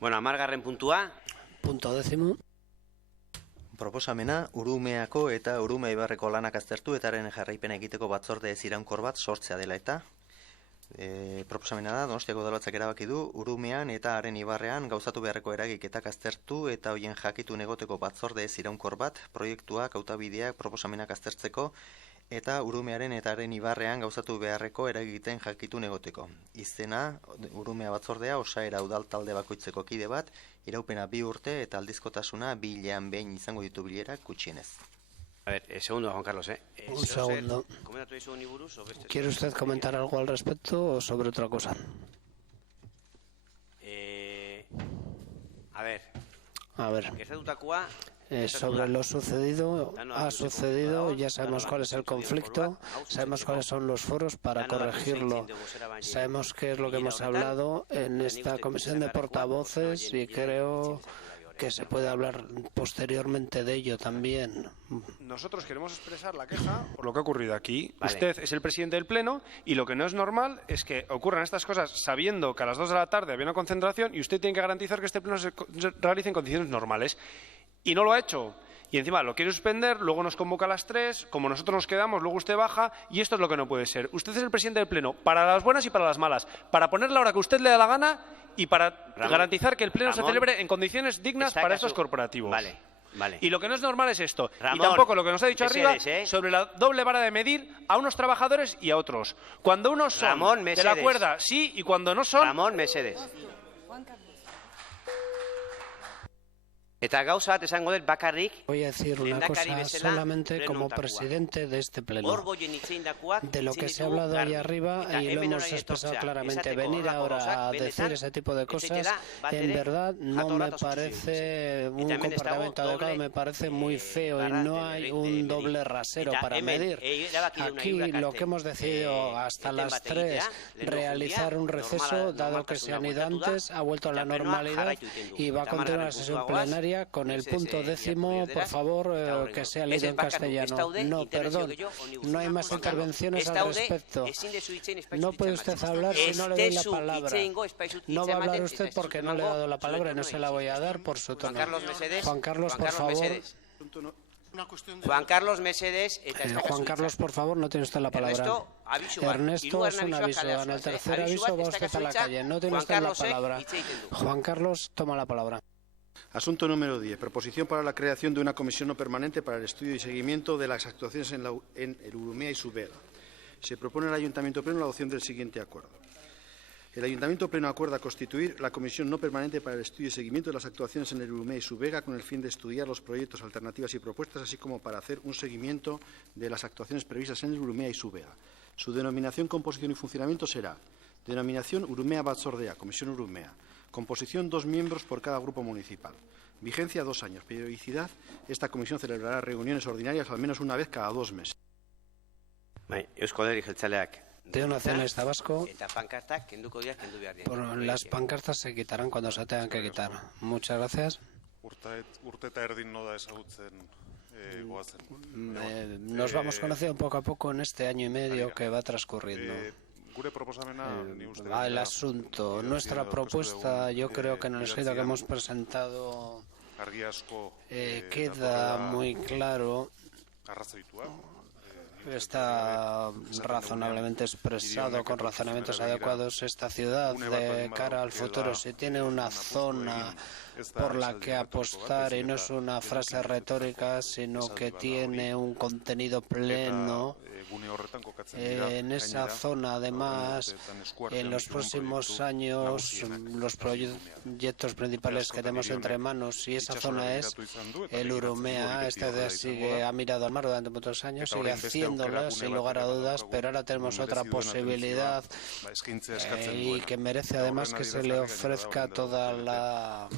Bueno, 10. puntua. Punto 10. Proposamena, Urumeako eta Urumea Ibarreko lanak aztertu eta haren jarraipena egiteko batzorde ez iraunkor bat sortzea dela eta proposamena da, Donostiako Udalbatzak erabaki du, Urumean eta haren Ibarrean gauzatu beharreko eragiketak aztertu eta hoien jakitun egoteko batzorde ez iraunkor bat, proiektuak, hautabideak, proposamenak aztertzeko eta Urumearen eta haren Ibarrean gauzatu beharreko eragiketen jakitun egoteko. Izena, Urumea batzordea, osaera udal talde bakoitzeko kide bat, iraupena 2 urte eta aldizkotasuna 2 hilean behin izango ditu bilerak gutxienez. A ver, segundo, Juan Carlos, Un segundo. ¿Quiere usted comentar algo al respecto o sobre otra cosa? A ver. Sobre lo sucedido, ha sucedido, ya sabemos cuál es el conflicto, sabemos cuáles son los foros para corregirlo, sabemos qué es lo que hemos hablado en esta comisión de portavoces y creo que se puede hablar posteriormente de ello también. Nosotros queremos expresar la queja por lo que ha ocurrido aquí. Vale. Usted es el presidente del Pleno y lo que no es normal es que ocurran estas cosas sabiendo que a las 2 de la tarde había una concentración y usted tiene que garantizar que este Pleno se realice en condiciones normales. Y no lo ha hecho. Y encima lo quiere suspender, luego nos convoca a las 3, como nosotros nos quedamos, luego usted baja, y esto es lo que no puede ser. Usted es el presidente del Pleno, para las buenas y para las malas, para poner la hora que usted le da la gana y para garantizar que el Pleno se celebre en condiciones dignas para estos corporativos. Vale. Y lo que no es normal es esto. Ramón, y tampoco lo que nos ha dicho arriba Mesedes, sobre la doble vara de medir a unos trabajadores y a otros. Cuando unos son Ramón, de la cuerda, sí, y cuando no son... Ramón Mesedes. Eta gauza bat esango dut bakarrik. Voy a decir una cosa solamente como presidente de este pleno. De lo que se ha hablado ahí arriba y lo hemos expresado claramente. Venir ahora a decir ese tipo de cosas, en verdad no me parece un comportamiento adecuado, me parece muy feo y no hay un doble rasero para medir. Aquí lo que hemos decidido hasta las 3, realizar un receso, dado que se han ido antes, ha vuelto a la normalidad y va a continuar la sesión plenaria con el punto 10, por favor, que sea leído en castellano. No, perdón, no hay más intervenciones al respecto. No puede usted hablar si no le doy la palabra. No va a hablar usted porque no le he dado la palabra y no se la voy a dar por su tono. Juan Carlos, por favor. Juan Carlos Mesedes. Juan Carlos, por favor, no tiene usted la palabra. Ernesto, es un aviso. En el tercer aviso va usted a la calle. No tiene usted la palabra. Juan Carlos, toma la palabra. Asunto número 10. Proposición para la creación de una comisión no permanente para el estudio y seguimiento de las actuaciones en el Urumea y su vega. Se propone al Ayuntamiento Pleno la adopción del siguiente acuerdo. El Ayuntamiento Pleno acuerda constituir la comisión no permanente para el estudio y seguimiento de las actuaciones en el Urumea y su vega con el fin de estudiar los proyectos, alternativas y propuestas, así como para hacer un seguimiento de las actuaciones previstas en el Urumea y su vega. Su denominación, composición y funcionamiento será: denominación Urumea Batzordea, Comisión Urumea. Composición: 2 miembros por cada grupo municipal. Vigencia: 2 años. Periodicidad: esta comisión celebrará reuniones ordinarias al menos una vez cada 2 meses. Eusko Alderdi Jeltzaleak. Partido Nacionalista Vasco. Las pancartas se quitarán cuando se tengan que quitar. Muchas gracias. Nos vamos conociendo poco a poco en este año y medio que va transcurriendo. El asunto, nuestra propuesta, yo creo que en el escrito que hemos presentado queda muy claro, está razonablemente expresado con razonamientos adecuados. Esta ciudad de cara al futuro, si tiene una zona por la que apostar, y no es una frase retórica, sino que tiene un contenido pleno. En esa zona, además, en los próximos años, los proyectos principales que tenemos entre manos, y esa zona es el Urumea. Esta ciudad ha mirado al mar durante muchos años, sigue haciéndolo sin lugar a dudas, pero ahora tenemos otra posibilidad y que merece además que se le ofrezca toda la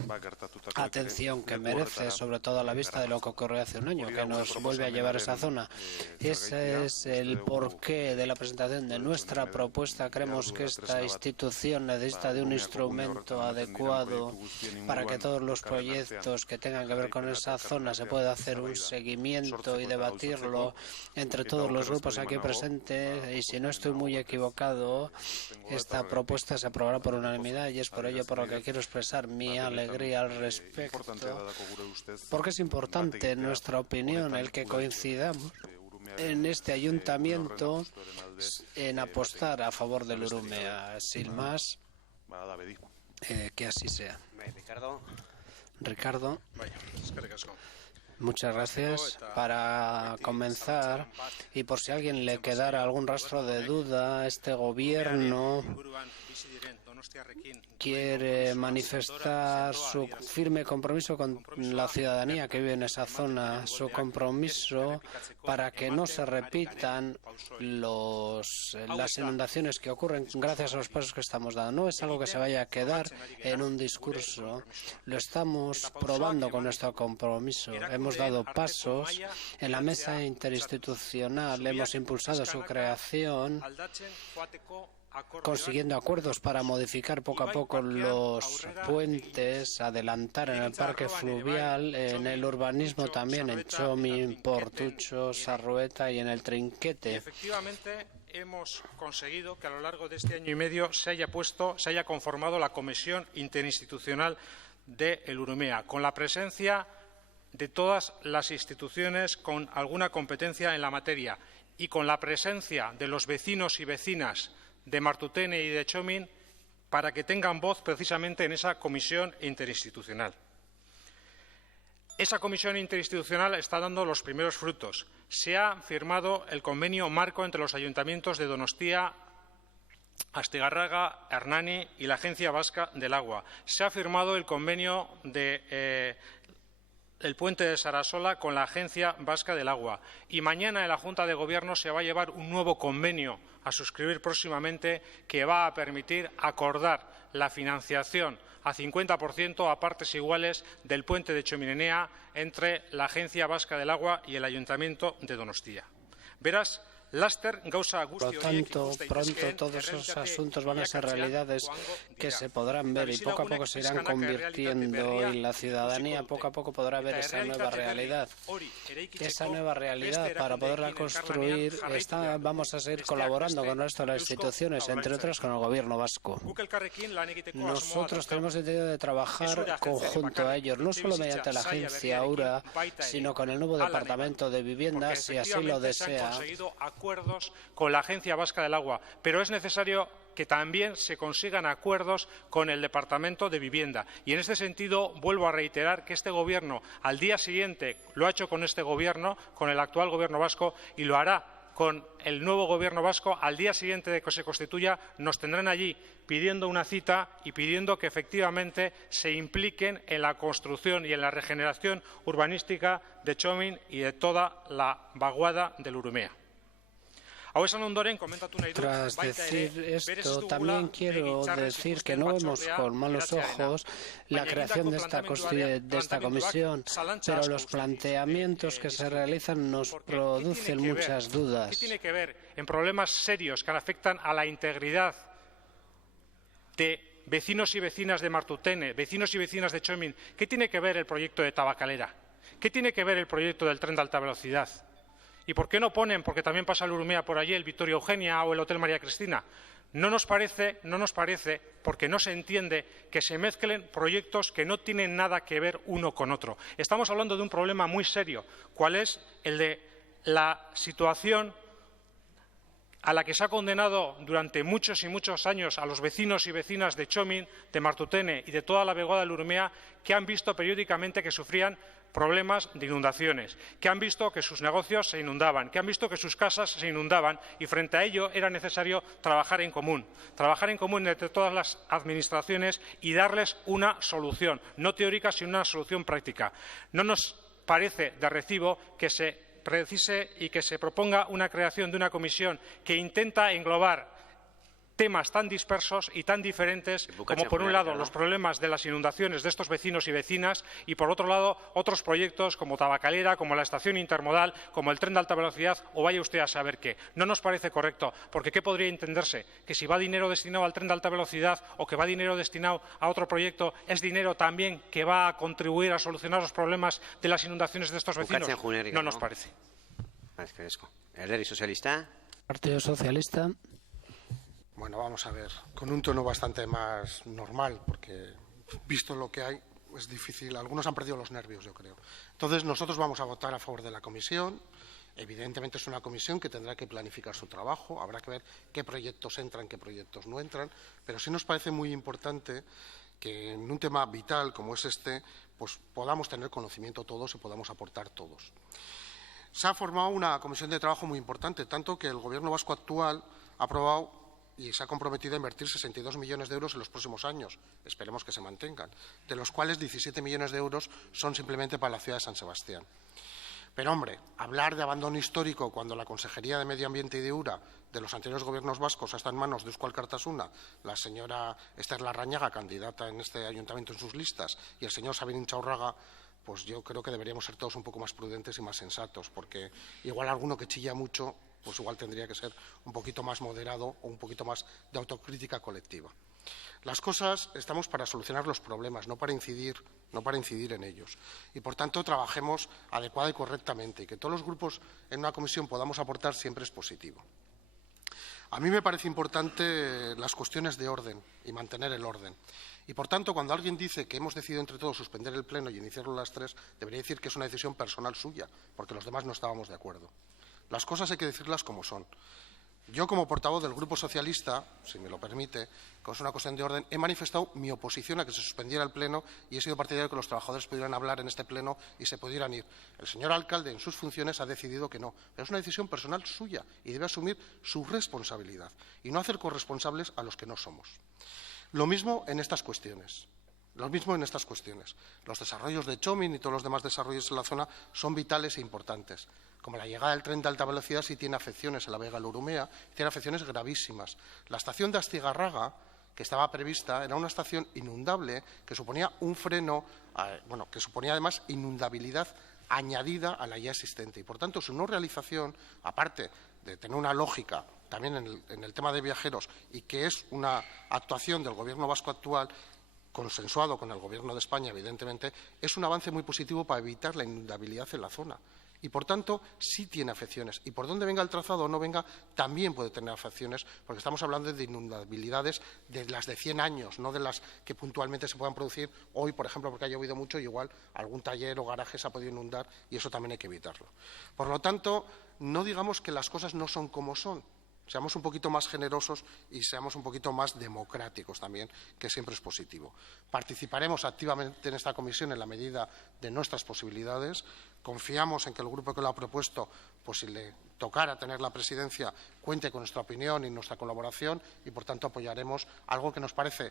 atención que merece, sobre todo a la vista de lo que ocurrió hace un año, que nos vuelve a llevar a esa zona. Ese es el porqué porqué de la presentación de nuestra propuesta. Creemos que esta institución necesita de un instrumento adecuado para que todos los proyectos que tengan que ver con esa zona se pueda hacer un seguimiento y debatirlo entre todos los grupos aquí presentes. Y si no estoy muy equivocado, esta propuesta se aprobará por unanimidad, y es por ello por lo que quiero expresar mi alegría al respecto, porque es importante, en nuestra opinión, el que coincidamos en este ayuntamiento en apostar a favor del Urumea. Sin más, que así sea. Ricardo. Muchas gracias. Para comenzar, y por si a alguien le quedara algún rastro de duda, este gobierno quiere manifestar su firme compromiso con la ciudadanía que vive en esa zona, su compromiso para que no se repitan las inundaciones que ocurren gracias a los pasos que estamos dando. No es algo que se vaya a quedar en un discurso, lo estamos probando con nuestro compromiso. Hemos dado pasos en la mesa interinstitucional, hemos impulsado su creación, consiguiendo acuerdos para modificar poco a poco los puentes, adelantar en el parque fluvial, en el urbanismo también, en Chomin, Portucho, Sarrueta y en el Trinquete. Efectivamente, hemos conseguido que a lo largo de este año y medio se haya conformado la Comisión Interinstitucional del Urumea, con la presencia de todas las instituciones con alguna competencia en la materia y con la presencia de los vecinos y vecinas de Martutene y de Chomin, para que tengan voz precisamente en esa comisión interinstitucional. Esa comisión interinstitucional está dando los primeros frutos. Se ha firmado el convenio marco entre los ayuntamientos de Donostia, Astigarraga, Hernani y la Agencia Vasca del Agua. Se ha firmado el convenio el puente de Sarasola con la Agencia Vasca del Agua. Y mañana en la Junta de Gobierno se va a llevar un nuevo convenio a suscribir próximamente que va a permitir acordar la financiación a 50% a partes iguales del puente de Chominenea entre la Agencia Vasca del Agua y el Ayuntamiento de Donostia. Beraz, por lo tanto, pronto todos esos asuntos van a ser realidades que se podrán ver y poco a poco se irán convirtiendo, y la ciudadanía poco a poco podrá ver esa nueva realidad. Esa nueva realidad, para poderla construir, vamos a seguir colaborando con el resto de las instituciones, entre otras con el Gobierno vasco. Nosotros tenemos el deseo de trabajar conjunto a ellos, no solo mediante la agencia URA, sino con el nuevo Departamento de Vivienda, si así lo desea. Acuerdos con la Agencia Vasca del Agua, pero es necesario que también se consigan acuerdos con el Departamento de Vivienda. Y en este sentido vuelvo a reiterar que este Gobierno al día siguiente lo ha hecho con este Gobierno, con el actual Gobierno vasco, y lo hará con el nuevo Gobierno vasco. Al día siguiente de que se constituya nos tendrán allí pidiendo una cita y pidiendo que efectivamente se impliquen en la construcción y en la regeneración urbanística de Chomin y de toda la vaguada del Urumea. Tras decir esto, también quiero decir que no vemos con malos ojos la creación de esta comisión, pero los planteamientos que se realizan nos producen muchas dudas. ¿Qué tiene que ver en problemas serios que afectan a la integridad de vecinos y vecinas de Martutene, vecinos y vecinas de Chomin? ¿Qué tiene que ver el proyecto de Tabacalera? ¿Qué tiene que ver el proyecto del tren de alta velocidad? ¿Y por qué no ponen, porque también pasa el Urumea por allí, el Victoria Eugenia o el Hotel María Cristina? No nos parece, porque no se entiende que se mezclen proyectos que no tienen nada que ver uno con otro. Estamos hablando de un problema muy serio, ¿cuál es el de la situación a la que se ha condenado durante muchos y muchos años a los vecinos y vecinas de Chomin, de Martutene y de toda la vaguada del Urumea, que han visto periódicamente que sufrían problemas de inundaciones, que han visto que sus negocios se inundaban, que han visto que sus casas se inundaban, y frente a ello era necesario trabajar en común entre todas las administraciones y darles una solución, no teórica, sino una solución práctica. No nos parece de recibo que se precise y que se proponga una creación de una comisión que intenta englobar temas tan dispersos y tan diferentes como, por un lado, los problemas de las inundaciones de estos vecinos y vecinas y, por otro lado, otros proyectos como Tabacalera, como la estación intermodal, como el tren de alta velocidad o vaya usted a saber qué. No nos parece correcto, porque ¿qué podría entenderse? Que si va dinero destinado al tren de alta velocidad o que va dinero destinado a otro proyecto, ¿es dinero también que va a contribuir a solucionar los problemas de las inundaciones de estos vecinos? No nos parece. ¿Alderdi Sozialista? Partido Socialista. Bueno, vamos a ver, con un tono bastante más normal, porque visto lo que hay, es difícil. Algunos han perdido los nervios, yo creo. Entonces, nosotros vamos a votar a favor de la comisión. Evidentemente, es una comisión que tendrá que planificar su trabajo. Habrá que ver qué proyectos entran, qué proyectos no entran. Pero sí nos parece muy importante que en un tema vital como es este, pues podamos tener conocimiento todos y podamos aportar todos. Se ha formado una comisión de trabajo muy importante, tanto que el Gobierno vasco actual ha aprobado y se ha comprometido a invertir 62 millones de euros en los próximos años. Esperemos que se mantengan, de los cuales 17 millones de euros son simplemente para la ciudad de San Sebastián. Pero, hombre, hablar de abandono histórico cuando la Consejería de Medio Ambiente y de Ura de los anteriores gobiernos vascos está en manos de Eusko Alkartasuna, la señora Esther Larrañaga, candidata en este ayuntamiento en sus listas, y el señor Sabin Inchaurraga, pues yo creo que deberíamos ser todos un poco más prudentes y más sensatos, porque igual alguno que chilla mucho, pues igual tendría que ser un poquito más moderado o un poquito más de autocrítica colectiva. Las cosas estamos para solucionar los problemas, no para incidir en ellos. Y, por tanto, trabajemos adecuada y correctamente, y que todos los grupos en una comisión podamos aportar siempre es positivo. A mí me parece importante las cuestiones de orden y mantener el orden. Y, por tanto, cuando alguien dice que hemos decidido entre todos suspender el pleno y iniciarlo a las 3, debería decir que es una decisión personal suya, porque los demás no estábamos de acuerdo. Las cosas hay que decirlas como son. Yo, como portavoz del Grupo Socialista, si me lo permite, que es una cuestión de orden, he manifestado mi oposición a que se suspendiera el pleno y he sido partidario de que los trabajadores pudieran hablar en este pleno y se pudieran ir. El señor alcalde, en sus funciones, ha decidido que no. Pero es una decisión personal suya y debe asumir su responsabilidad y no hacer corresponsables a los que no somos. Lo mismo en estas cuestiones. Los desarrollos de Txomin y todos los demás desarrollos en la zona son vitales e importantes. Como la llegada del tren de alta velocidad sí tiene afecciones en la Vega Lurumea, tiene afecciones gravísimas. La estación de Astigarraga, que estaba prevista, era una estación inundable que suponía un freno, que suponía además inundabilidad añadida a la ya existente. Y, por tanto, su no realización, aparte de tener una lógica también en el tema de viajeros y que es una actuación del Gobierno vasco actual, consensuado con el Gobierno de España, evidentemente, es un avance muy positivo para evitar la inundabilidad en la zona. Y, por tanto, sí tiene afecciones. Y por donde venga el trazado o no venga, también puede tener afecciones, porque estamos hablando de inundabilidades de las de 100 años, no de las que puntualmente se puedan producir hoy, por ejemplo, porque ha llovido mucho y igual algún taller o garaje se ha podido inundar y eso también hay que evitarlo. Por lo tanto, no digamos que las cosas no son como son. Seamos un poquito más generosos y seamos un poquito más democráticos también, que siempre es positivo. Participaremos activamente en esta comisión en la medida de nuestras posibilidades. Confiamos en que el grupo que lo ha propuesto, pues si le tocara tener la presidencia, cuente con nuestra opinión y nuestra colaboración y, por tanto, apoyaremos algo que nos parece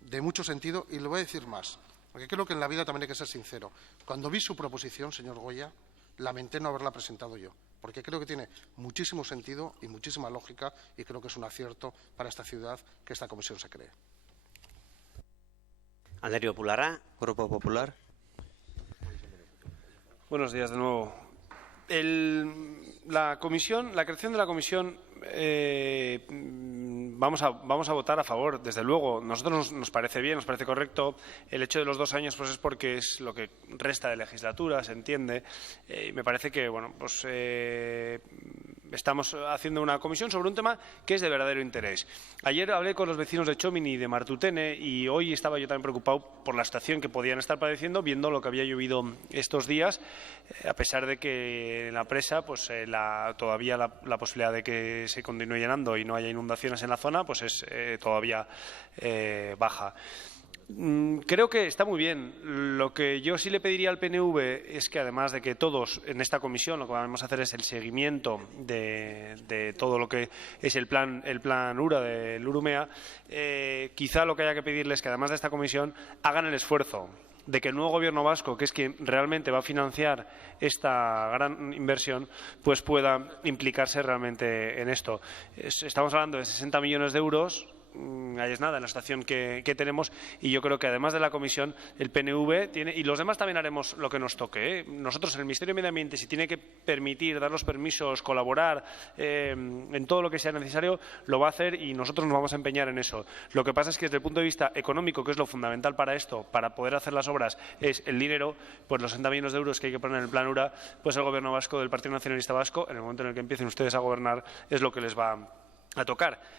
de mucho sentido. Y le voy a decir más, porque creo que en la vida también hay que ser sincero. Cuando vi su proposición, señor Goya, lamenté no haberla presentado yo, porque creo que tiene muchísimo sentido y muchísima lógica y creo que es un acierto para esta ciudad que esta comisión se cree. Alderdi Popularra. Grupo Popular. Buenos días de nuevo. La creación de la comisión, vamos a votar a favor, desde luego. Nosotros nos parece bien, nos parece correcto. El hecho de los 2 años pues es porque es lo que resta de legislatura, se entiende. Me parece que estamos haciendo una comisión sobre un tema que es de verdadero interés. Ayer hablé con los vecinos de Txomin y de Martutene y hoy estaba yo también preocupado por la situación que podían estar padeciendo viendo lo que había llovido estos días, a pesar de que en la presa pues todavía la posibilidad de que se continúe llenando y no haya inundaciones en la zona pues es todavía baja. Creo que está muy bien. Lo que yo sí le pediría al PNV es que, además de que todos en esta comisión lo que vamos a hacer es el seguimiento de todo lo que es el plan URA del Urumea, quizá lo que haya que pedirles es que, además de esta comisión, hagan el esfuerzo de que el nuevo gobierno vasco, que es quien realmente va a financiar esta gran inversión, pues pueda implicarse realmente en esto. Estamos hablando de 60 millones de euros. Ahí es nada, en la situación que tenemos, y yo creo que además de la comisión, el PNV tiene, y los demás también haremos lo que nos toque, ¿eh? Nosotros en el Ministerio de Medio Ambiente, si tiene que permitir, dar los permisos, colaborar en todo lo que sea necesario, lo va a hacer y nosotros nos vamos a empeñar en eso. Lo que pasa es que desde el punto de vista económico, que es lo fundamental para esto, para poder hacer las obras, es el dinero, pues los 60 millones de euros que hay que poner en el plan URA, pues el Gobierno vasco, del Partido Nacionalista Vasco, en el momento en el que empiecen ustedes a gobernar, es lo que les va a tocar.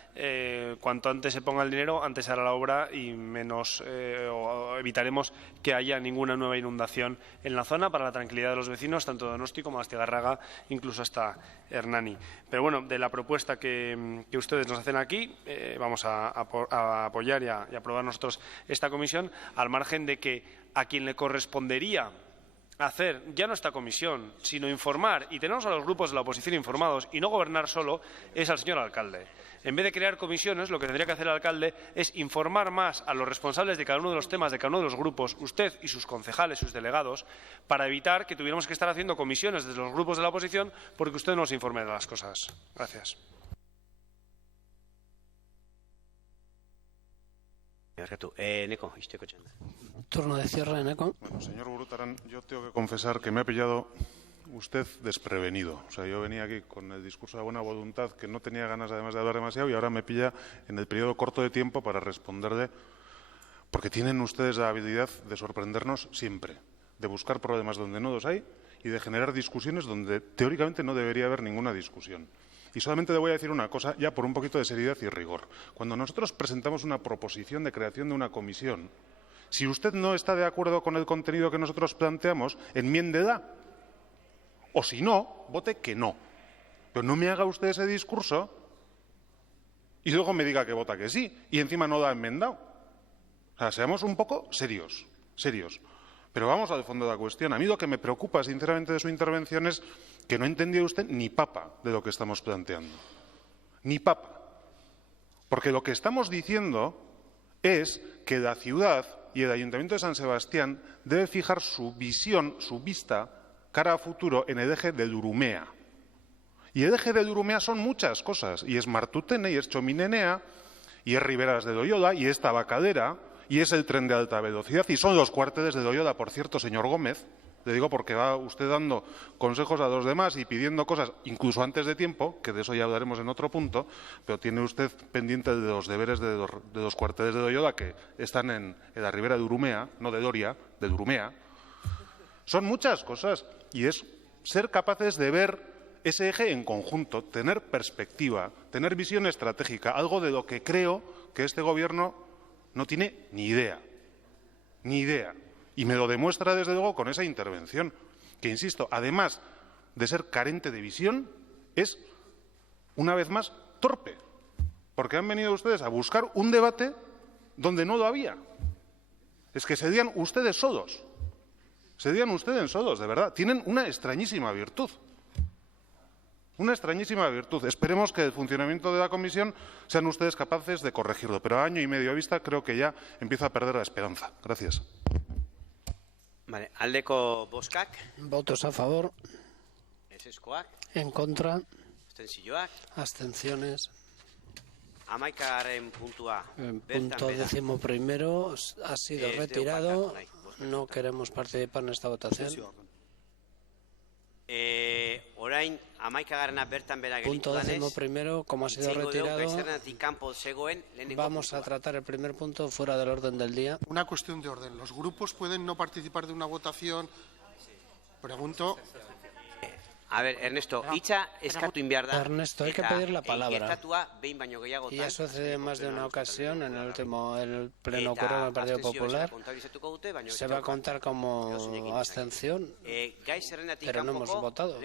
Cuanto antes se ponga el dinero, antes se hará la obra y menos o evitaremos que haya ninguna nueva inundación en la zona, para la tranquilidad de los vecinos, tanto de Donosti como de Astigarraga, incluso hasta Hernani. Pero bueno, de la propuesta que ustedes nos hacen aquí, vamos a apoyar y a aprobar nosotros esta comisión, al margen de que a quien le correspondería hacer ya no esta comisión, sino informar, y tenemos a los grupos de la oposición informados, y no gobernar solo, es al señor alcalde. En vez de crear comisiones, lo que tendría que hacer el alcalde es informar más a los responsables de cada uno de los temas, de cada uno de los grupos, usted y sus concejales, sus delegados, para evitar que tuviéramos que estar haciendo comisiones desde los grupos de la oposición porque usted no nos informe de las cosas. Gracias. Neko, izteko txanda. Turno de cierre, Neko. Bueno, señor Gurrutarán, yo tengo que confesar que me ha pillado usted desprevenido. O sea, yo venía aquí con el discurso de buena voluntad, que no tenía ganas además de hablar demasiado, y ahora me pilla en el periodo corto de tiempo para responderle, porque tienen ustedes la habilidad de sorprendernos siempre, de buscar problemas donde no los hay y de generar discusiones donde teóricamente no debería haber ninguna discusión. Y solamente le voy a decir una cosa, ya por un poquito de seriedad y rigor. Cuando nosotros presentamos una proposición de creación de una comisión, si usted no está de acuerdo con el contenido que nosotros planteamos, enmiéndela. O si no, vote que no. Pero no me haga usted ese discurso y luego me diga que vota que sí y encima no lo ha enmendado. O sea, seamos un poco serios, serios. Pero vamos al fondo de la cuestión. A mí lo que me preocupa, sinceramente, de su intervención es que no entendía usted ni papa de lo que estamos planteando. Ni papa. Porque lo que estamos diciendo es que la ciudad y el Ayuntamiento de San Sebastián debe fijar su visión, su vista, cara a futuro en el eje del Urumea. Y el eje del Urumea son muchas cosas. Y es Martutene, y es Txominenea, y es Riberas de Loyola, y es Tabacalera, y es el tren de alta velocidad, y son los cuarteles de Loyola, por cierto, señor Gómez. Le digo porque va usted dando consejos a los demás y pidiendo cosas, incluso antes de tiempo, que de eso ya hablaremos en otro punto, pero tiene usted pendiente de los deberes de los cuarteles de Loyola que están en la ribera de Urumea, no de Doria, de Urumea. Son muchas cosas y es ser capaces de ver ese eje en conjunto, tener perspectiva, tener visión estratégica, algo de lo que creo que este Gobierno no tiene ni idea, ni idea. Y me lo demuestra, desde luego, con esa intervención, que, insisto, además de ser carente de visión, es, una vez más, torpe. Porque han venido ustedes a buscar un debate donde no lo había. Es que se dían ustedes solos. Se dían ustedes solos, de verdad. Tienen una extrañísima virtud. Una extrañísima virtud. Esperemos que el funcionamiento de la comisión sean ustedes capaces de corregirlo. Pero a año y medio a vista creo que ya empiezo a perder la esperanza. Gracias. Vale, aldeko boskak. Votos a favor. Ezeskoak. En contra. Abstentzioak. Abstenciones. Hamaikagarren puntua. El punto 11º ha sido retirado. No queremos participar en esta votación. Orain, hamaikagarrena bertan bera Punto gelditu 11º, como ha sido retirado, vamos a tratar el primer punto fuera del orden del día. Una cuestión de orden. ¿Los grupos pueden no participar de una votación? Pregunto. A ver, Ernesto, hitza eskatu inbiar da. Ernesto, hay que pedir la palabra. Gertatua behin baino gehiagotan. Y eso sucede más de una ocasión en el pleno ocurrido del Partido Popular. Se va a contar como abstención, pero no hemos votado.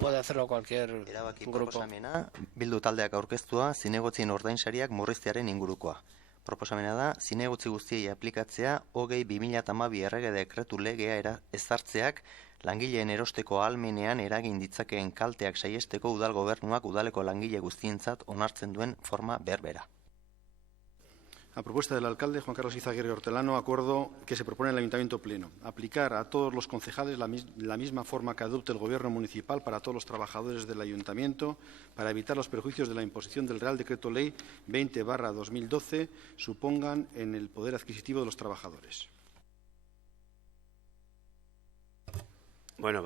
Puede hacerlo cualquier grupo. Bildu taldeak aurkeztua zinegotzien ordainsariak murriztearen ingurukoa. Proposamena da, zinegotzi guztiei aplikatzea 2012 errege dekretu legea ezartzeak langileen erosteko ahalmenean eragin ditzakeen kalteak saiesteko udal gobernuak udaleko langile guztientzat onartzen duen forma berbera. A propuesta del alcalde Juan Carlos Izaguirre Hortelano, acuerdo que se propone en el Ayuntamiento Pleno. Aplicar a todos los concejales la misma forma que adopte el Gobierno municipal para todos los trabajadores del Ayuntamiento para evitar los perjuicios de la imposición del Real Decreto Ley 20/2012 supongan en el poder adquisitivo de los trabajadores. Bueno,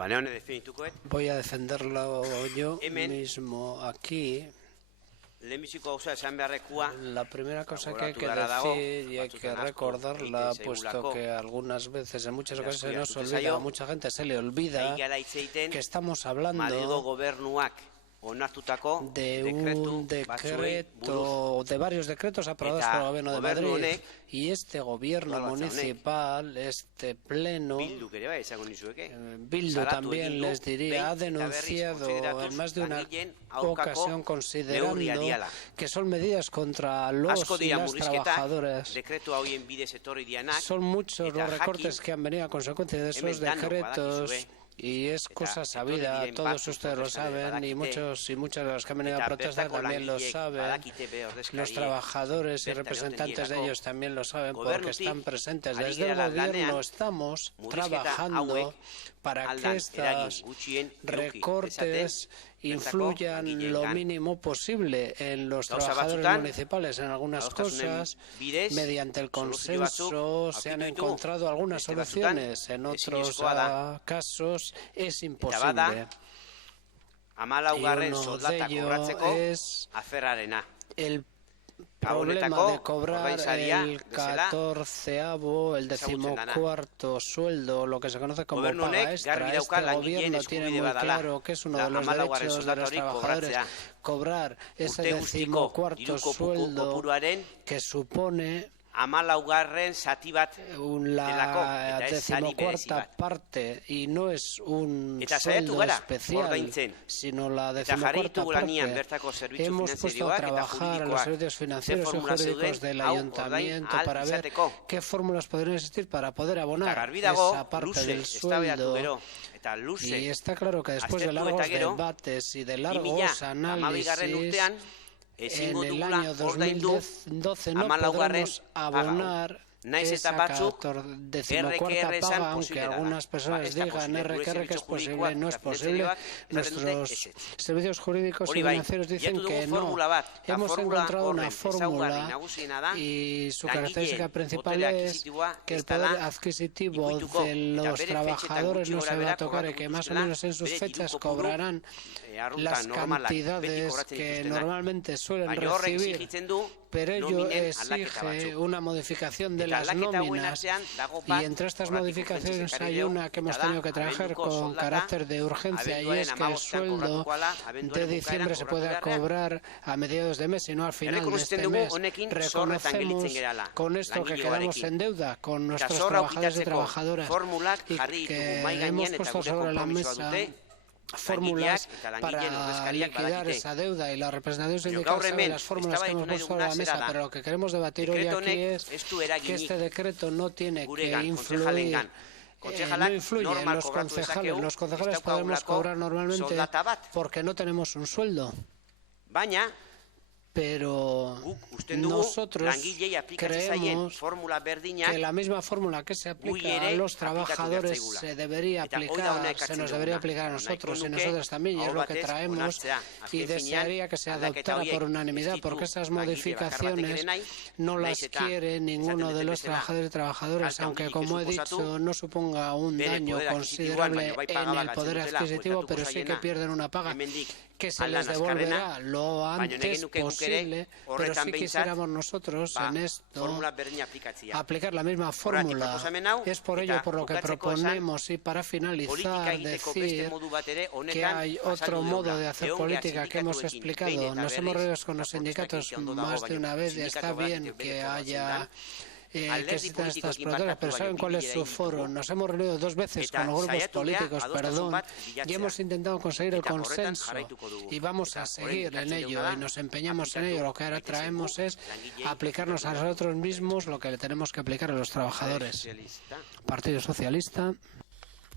voy a defenderlo yo mismo aquí. La primera cosa que hay que decir y hay que recordarla, puesto que algunas veces, en muchas ocasiones se nos olvida, a mucha gente se le olvida que estamos hablando de un decreto, de varios decretos aprobados por el Gobierno de Madrid, y este Gobierno municipal, este pleno, Bildu también les diría, ha denunciado en más de una ocasión, considerando que son medidas contra los y las trabajadoras. Son muchos los recortes que han venido a consecuencia de esos decretos. Y es cosa sabida, todos ustedes lo saben, y muchos y muchas de los que han venido a protestar también lo saben. Los trabajadores y representantes de ellos también lo saben porque están presentes. Desde el Gobierno estamos trabajando para que estos recortes influyan lo mínimo posible en los trabajadores municipales. En algunas cosas, mediante el consenso, se han encontrado algunas soluciones. En otros casos es imposible. Y uno de ellos es el problema de cobrar el 14º, el 14º sueldo, lo que se conoce como paga extra. Este Gobierno tiene muy claro que es uno de los derechos de los trabajadores cobrar ese 14º sueldo, que supone la 14ª parte, y no es un sueldo especial, sino la 14ª parte. Hemos puesto a trabajar a los servicios financieros y jurídicos del Ayuntamiento para ver qué fórmulas podrían existir para poder abonar esa parte del sueldo. Y está claro que después de largos debates y de largos análisis, en el año 2012 no podremos abonar esa 14ª paga, aunque algunas personas digan que es posible. No es posible. Nuestros servicios jurídicos y financieros dicen que no. Hemos encontrado una fórmula y su característica principal es que el poder adquisitivo de los trabajadores no se va a tocar y que más o menos en sus fechas cobrarán las cantidades que normalmente suelen recibir, pero ello exige una modificación de las nóminas, y entre estas modificaciones hay una que hemos tenido que trabajar con carácter de urgencia, y es que el sueldo de diciembre se pueda cobrar a mediados de mes y no al final de este mes. Reconocemos con esto que quedamos en deuda con nuestros trabajadores y trabajadoras y que hemos puesto sobre la mesa fórmulas para liquidar esa deuda, y la representación sindical sabe las fórmulas que hemos puesto sobre la mesa, pero lo que queremos debatir hoy aquí es que este decreto no tiene que influir. No influye en los concejales. Los concejales podemos cobrar normalmente porque no tenemos un sueldo. Pero nosotros creemos que la misma fórmula que se aplica a los trabajadores se debería aplicar, se nos debería aplicar a nosotros y nosotros también, y es lo que traemos, y desearía que se adoptara por unanimidad, porque esas modificaciones no las quiere ninguno de los trabajadores y trabajadoras, aunque, como he dicho, no suponga un daño considerable en el poder adquisitivo, pero sí que pierden una paga que se les devolverá lo antes posible, pero sí quisiéramos nosotros en esto aplicar la misma fórmula. Es por ello por lo que proponemos, y para finalizar, decir que hay otro modo de hacer política que hemos explicado. Nos hemos reunido con los sindicatos más de una vez, y está bien que haya que existan estas protestas, pero ¿saben cuál es su foro? Nos hemos reunido 2 veces con los grupos políticos, y hemos intentado conseguir el consenso, y vamos a seguir en ello, y nos empeñamos en ello. Lo que ahora traemos es aplicarnos a nosotros mismos lo que le tenemos que aplicar a los trabajadores. Partido Socialista.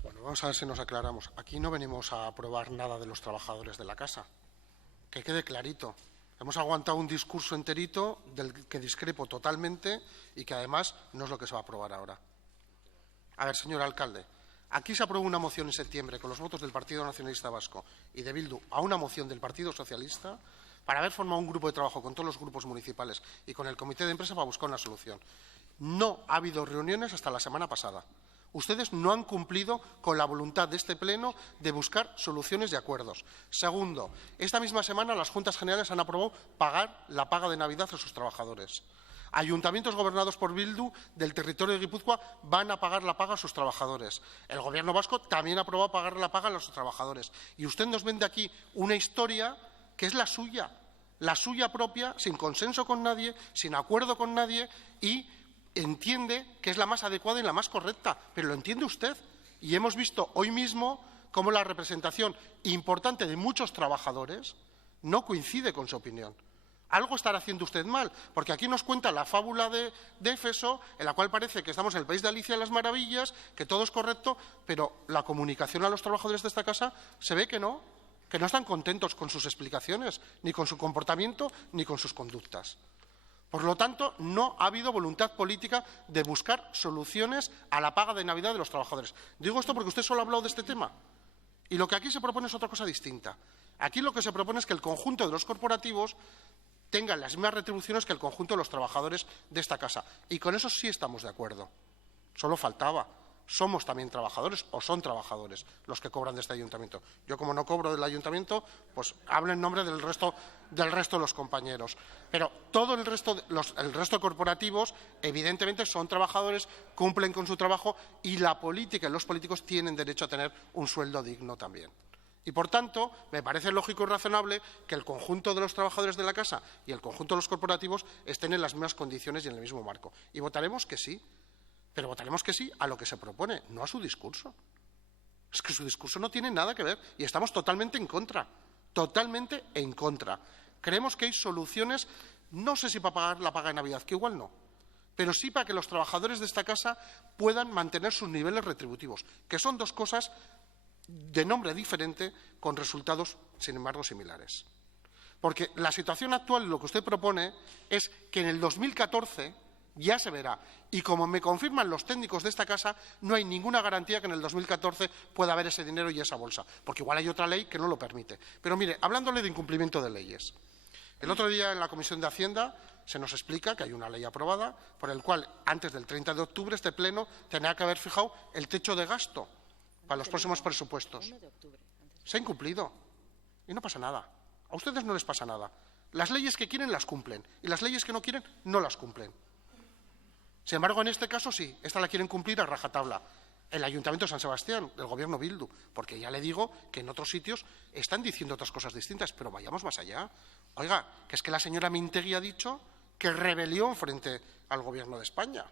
Bueno, vamos a ver si nos aclaramos. Aquí no venimos a aprobar nada de los trabajadores de la casa. Que quede clarito. Hemos aguantado un discurso enterito del que discrepo totalmente y que además no es lo que se va a aprobar ahora. A ver, señor alcalde, aquí se aprobó una moción en septiembre con los votos del Partido Nacionalista Vasco y de Bildu a una moción del Partido Socialista para haber formado un grupo de trabajo con todos los grupos municipales y con el comité de empresa para buscar una solución. No ha habido reuniones hasta la semana pasada. Ustedes no han cumplido con la voluntad de este Pleno de buscar soluciones y acuerdos. Segundo, esta misma semana las Juntas Generales han aprobado pagar la paga de Navidad a sus trabajadores. Ayuntamientos gobernados por Bildu del territorio de Guipúzcoa van a pagar la paga a sus trabajadores. El Gobierno vasco también ha aprobado pagar la paga a sus trabajadores. Y usted nos vende aquí una historia que es la suya propia, sin consenso con nadie, sin acuerdo con nadie y entiende que es la más adecuada y la más correcta, pero lo entiende usted. Y hemos visto hoy mismo cómo la representación importante de muchos trabajadores no coincide con su opinión. Algo estará haciendo usted mal, porque aquí nos cuenta la fábula de Éfeso, en la cual parece que estamos en el país de Alicia de las Maravillas, que todo es correcto, pero la comunicación a los trabajadores de esta casa se ve que no están contentos con sus explicaciones, ni con su comportamiento, ni con sus conductas. Por lo tanto, no ha habido voluntad política de buscar soluciones a la paga de Navidad de los trabajadores. Digo esto porque usted solo ha hablado de este tema. Y lo que aquí se propone es otra cosa distinta. Aquí lo que se propone es que el conjunto de los corporativos tengan las mismas retribuciones que el conjunto de los trabajadores de esta casa. Y con eso sí estamos de acuerdo. Solo faltaba. Somos también trabajadores o son trabajadores los que cobran de este ayuntamiento. Yo, como no cobro del ayuntamiento, pues hablo en nombre del resto de los compañeros. Pero todo el resto de corporativos, evidentemente, son trabajadores, cumplen con su trabajo y la política y los políticos tienen derecho a tener un sueldo digno también. Y, por tanto, me parece lógico y razonable que el conjunto de los trabajadores de la casa y el conjunto de los corporativos estén en las mismas condiciones y en el mismo marco. Y votaremos que sí. Pero votaremos que sí a lo que se propone, no a su discurso. Es que su discurso no tiene nada que ver y estamos totalmente en contra. Totalmente en contra. Creemos que hay soluciones, no sé si para pagar la paga de Navidad, que igual no, pero sí para que los trabajadores de esta casa puedan mantener sus niveles retributivos, que son dos cosas de nombre diferente con resultados, sin embargo, similares. Porque la situación actual, lo que usted propone, es que en el 2014 ya se verá. Y como me confirman los técnicos de esta casa, no hay ninguna garantía que en el 2014 pueda haber ese dinero y esa bolsa, porque igual hay otra ley que no lo permite. Pero mire, hablándole de incumplimiento de leyes, el otro día en la Comisión de Hacienda se nos explica que hay una ley aprobada por el cual antes del 30 de octubre este Pleno tenía que haber fijado el techo de gasto para los próximos presupuestos. Se ha incumplido y no pasa nada. A ustedes no les pasa nada. Las leyes que quieren las cumplen y las leyes que no quieren no las cumplen. Sin embargo, en este caso sí, esta la quieren cumplir a rajatabla. El Ayuntamiento de San Sebastián, del Gobierno Bildu, porque ya le digo que en otros sitios están diciendo otras cosas distintas, pero vayamos más allá. Oiga, que es que la señora Mintegui ha dicho que rebelión frente al Gobierno de España.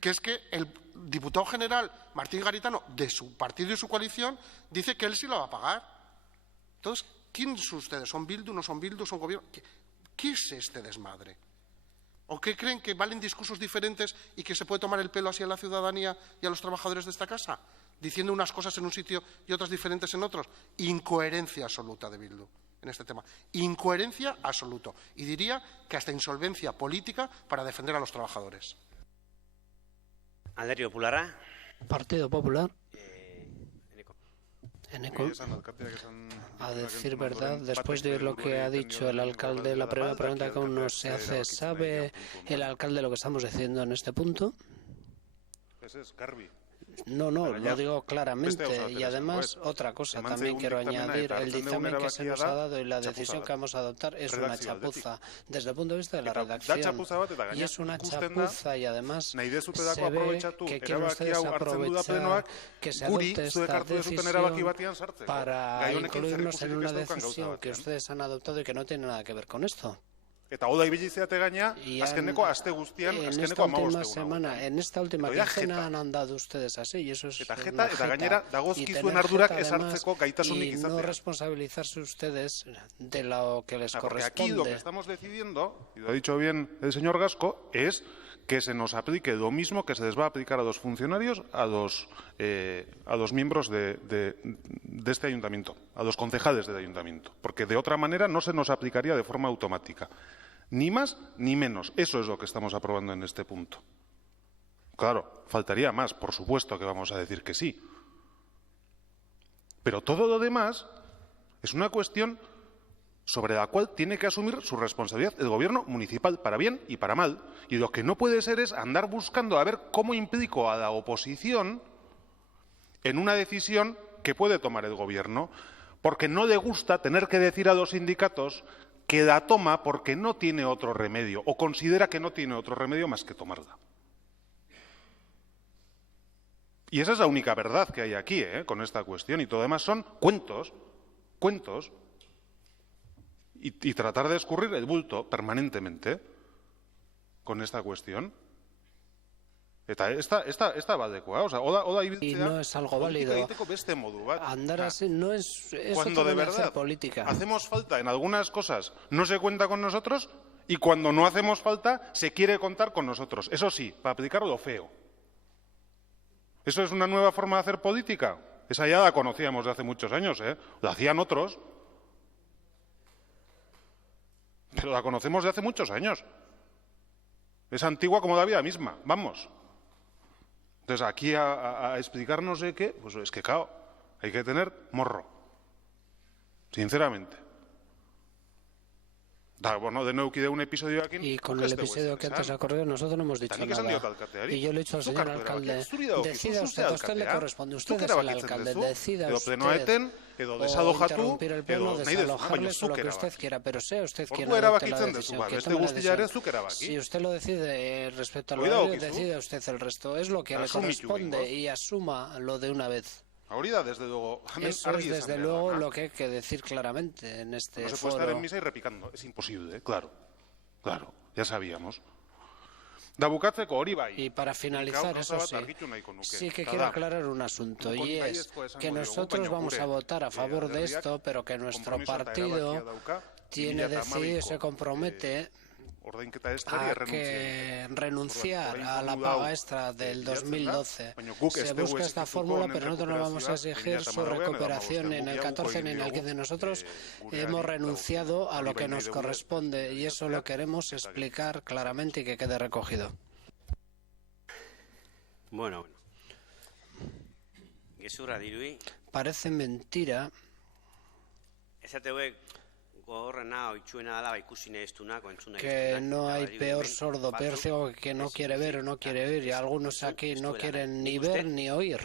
Que es que el diputado general Martín Garitano, de su partido y su coalición, dice que él sí lo va a pagar. Entonces, ¿quién son ustedes? ¿Son Bildu, no son Bildu, son Gobierno? ¿Qué es este desmadre? ¿O qué creen que valen discursos diferentes y que se puede tomar el pelo así a la ciudadanía y a los trabajadores de esta casa? Diciendo unas cosas en un sitio y otras diferentes en otros. Incoherencia absoluta de Bildu en este tema. Incoherencia absoluta. Y diría que hasta insolvencia política para defender a los trabajadores. Alderdi Popularra. Partido Popular. Eneco. A decir verdad, después de lo que ha dicho el alcalde, la primera pregunta que uno se hace, ¿sabe el alcalde lo que estamos diciendo en este punto? Ese es Garbi. No, lo digo claramente. Y además, otra cosa también quiero añadir. El dictamen que se nos ha dado y la decisión que vamos a adoptar es una chapuza desde el punto de vista de la redacción. Y es una chapuza y además se ve que quieren ustedes aprovechar que se adopte esta decisión para incluirnos en una decisión que ustedes han adoptado y que no tiene nada que ver con esto. Eta oda ibilizeate gaina, azkeneko aste guztian, azkeneko 15 semana, en esta última quincena han andado ustedes así, y eso es eta gainera dagozkizuen ardurak ezartzeko gaitasunik izatea. Y no responsabilizarse ustedes de lo que les corresponde. Porque aquí lo que estamos decidiendo, y lo ha dicho bien el señor Gasco, es que se nos aplique lo mismo que se les va a aplicar a los funcionarios, a los miembros de este ayuntamiento, a los concejales del ayuntamiento, porque de otra manera no se nos aplicaría de forma automática. Ni más ni menos. Eso es lo que estamos aprobando en este punto. Claro, faltaría más, por supuesto que vamos a decir que sí. Pero todo lo demás es una cuestión sobre la cual tiene que asumir su responsabilidad el gobierno municipal, para bien y para mal. Y lo que no puede ser es andar buscando a ver cómo implico a la oposición en una decisión que puede tomar el gobierno, porque no le gusta tener que decir a los sindicatos que la toma porque no tiene otro remedio, o considera que no tiene otro remedio más que tomarla. Y esa es la única verdad que hay aquí, con esta cuestión, y todo lo demás son cuentos, y tratar de escurrir el bulto permanentemente con esta cuestión. Esta va adecuada, o sea, y no es algo válido. Andar así no es cuando de verdad política. Hacemos falta en algunas cosas, no se cuenta con nosotros, y cuando no hacemos falta, se quiere contar con nosotros. Eso sí, para aplicar lo feo. ¿Eso es una nueva forma de hacer política? Esa ya la conocíamos de hace muchos años, la hacían otros. Pero la conocemos de hace muchos años. Es antigua como la vida misma, vamos. Entonces, aquí a explicar no sé qué, pues es que, claro, hay que tener morro. Sinceramente. Bueno, de nuevo que de un episodio aquí. Y con el episodio que antes ocurrió, nosotros no hemos dicho nada. Y yo le he dicho al señor alcalde, decida usted, a usted le corresponde, usted es el alcalde, decida usted o interrumpir el pleno, desalojarles o lo que usted quiera, pero sea usted quien adopte la decisión. Si usted lo decide respecto al horario, decida usted el resto. Es lo que le corresponde y asuma lo de una vez. Ahorita, desde luego, eso es desde luego lo que hay que decir claramente en este foro. No se puede estar en misa y repicando, es imposible, claro, ya sabíamos. Y para finalizar, eso sí que quiero aclarar un asunto, y es que nosotros vamos a votar a favor de esto, pero que nuestro partido tiene decidido y se compromete a que renunciar a la paga extra del 2012. Se busca esta fórmula, pero nosotros no vamos a exigir su recuperación en el 14 ni en el 15. Nosotros hemos renunciado a lo que nos corresponde y eso lo queremos explicar claramente y que quede recogido. Bueno. Parece mentira que no hay peor sordo, peor ciego que no quiere ver o no quiere oír, y algunos aquí no quieren ni ver ni oír.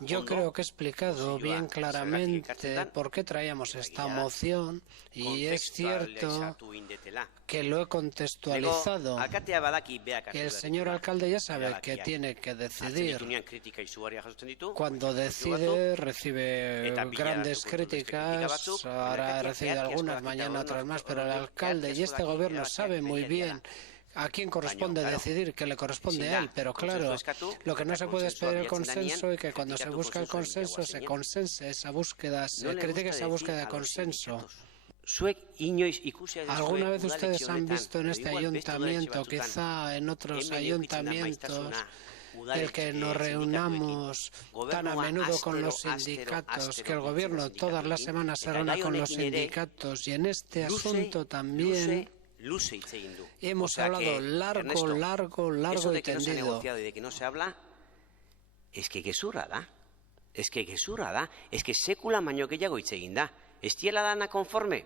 Yo creo que he explicado bien claramente por qué traíamos esta moción, y es cierto que lo he contextualizado. El señor alcalde ya sabe que tiene que decidir. Cuando decide, recibe grandes críticas, ahora recibe algunas, mañana otras más, pero el alcalde y este gobierno sabe muy bien a quién corresponde decidir, que le corresponde a él, pero claro, lo que no se puede es pedir el consenso, y que cuando se busca el consenso se consense esa búsqueda, se critique esa búsqueda de consenso. ¿Alguna vez ustedes han visto en este ayuntamiento, quizá en otros ayuntamientos, el que nos reunamos tan a menudo con los sindicatos, que el gobierno todas las semanas se reúna con los sindicatos, y en este asunto también hemos hablado largo y tendido? Es que gezurra da, es que sekula baino gehiago hitz egin da. ¿Estiela dana conforme?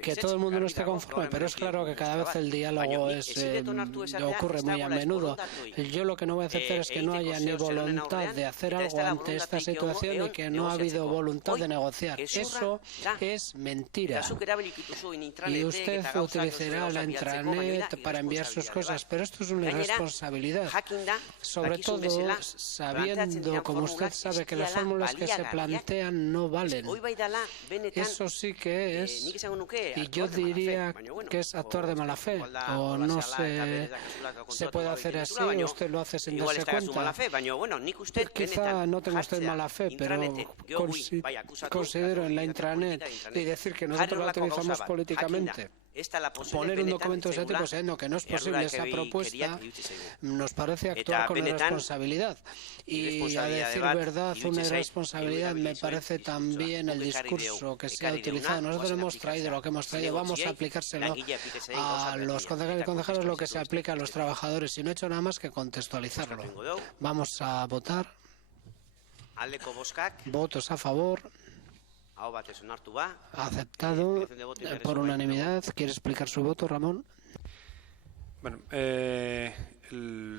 Que todo el mundo no esté conforme, pero es claro que cada vez el diálogo ocurre muy a menudo. Yo lo que no voy a aceptar es que no haya ni voluntad de hacer algo ante esta situación y que no ha habido voluntad de negociar. Eso es mentira. Y usted utilizará la intranet para enviar sus cosas, pero esto es una irresponsabilidad. Sobre todo sabiendo, como usted sabe, que las fórmulas que se plantean no valen. Eso sí que es, y yo diría que es actuar de mala fe, o no sé, se puede hacer así, o usted lo hace sin darse cuenta. Quizá no tenga usted mala fe, pero considero en la intranet y decir que nosotros la utilizamos políticamente. poner un documento de ese tipo sabiendo que no es posible esa propuesta, nos parece actuar con irresponsabilidad. Y a decir verdad, una irresponsabilidad me parece también el discurso que se ha utilizado. Nosotros hemos traído lo que hemos traído, vamos a aplicárselo a los concejales y concejalas lo que se aplica a los trabajadores y no he hecho nada más que contextualizarlo. Vamos a votar. Votos a favor. Aceptado por unanimidad. ¿Quiere explicar su voto, Ramón? Bueno, el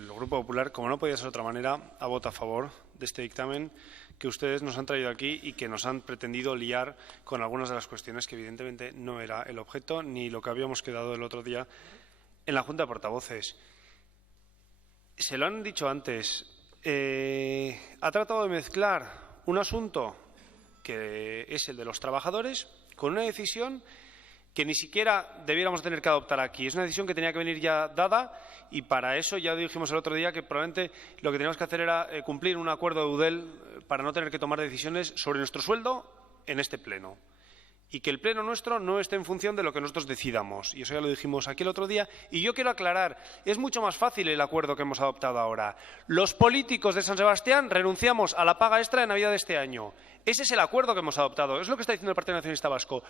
Grupo Popular, como no podía ser de otra manera, ha votado a favor de este dictamen que ustedes nos han traído aquí y que nos han pretendido liar con algunas de las cuestiones que evidentemente no era el objeto ni lo que habíamos quedado el otro día en la Junta de Portavoces. Se lo han dicho antes, ha tratado de mezclar un asunto que es el de los trabajadores con una decisión que ni siquiera debiéramos tener que adoptar aquí. Es una decisión que tenía que venir ya dada y para eso ya dijimos el otro día que probablemente lo que teníamos que hacer era cumplir un acuerdo de Eudel para no tener que tomar decisiones sobre nuestro sueldo en este pleno. Y que el pleno nuestro no esté en función de lo que nosotros decidamos. Y eso ya lo dijimos aquí el otro día. Y yo quiero aclarar, es mucho más fácil el acuerdo que hemos adoptado ahora. Los políticos de San Sebastián renunciamos a la paga extra de Navidad de este año. Ese es el acuerdo que hemos adoptado. Es lo que está diciendo el Partido Nacionalista Vasco.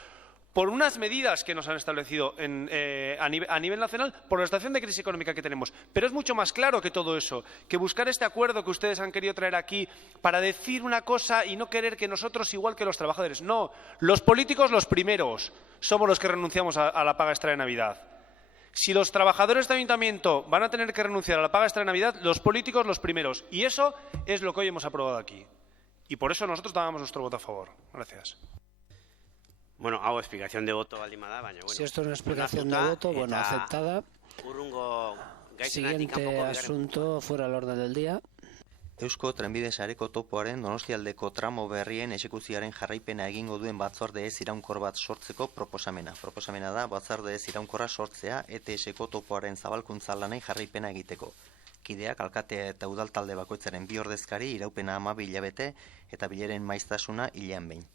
Por unas medidas que nos han establecido a nivel nacional, por la situación de crisis económica que tenemos. Pero es mucho más claro que todo eso, que buscar este acuerdo que ustedes han querido traer aquí para decir una cosa y no querer que nosotros, igual que los trabajadores. No, los políticos los primeros somos los que renunciamos a la paga extra de Navidad. Si los trabajadores de ayuntamiento van a tener que renunciar a la paga extra de Navidad, los políticos los primeros. Y eso es lo que hoy hemos aprobado aquí. Y por eso nosotros dábamos nuestro voto a favor. Gracias. Bueno, hago explicación de voto baldin bada, baina bueno. Si esto es una explicación de voto, bueno, aceptada. Siguiente asunto, fuera al orden del día. Eusko Trenbide Sareko topoaren Donostialdeko tramo berrien exekuzioaren jarraipena egingo duen batzorde ez iraunkor bat sortzeko proposamena. Proposamena da batzorde ez iraunkorra sortzea ETS-ko topoaren zabalkuntza lanei jarraipena egiteko. Kideak alkatea eta udal talde bakoitzaren bi ordezkari iraupena 12 hilabete eta bileren maiztasuna hilean behin.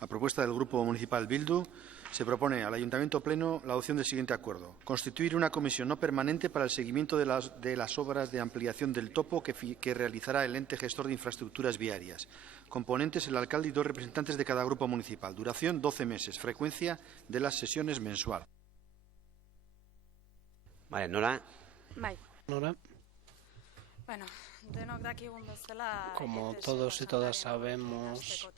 A propuesta del Grupo Municipal Bildu, se propone al Ayuntamiento Pleno la adopción del siguiente acuerdo. Constituir una comisión no permanente para el seguimiento de las obras de ampliación del topo que realizará el ente gestor de infraestructuras viarias. Componentes, el alcalde y 2 representantes de cada grupo municipal. Duración, 12 meses. Frecuencia de las sesiones mensual. Vale, Nora. Nora. Bueno, como todos y todas sabemos,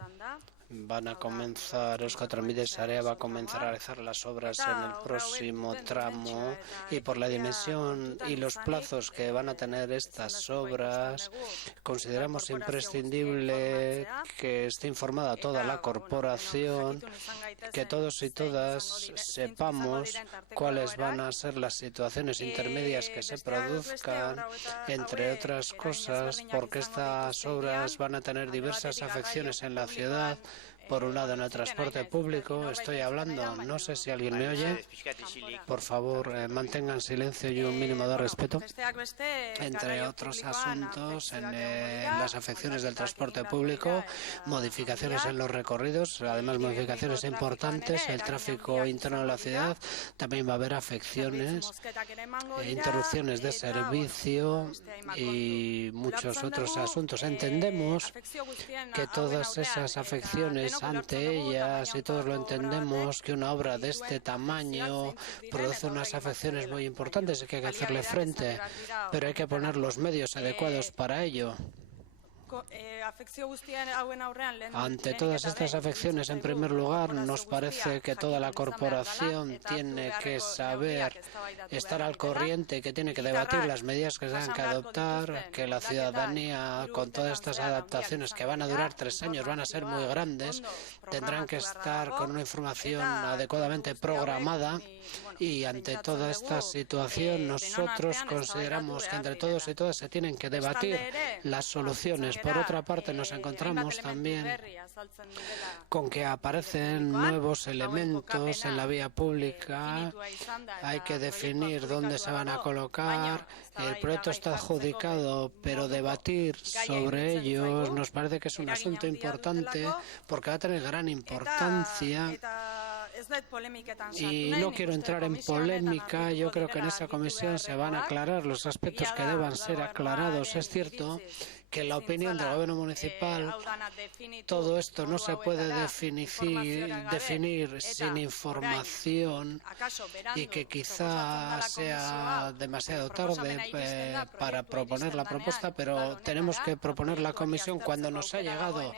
van a comenzar, Eusko Trenbide Sarea va a comenzar a realizar las obras en el próximo tramo y por la dimensión y los plazos que van a tener estas obras, consideramos imprescindible que esté informada toda la corporación, que todos y todas sepamos cuáles van a ser las situaciones intermedias que se produzcan, entre otras cosas, porque estas obras van a tener diversas afecciones en la ciudad. Por un lado, en el transporte público, estoy hablando, no sé si alguien me oye, por favor, mantengan silencio y un mínimo de respeto. Entre otros asuntos, en las afecciones del transporte público, modificaciones en los recorridos, además modificaciones importantes, el tráfico interno de la ciudad, también va a haber afecciones, interrupciones de servicio y muchos otros asuntos. Entendemos que todas esas afecciones ante ellas, y todos lo entendemos, que una obra de este tamaño produce unas afecciones muy importantes y que hay que hacerle frente, pero hay que poner los medios adecuados para ello. Ante todas estas afecciones, en primer lugar, nos parece que toda la corporación tiene que saber estar al corriente, que tiene que debatir las medidas que se han que adoptar, que la ciudadanía, con todas estas adaptaciones que van a durar 3 años, van a ser muy grandes, tendrán que estar con una información adecuadamente programada. Y ante toda esta situación, nosotros consideramos que entre todos y todas se tienen que debatir las soluciones. Por otra parte, nos encontramos también con que aparecen nuevos elementos en la vía pública. Hay que definir dónde se van a colocar. El proyecto está adjudicado, pero debatir sobre ellos nos parece que es un asunto importante porque va a tener gran importancia. Y no quiero entrar en polémica, yo creo que en esa comisión se van a aclarar los aspectos que deban ser aclarados. Es cierto que en la opinión del gobierno municipal todo esto no se puede definir sin información y que quizá sea demasiado tarde para proponer la propuesta, pero tenemos que proponer la comisión cuando nos ha llegado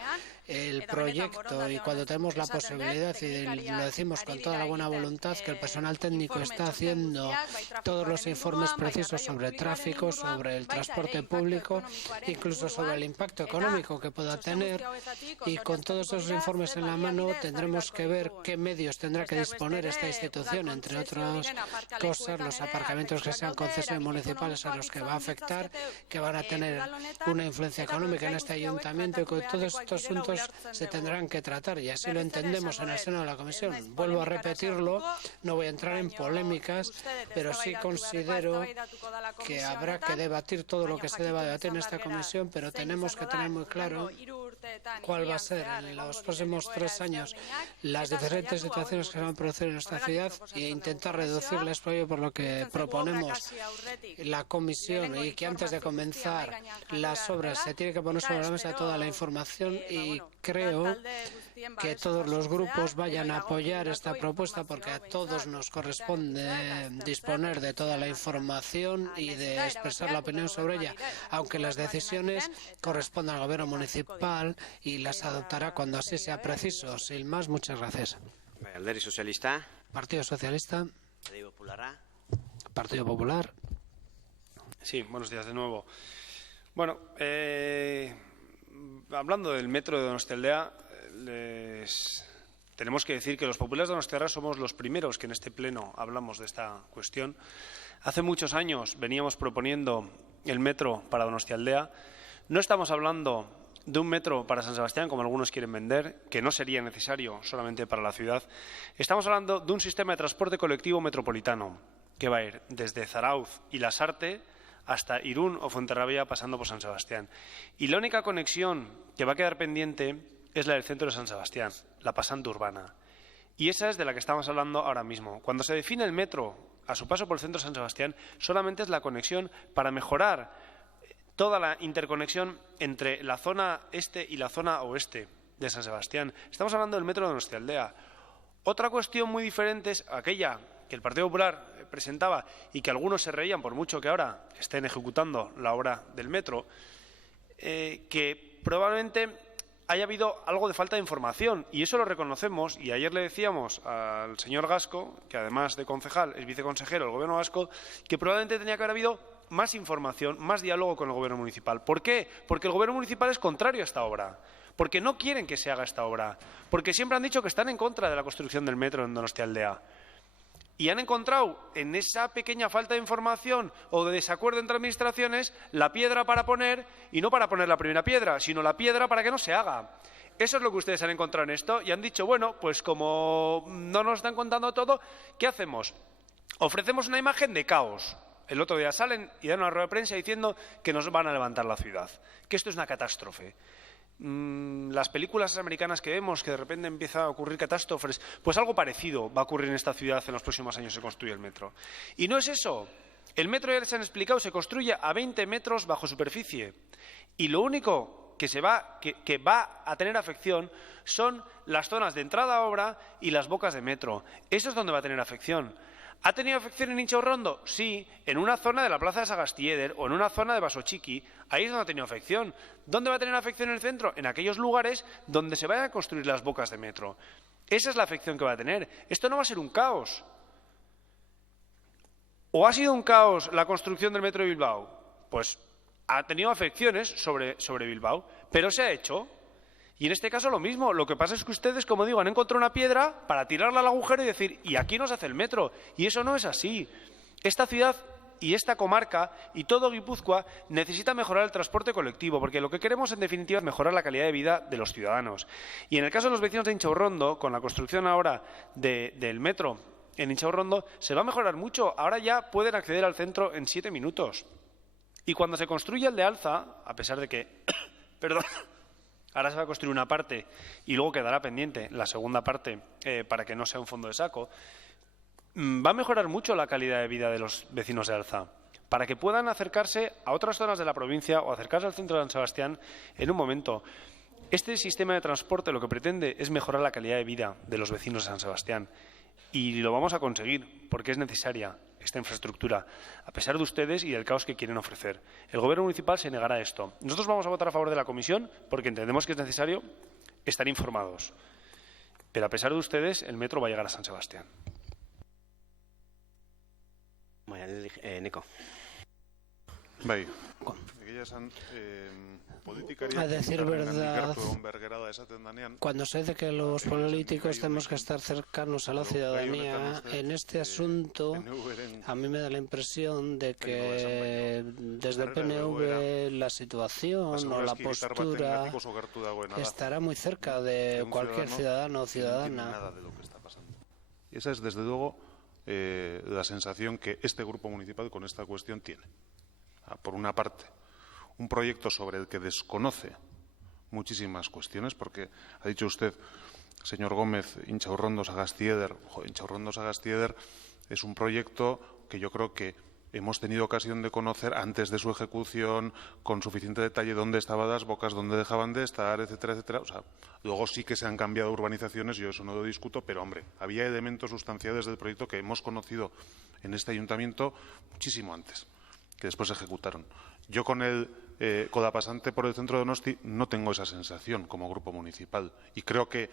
el proyecto y cuando tenemos la posibilidad, y lo decimos con toda la buena voluntad, que el personal técnico está haciendo todos los informes precisos sobre tráfico, sobre el transporte público, incluso sobre el impacto económico que pueda tener, y con todos esos informes en la mano tendremos que ver qué medios tendrá que disponer esta institución, entre otras cosas, los aparcamientos que sean concesiones municipales a los que va a afectar, que van a tener una influencia económica en este ayuntamiento, y con todos estos asuntos se tendrán que tratar, y así lo entendemos en el seno de la comisión. Vuelvo a repetirlo, no voy a entrar en polémicas, pero sí considero que habrá que debatir todo lo que se deba debatir en esta comisión, pero tenemos que tener muy claro cuál va a ser en los próximos 3 años las diferentes situaciones que se van a producir en nuestra ciudad e intentar reducirlas, por lo que proponemos la comisión, y que antes de comenzar las obras se tiene que poner sobre la mesa toda la información, y creo que todos los grupos vayan a apoyar esta propuesta, porque a todos nos corresponde disponer de toda la información y de expresar la opinión sobre ella, aunque las decisiones correspondan al gobierno municipal y las adoptará cuando así sea preciso. Sin más, muchas gracias. Alderdi Socialista. Partido Socialista. Partido Popular. Partido Popular. Sí, buenos días de nuevo. Bueno, hablando del metro de Donostialdea, tenemos que decir que los populares de Donostiarra somos los primeros que en este pleno hablamos de esta cuestión. Hace muchos años veníamos proponiendo el metro para Donostialdea. No estamos hablando de un metro para San Sebastián, como algunos quieren vender, que no sería necesario solamente para la ciudad. Estamos hablando de un sistema de transporte colectivo metropolitano que va a ir desde Zarauz y Lasarte hasta Irún o Fuenterrabía, pasando por San Sebastián. Y la única conexión que va a quedar pendiente es la del centro de San Sebastián, la pasante urbana. Y esa es de la que estamos hablando ahora mismo. Cuando se define el metro a su paso por el centro de San Sebastián, solamente es la conexión para mejorar toda la interconexión entre la zona este y la zona oeste de San Sebastián. Estamos hablando del metro de Donostialdea. Otra cuestión muy diferente es aquella que el Partido Popular presentaba y que algunos se reían por mucho que ahora estén ejecutando la obra del metro, que probablemente haya habido algo de falta de información, y eso lo reconocemos, y ayer le decíamos al señor Gasco, que además de concejal es viceconsejero del Gobierno vasco, que probablemente tenía que haber habido más información, más diálogo con el Gobierno municipal. ¿Por qué? Porque el Gobierno municipal es contrario a esta obra, porque no quieren que se haga esta obra, porque siempre han dicho que están en contra de la construcción del metro en Donostialdea. Y han encontrado en esa pequeña falta de información o de desacuerdo entre administraciones la piedra para poner, y no para poner la primera piedra, sino la piedra para que no se haga. Eso es lo que ustedes han encontrado en esto, y han dicho, bueno, pues como no nos están contando todo, ¿qué hacemos? Ofrecemos una imagen de caos. El otro día salen y dan una rueda de prensa diciendo que nos van a levantar la ciudad, que esto es una catástrofe. Las películas americanas que vemos, que de repente empieza a ocurrir catástrofes, pues algo parecido va a ocurrir en esta ciudad. En los próximos años se construye el metro. Y no es eso. El metro, ya les han explicado, se construye a 20 metros bajo superficie. Y lo único que va a tener afección son las zonas de entrada a obra y las bocas de metro. Eso es donde va a tener afección. ¿Ha tenido afección en Inchaurrondo? Sí, en una zona de la plaza de Sagastieder o en una zona de Basochiqui. Ahí es donde ha tenido afección. ¿Dónde va a tener afección en el centro? En aquellos lugares donde se vayan a construir las bocas de metro. Esa es la afección que va a tener. Esto no va a ser un caos. ¿O ha sido un caos la construcción del metro de Bilbao? Pues ha tenido afecciones sobre Bilbao, pero se ha hecho. Y en este caso lo mismo. Lo que pasa es que ustedes, como digo, han encontrado una piedra para tirarla al agujero y decir, y aquí nos hace el metro. Y eso no es así. Esta ciudad y esta comarca y todo Guipúzcoa necesita mejorar el transporte colectivo, porque lo que queremos en definitiva es mejorar la calidad de vida de los ciudadanos. Y en el caso de los vecinos de Inchaurrondo, con la construcción ahora del metro en Inchaurrondo, se va a mejorar mucho. Ahora ya pueden acceder al centro en 7 minutos. Y cuando se construya el de Alza, a pesar de que... perdón... Ahora se va a construir una parte y luego quedará pendiente la segunda parte para que no sea un fondo de saco. Va a mejorar mucho la calidad de vida de los vecinos de Alza, para que puedan acercarse a otras zonas de la provincia o acercarse al centro de San Sebastián en un momento. Este sistema de transporte lo que pretende es mejorar la calidad de vida de los vecinos de San Sebastián y lo vamos a conseguir porque es necesaria esta infraestructura, a pesar de ustedes y del caos que quieren ofrecer. El Gobierno municipal se negará a esto. Nosotros vamos a votar a favor de la comisión porque entendemos que es necesario estar informados. Pero a pesar de ustedes, el metro va a llegar a San Sebastián. Neko. Bai, a decir verdad, cuando se dice que los políticos tenemos que estar cercanos a la ciudadanía, en este asunto a mí me da la impresión de que desde el PNV la situación o la postura estará muy cerca de cualquier ciudadano o ciudadana. Esa es, desde luego, la sensación que este grupo municipal con esta cuestión tiene. Por una parte, un proyecto sobre el que desconoce muchísimas cuestiones, porque ha dicho usted, señor Gómez, Inchaurrondo-Sagastieder. Inchaurrondo-Sagastieder es un proyecto que yo creo que hemos tenido ocasión de conocer antes de su ejecución, con suficiente detalle dónde estaban las bocas, dónde dejaban de estar, etcétera, etcétera. O sea, luego sí que se han cambiado urbanizaciones, yo eso no lo discuto, pero, hombre, había elementos sustanciales del proyecto que hemos conocido en este ayuntamiento muchísimo antes, que después se ejecutaron. Yo con la pasante por el centro de Donosti no tengo esa sensación como grupo municipal y creo que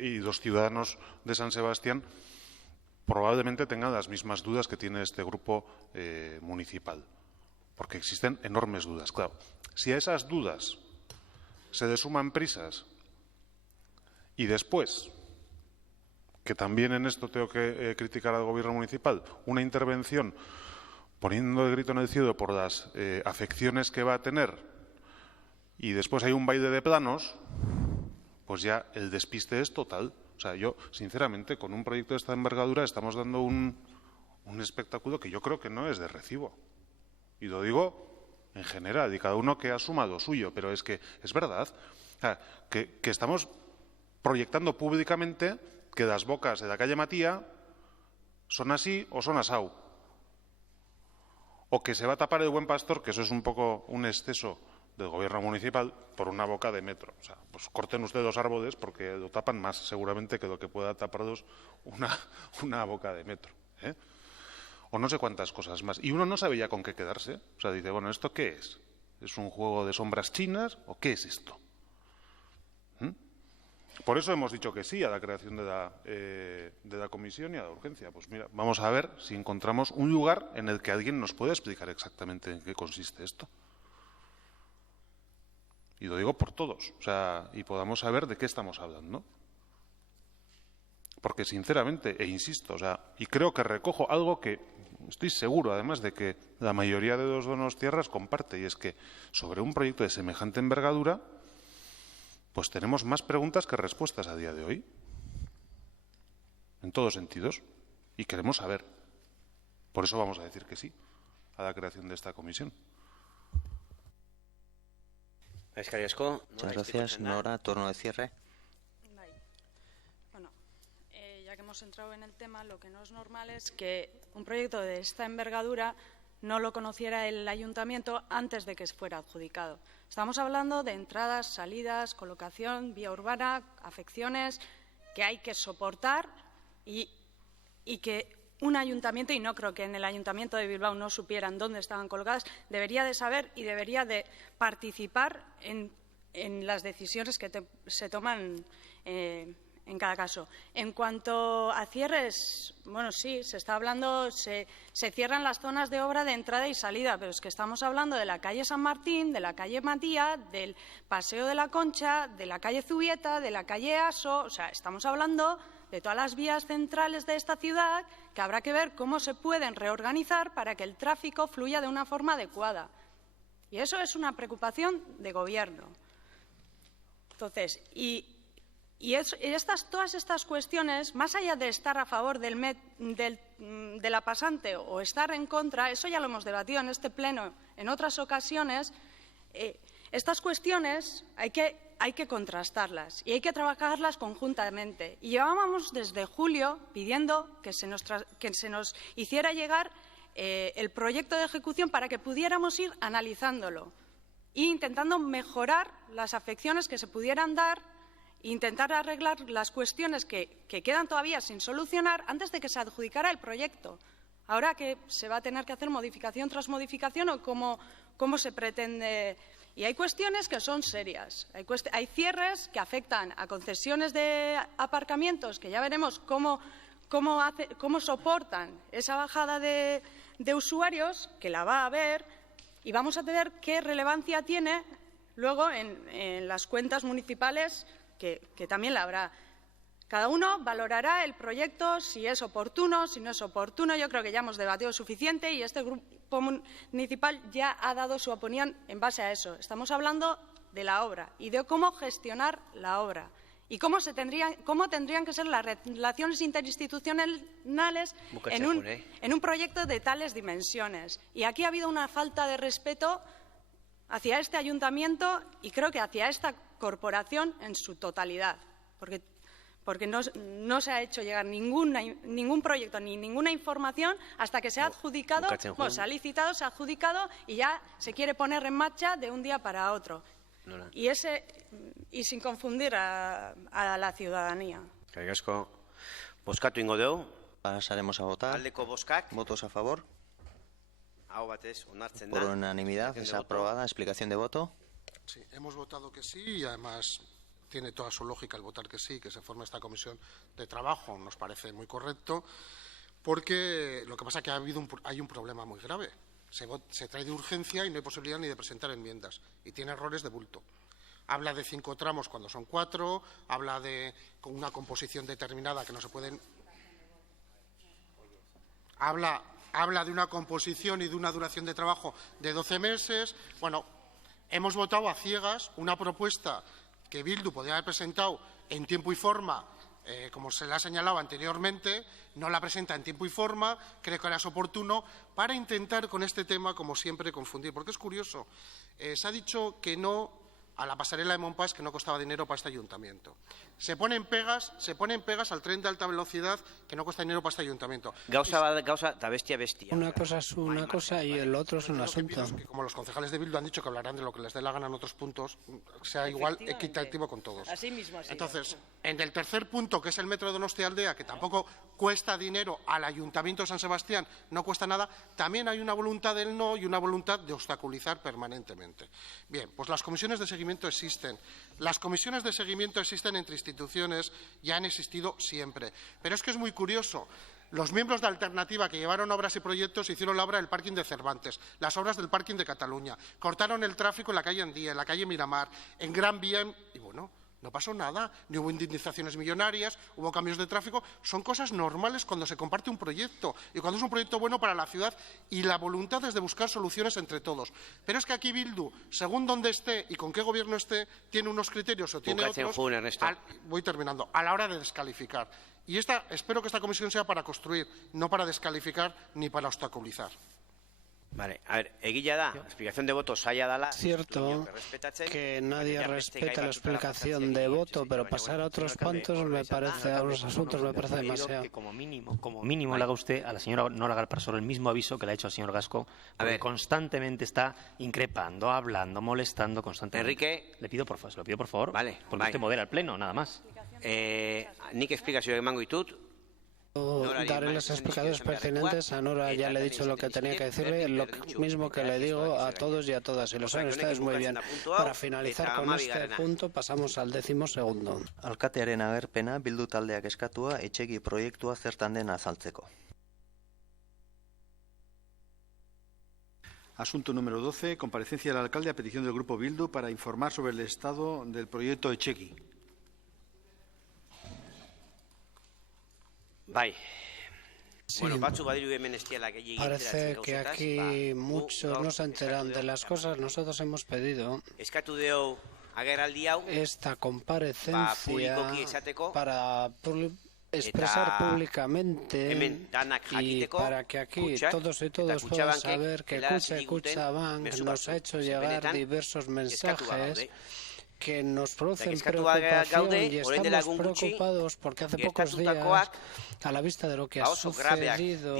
y los ciudadanos de San Sebastián probablemente tengan las mismas dudas que tiene este grupo municipal, porque existen enormes dudas. Claro, si a esas dudas se le suman prisas y después, que también en esto tengo que criticar al gobierno municipal, una intervención poniendo el grito en el cielo por las afecciones que va a tener y después hay un baile de planos, pues ya el despiste es total. O sea, yo, sinceramente, con un proyecto de esta envergadura estamos dando un espectáculo que yo creo que no es de recibo. Y lo digo en general, y cada uno que asuma lo suyo, pero es que es verdad. O sea, que estamos proyectando públicamente que las bocas de la calle Matía son así o son asau. O que se va a tapar el Buen Pastor, que eso es un poco un exceso del gobierno municipal, por una boca de metro. O sea, pues corten ustedes los árboles porque lo tapan más seguramente que lo que pueda taparlos una boca de metro. O no sé cuántas cosas más. Y uno no sabe ya con qué quedarse. O sea, dice, bueno, ¿esto qué es? ¿Es un juego de sombras chinas o qué es esto? Por eso hemos dicho que sí a la creación de la comisión y a la urgencia. Pues mira, vamos a ver si encontramos un lugar en el que alguien nos pueda explicar exactamente en qué consiste esto. Y lo digo por todos, o sea, y podamos saber de qué estamos hablando. Porque, sinceramente, e insisto, o sea, y creo que recojo algo que estoy seguro, además, de que la mayoría de los donostiarras comparte, y es que sobre un proyecto de semejante envergadura, pues tenemos más preguntas que respuestas a día de hoy, en todos sentidos, y queremos saber. Por eso vamos a decir que sí a la creación de esta comisión. Muchas gracias. Nora, turno de cierre. Bueno, ya que hemos entrado en el tema, lo que no es normal es que un proyecto de esta envergadura no lo conociera el ayuntamiento antes de que fuera adjudicado. Estamos hablando de entradas, salidas, colocación, vía urbana, afecciones que hay que soportar y que un ayuntamiento, y no creo que en el Ayuntamiento de Bilbao no supieran dónde estaban colocadas, debería de saber y debería de participar en las decisiones que se toman en cada caso. En cuanto a cierres, bueno, sí, se está hablando, se cierran las zonas de obra de entrada y salida, pero es que estamos hablando de la calle San Martín, de la calle Matía, del Paseo de la Concha, de la calle Zubieta, de la calle Aso, o sea, estamos hablando de todas las vías centrales de esta ciudad que habrá que ver cómo se pueden reorganizar para que el tráfico fluya de una forma adecuada. Y eso es una preocupación de gobierno. Entonces, todas estas cuestiones, más allá de estar a favor de la pasante o estar en contra, eso ya lo hemos debatido en este pleno en otras ocasiones, Estas cuestiones hay que contrastarlas y hay que trabajarlas conjuntamente. Y llevábamos desde julio pidiendo que se nos hiciera llegar el proyecto de ejecución para que pudiéramos ir analizándolo e intentando mejorar las afecciones que se pudieran dar e intentar arreglar las cuestiones que quedan todavía sin solucionar antes de que se adjudicara el proyecto. Ahora que se va a tener que hacer modificación tras modificación o cómo se pretende. Y hay cuestiones que son serias. Hay cierres que afectan a concesiones de aparcamientos que ya veremos cómo soportan esa bajada de usuarios, que la va a haber, y vamos a ver qué relevancia tiene luego en las cuentas municipales, que también la habrá. Cada uno valorará el proyecto, si es oportuno, si no es oportuno. Yo creo que ya hemos debatido suficiente y este grupo municipal ya ha dado su opinión en base a eso. Estamos hablando de la obra y de cómo gestionar la obra y cómo tendrían que ser las relaciones interinstitucionales en un proyecto de tales dimensiones. Y aquí ha habido una falta de respeto hacia este ayuntamiento y creo que hacia esta corporación en su totalidad, porque no se ha hecho llegar ningún proyecto ni ninguna información hasta que se ha adjudicado, se ha licitado, se ha adjudicado y ya se quiere poner en marcha de un día para otro. Y sin confundir a la ciudadanía. Eskerrik asko. Bozkatu ingo dugu. Pasaremos a votar. Aldeko bozkak. Votos a favor. Aho batez onartzen da. Por unanimidad, es aprobada. Explicación de voto. Sí, hemos votado que sí y además tiene toda su lógica el votar que sí, que se forme esta comisión de trabajo. Nos parece muy correcto porque lo que pasa es que hay un problema muy grave. Se trae de urgencia y no hay posibilidad ni de presentar enmiendas y tiene errores de bulto. Habla de 5 tramos cuando son 4, habla de con una composición determinada que no se pueden. Habla de una composición y de una duración de trabajo de 12 meses. Bueno, hemos votado a ciegas una propuesta que Bildu podría haber presentado en tiempo y forma, como se le ha señalado anteriormente, no la presenta en tiempo y forma, creo que ahora es oportuno, para intentar con este tema, como siempre, confundir. Porque es curioso, se ha dicho que no a la pasarela de Montpas, que no costaba dinero para este ayuntamiento. Se ponen pegas al tren de alta velocidad, que no cuesta dinero para este ayuntamiento. Gauza eta bestia. Una cosa es una cosa y el otro es un asunto. Que como los concejales de Bildu han dicho que hablarán de lo que les dé la gana en otros puntos, sea igual equitativo con todos. Así mismo. Entonces, en el tercer punto, que es el metro de Donostialdea, que tampoco cuesta dinero al Ayuntamiento de San Sebastián, no cuesta nada, también hay una voluntad del no y una voluntad de obstaculizar permanentemente. Bien, pues las comisiones de seguimiento existen. Las comisiones de seguimiento existen entre instituciones y han existido siempre. Pero es que es muy curioso. Los miembros de Alternativa que llevaron obras y proyectos hicieron la obra del parking de Cervantes, las obras del parking de Cataluña, cortaron el tráfico en la calle Andía, en la calle Miramar, en Gran Vía, y bueno, no pasó nada, ni hubo indemnizaciones millonarias, hubo cambios de tráfico. Son cosas normales cuando se comparte un proyecto y cuando es un proyecto bueno para la ciudad y la voluntad es de buscar soluciones entre todos. Pero es que aquí Bildu, según donde esté y con qué gobierno esté, tiene unos criterios o tiene otros. Voy terminando. A la hora de descalificar. Y espero que esta comisión sea para construir, no para descalificar ni para obstaculizar. Vale, a ver, egia da, explicación de voto zaila dala. Cierto que nadie respeta la explicación de voto, pero pasar a otros puntos me parece, a los asuntos me parece demasiado. Que como mínimo le haga usted a la señora Nora Galparsoro el mismo aviso que le ha hecho al señor Gasco, porque constantemente está increpando, hablando, molestando constantemente. Enrique, se lo pido por favor, vale, porque usted modera el pleno, nada más. Nik esplikazioak emango ditut. Daré las explicaciones pertinentes. A Nora ya le he dicho lo que tenía que decirle, lo mismo que le digo a todos y a todas, y lo saben ustedes muy bien. Para finalizar con este punto, pasamos al 12º. Alkatearen agerpena Bildu taldeak eskatua etxegi proiektua zertan den azaltzeko. Asunto número 12. Comparecencia del alcalde a petición del Grupo Bildu para informar sobre el estado del proyecto Etxegi. Bai. Sí. Bueno, parece que aquí muchos no se enteran de las cosas. Nosotros hemos pedido esta comparecencia para expresar públicamente y para que aquí todos y todos puedan saber que Kutxa y Kutxabank nos ha hecho llegar diversos mensajes que nos producen preocupación y estamos preocupados porque hace pocos días, a la vista de lo que ha sucedido,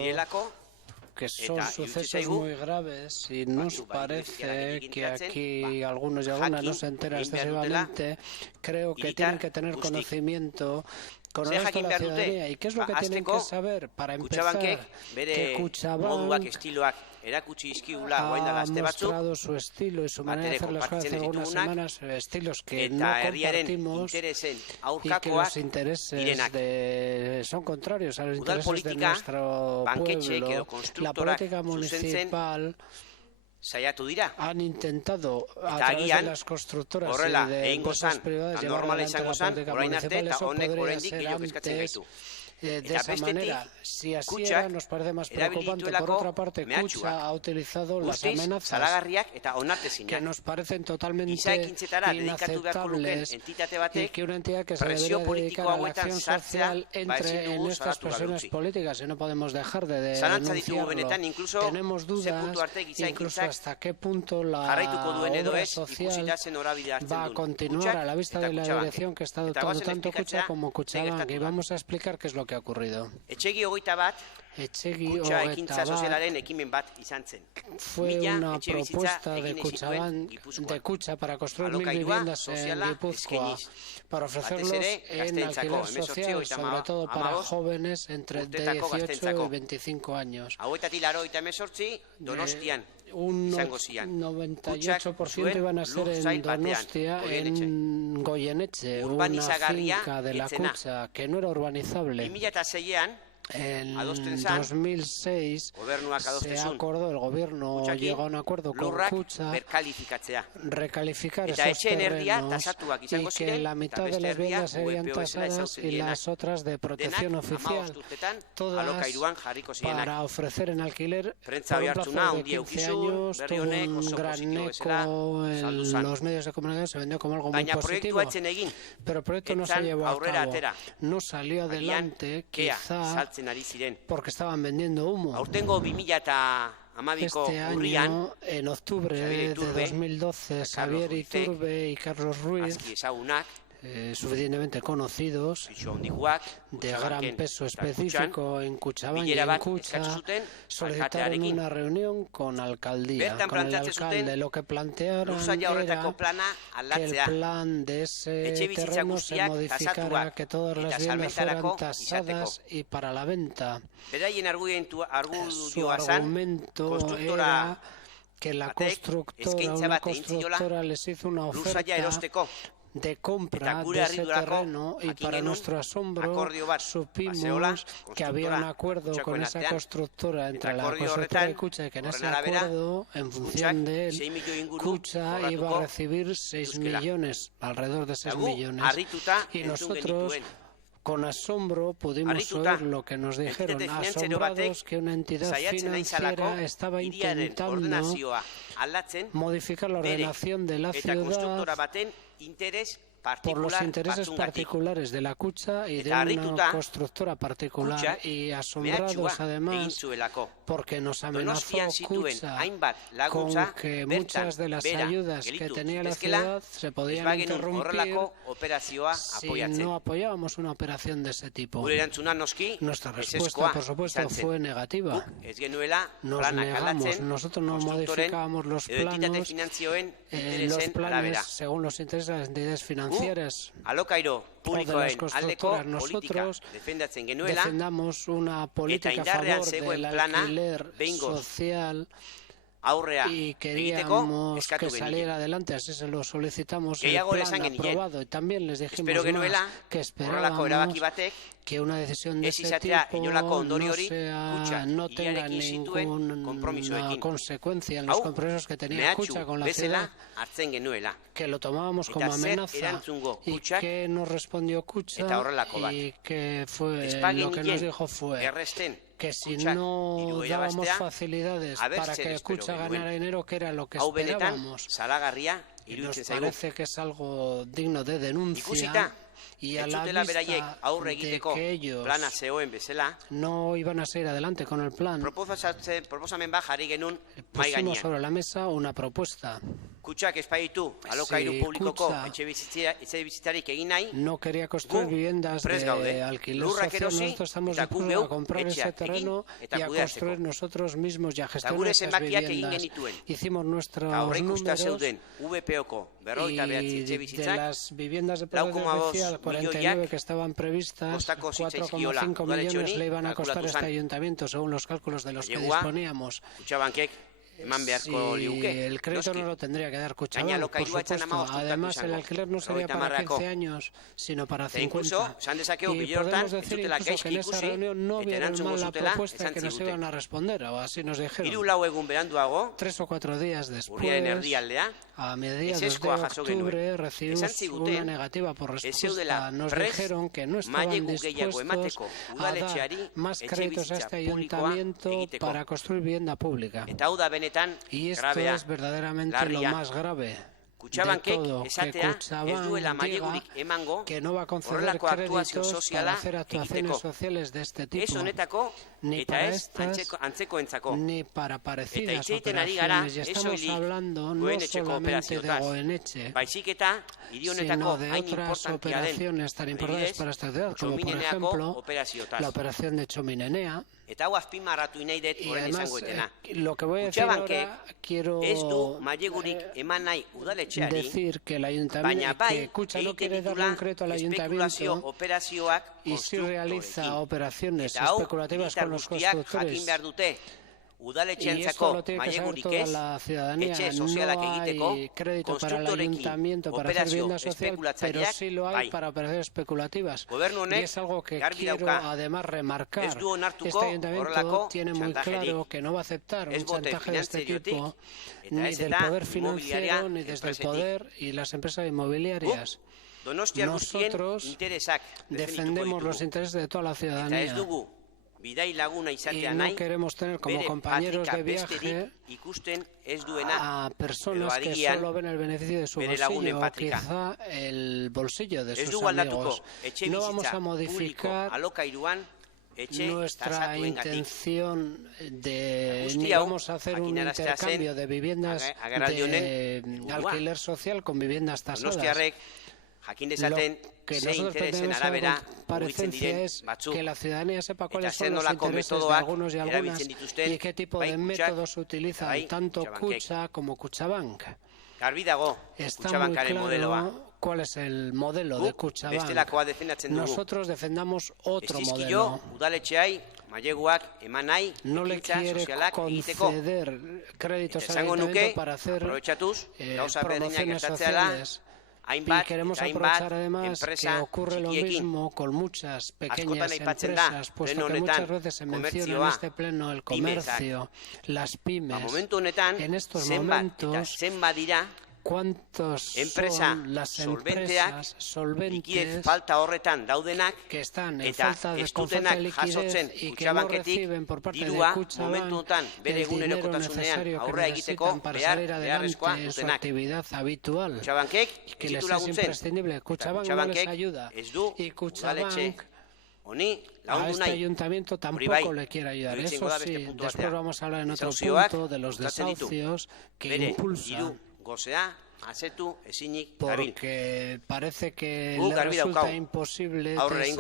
que son sucesos muy graves y nos parece que aquí algunos y algunas no se enteran excesivamente, creo que tienen que tener conocimiento con el resto de la ciudadanía. ¿Y qué es lo que tienen que saber? Para empezar, que Kutxabank ha mostrado su estilo y su manera de hacer las cosas hace algunas semanas, estilos que no compartimos y que los intereses son contrarios a los intereses de nuestro pueblo. La política municipal han intentado, a través de las constructoras y de empresas privadas, llevar adelante la política municipal. Eso podría ser antes de esa manera. Si así era, nos parece más preocupante. Por otra parte, Kutxa ha utilizado las amenazas que nos parecen totalmente inaceptables y que una entidad que se debería dedicar a la acción social entre en estas presiones políticas y no podemos dejar de denunciarlo. Tenemos dudas incluso hasta qué punto la obra social va a continuar a la vista de la dirección que está adoptando tanto Kutxa como Kutxabank, y vamos a explicar qué es lo que ha ocurrido. Etxegi fue una propuesta de Kutxa para construir 1000 viviendas en Guipúzcoa, para ofrecerlos en alquiler social, sobre todo para jóvenes entre 18 y 25 años. Un 98% iban a ser en Donostia, en Goyeneche, una finca de la Kutxa que no era urbanizable. En 2006 se acordó, el gobierno llegó a un acuerdo con Kutxa recalificar esos terrenos y que la mitad de las viviendas serían tasadas y las otras de protección oficial, todas para ofrecer en alquiler por un plazo de 15 años. Tuvo un gran eco en los medios de comunicación, se vendió como algo muy positivo, pero el proyecto no se llevó a cabo, no salió adelante, quizá porque estaban vendiendo humo. Este año, en octubre de 2012, Xavier Iturbe y Carlos Ruiz, suficientemente conocidos, de gran peso específico en Kutxabank y en Kutxa, solicitaron una reunión con alcaldía, con el alcalde. Lo que plantearon era que el plan de ese terreno se modificara, que todas las viviendas fueran tasadas y para la venta. Su argumento era que la constructora les hizo una oferta de compra de ese terreno y para nuestro asombro supimos que había un acuerdo con esa constructora entre la constructora y Kutxa y que en ese acuerdo, en función de él, Kutxa iba a recibir 6 millones, alrededor de 6 millones, y nosotros con asombro pudimos oír lo que nos dijeron, asombrados que una entidad financiera estaba intentando modificar la ordenación de la ciudad por los intereses particulares de la Kutxa y de una constructora particular, y asombrados además porque nos amenazó Kutxa con que muchas de las ayudas que tenía la ciudad se podían interrumpir si no apoyábamos una operación de ese tipo. Nuestra respuesta, por supuesto, fue negativa. Nos negamos, nosotros no modificábamos los planes según los intereses de las entidades financieras o de las constructoras. Nosotros defendamos una política a favor del alquiler social y queríamos que saliera adelante, así se lo solicitamos, el plan aprobado, y también les dijimos que esperábamos que una decisión de ese tipo no tenga ninguna consecuencia en los compromisos que tenía Kutxa con la ciudad, que lo tomábamos como amenaza, y que nos respondió Kutxa, y que lo que nos dijo fue que si no dábamos facilidades para que Kutxa ganara dinero, que era lo que esperábamos, y nos parece que es algo digno de denuncia, y a la vista de que ellos no iban a seguir adelante con el plan, pusimos sobre la mesa una propuesta. Kutxak espaitu alokairu publikoko etxebizitzarik egin nahi, no quería construir viviendas de alquiler social, nosotros estamos dispuestos a comprar ese terreno y a construir nosotros mismos y a gestionar esas viviendas. Hicimos nuestros números y de las viviendas de poder especial, 49 que estaban previstas, 4,5 millones le iban a costar a este ayuntamiento, según los cálculos de los que disponíamos. Si el crédito no lo tendría que dar Kutxabank, por supuesto. Además, el alquiler no sería para 15 años, sino para 50. Y podemos decir incluso que en esa reunión no vieron mal la propuesta que nos iban a responder, o así nos dijeron. 3 o 4 días después, a mediados de octubre, recibimos una negativa por respuesta. Nos dijeron que no estaban dispuestos a dar más créditos a este ayuntamiento para construir vivienda pública. Y esto es verdaderamente lo más grave de todo, que Kutxabank diga que no va a conceder créditos para hacer actuaciones sociales de este tipo, ni para estas, ni para parecidas operaciones. Y estamos hablando no solamente de Goeneche, sino de otras operaciones tan importantes para esta ciudad, como por ejemplo la operación de Txomin Enea. Y además, lo que voy a decir ahora, quiero decir que el ayuntamiento, que Kutxa no quiere darle un crédito al ayuntamiento y sí realiza operaciones especulativas con los constructores. Y esto lo tiene que saber toda la ciudadanía. No hay crédito para el ayuntamiento para hacer vivienda social, pero sí lo hay para operaciones especulativas. Y es algo que quiero además remarcar. Este ayuntamiento tiene muy claro que no va a aceptar un chantaje de este tipo, ni del poder financiero, ni desde el poder y las empresas inmobiliarias. Nosotros defendemos los intereses de toda la ciudadanía. Y no queremos tener como compañeros de viaje a personas que solo ven el beneficio de su bolsillo o quizá el bolsillo de sus amigos. No vamos a modificar nuestra intención ni vamos a hacer un intercambio de viviendas de alquiler social con viviendas tasadas. Lo que nosotros pretendemos con comparecencia es que la ciudadanía sepa cuáles son los intereses de algunos y algunas y qué tipo de métodos utilizan tanto Kutxa como Kutxabank. Está muy claro cuál es el modelo de Kutxabank. Nosotros defendamos otro modelo. No le quiere conceder créditos al ayuntamiento para hacer promociones sociales. Y queremos aprovechar además que ocurre lo mismo con muchas pequeñas empresas, puesto que muchas veces se menciona en este pleno el comercio, las pymes. En estos momentos, ¿cuántos son las empresas solventes que están en falta de liquidez y que no reciben por parte de Kutxabank el dinero necesario que necesitan para salir adelante en su actividad habitual? Que les es imprescindible. Kutxabank no les ayuda y Kutxabank a este ayuntamiento tampoco le quiere ayudar. Eso sí, después vamos a hablar en otro punto de los desahucios que impulsan. Porque parece que le resulta imposible ese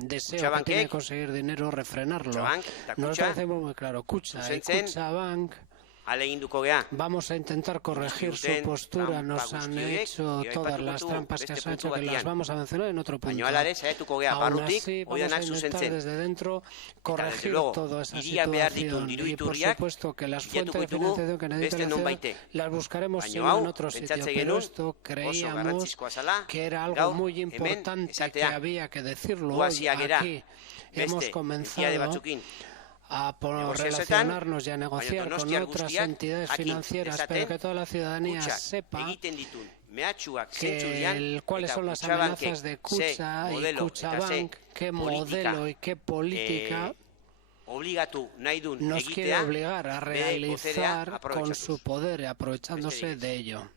deseo que tiene de conseguir dinero refrenarlo. Nosotros hacemos muy claro, Kutxa y Kutxabank vamos a intentar corregir su postura. Nos han hecho todas las trampas que se han hecho, que las vamos a mencionar en otro punto. Aún así, vamos a intentar desde dentro corregir toda esa situación. Y por supuesto que las fuentes de financiación que necesita la ciudad las buscaremos siempre en otro sitio. Pero esto creíamos que era algo muy importante, que había que decirlo hoy aquí. Hemos comenzado a relacionarnos y a negociar con otras entidades financieras, pero que toda la ciudadanía sepa cuáles son las amenazas de Kutxa y Kutxabank, qué modelo y qué política nos quiere obligar a realizar con su poder, aprovechándose de ello.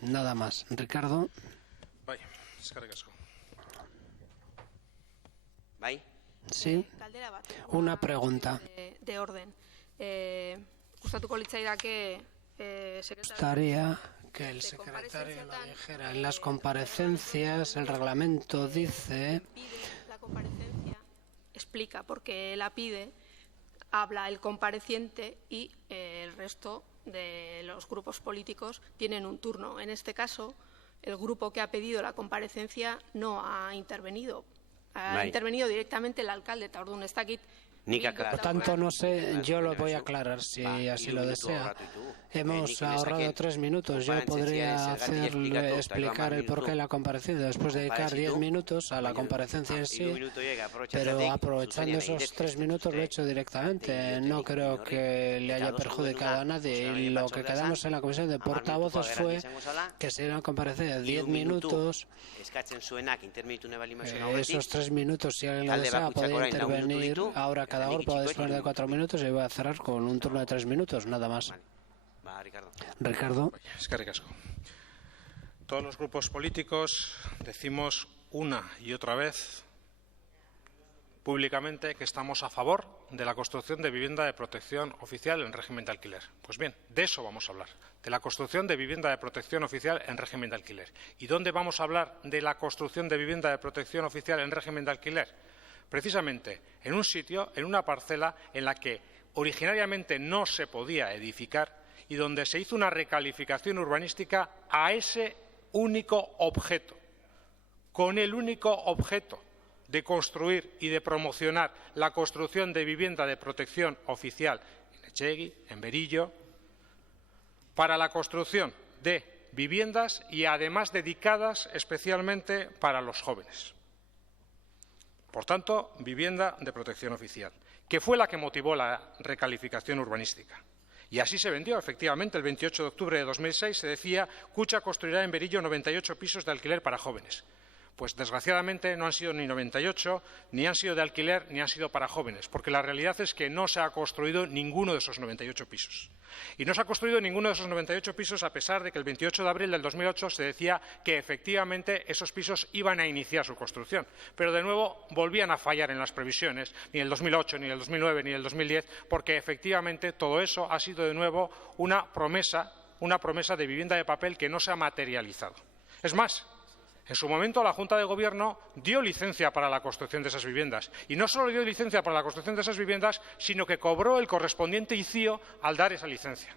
Nada más. Ricardo. Sí, una pregunta. De orden. Gustatuko litzaidake gustaría que el secretario lo dijera. En las comparecencias el reglamento dice... La comparecencia explica por qué la pide, habla el compareciente y el resto de los grupos políticos tienen un turno. En este caso, el grupo que ha pedido la comparecencia no ha intervenido. Ha intervenido directamente el alcalde, eta orduan ez dakit. Por tanto, no sé, yo lo voy a aclarar si así lo desea. Hemos ahorrado 3 minutos. Yo podría explicar el porqué de la comparecencia, después dedicar 10 minutos a la comparecencia en sí, pero aprovechando esos 3 minutos lo he hecho directamente. No creo que le haya perjudicado a nadie. Y lo que quedamos en la comisión de portavoces fue que se iban a comparecer de 10 minutos. Esos 3 minutos, si alguien lo desea, podría intervenir. Ahora cada grupo va a disponer de 4 minutos y voy a cerrar con un turno de 3 minutos, nada más. Ricardo. Es que ricasco. Todos los grupos políticos decimos una y otra vez públicamente que estamos a favor de la construcción de vivienda de protección oficial en régimen de alquiler. Pues bien, de eso vamos a hablar, de la construcción de vivienda de protección oficial en régimen de alquiler. ¿Y dónde vamos a hablar de la construcción de vivienda de protección oficial en régimen de alquiler? Precisamente en un sitio, en una parcela en la que originariamente no se podía edificar y donde se hizo una recalificación urbanística a ese único objeto, con el único objeto de construir y de promocionar la construcción de vivienda de protección oficial en Etxegui, en Berillo, para la construcción de viviendas y además dedicadas especialmente para los jóvenes. Por tanto, vivienda de protección oficial, que fue la que motivó la recalificación urbanística. Y así se vendió, efectivamente, el 28 de octubre de 2006 se decía Kutxa construirá en Berillo 98 pisos de alquiler para jóvenes. Pues desgraciadamente no han sido ni 98, ni han sido de alquiler, ni han sido para jóvenes, porque la realidad es que no se ha construido ninguno de esos 98 pisos. Y no se ha construido ninguno de esos 98 pisos a pesar de que el 28 de abril del 2008 se decía que efectivamente esos pisos iban a iniciar su construcción. Pero de nuevo volvían a fallar en las previsiones, ni el 2008, ni el 2009, ni el 2010, porque efectivamente todo eso ha sido de nuevo una promesa de vivienda de papel que no se ha materializado. Es más, en su momento la Junta de Gobierno dio licencia para la construcción de esas viviendas. Y no solo dio licencia para la construcción de esas viviendas, sino que cobró el correspondiente ICIO al dar esa licencia.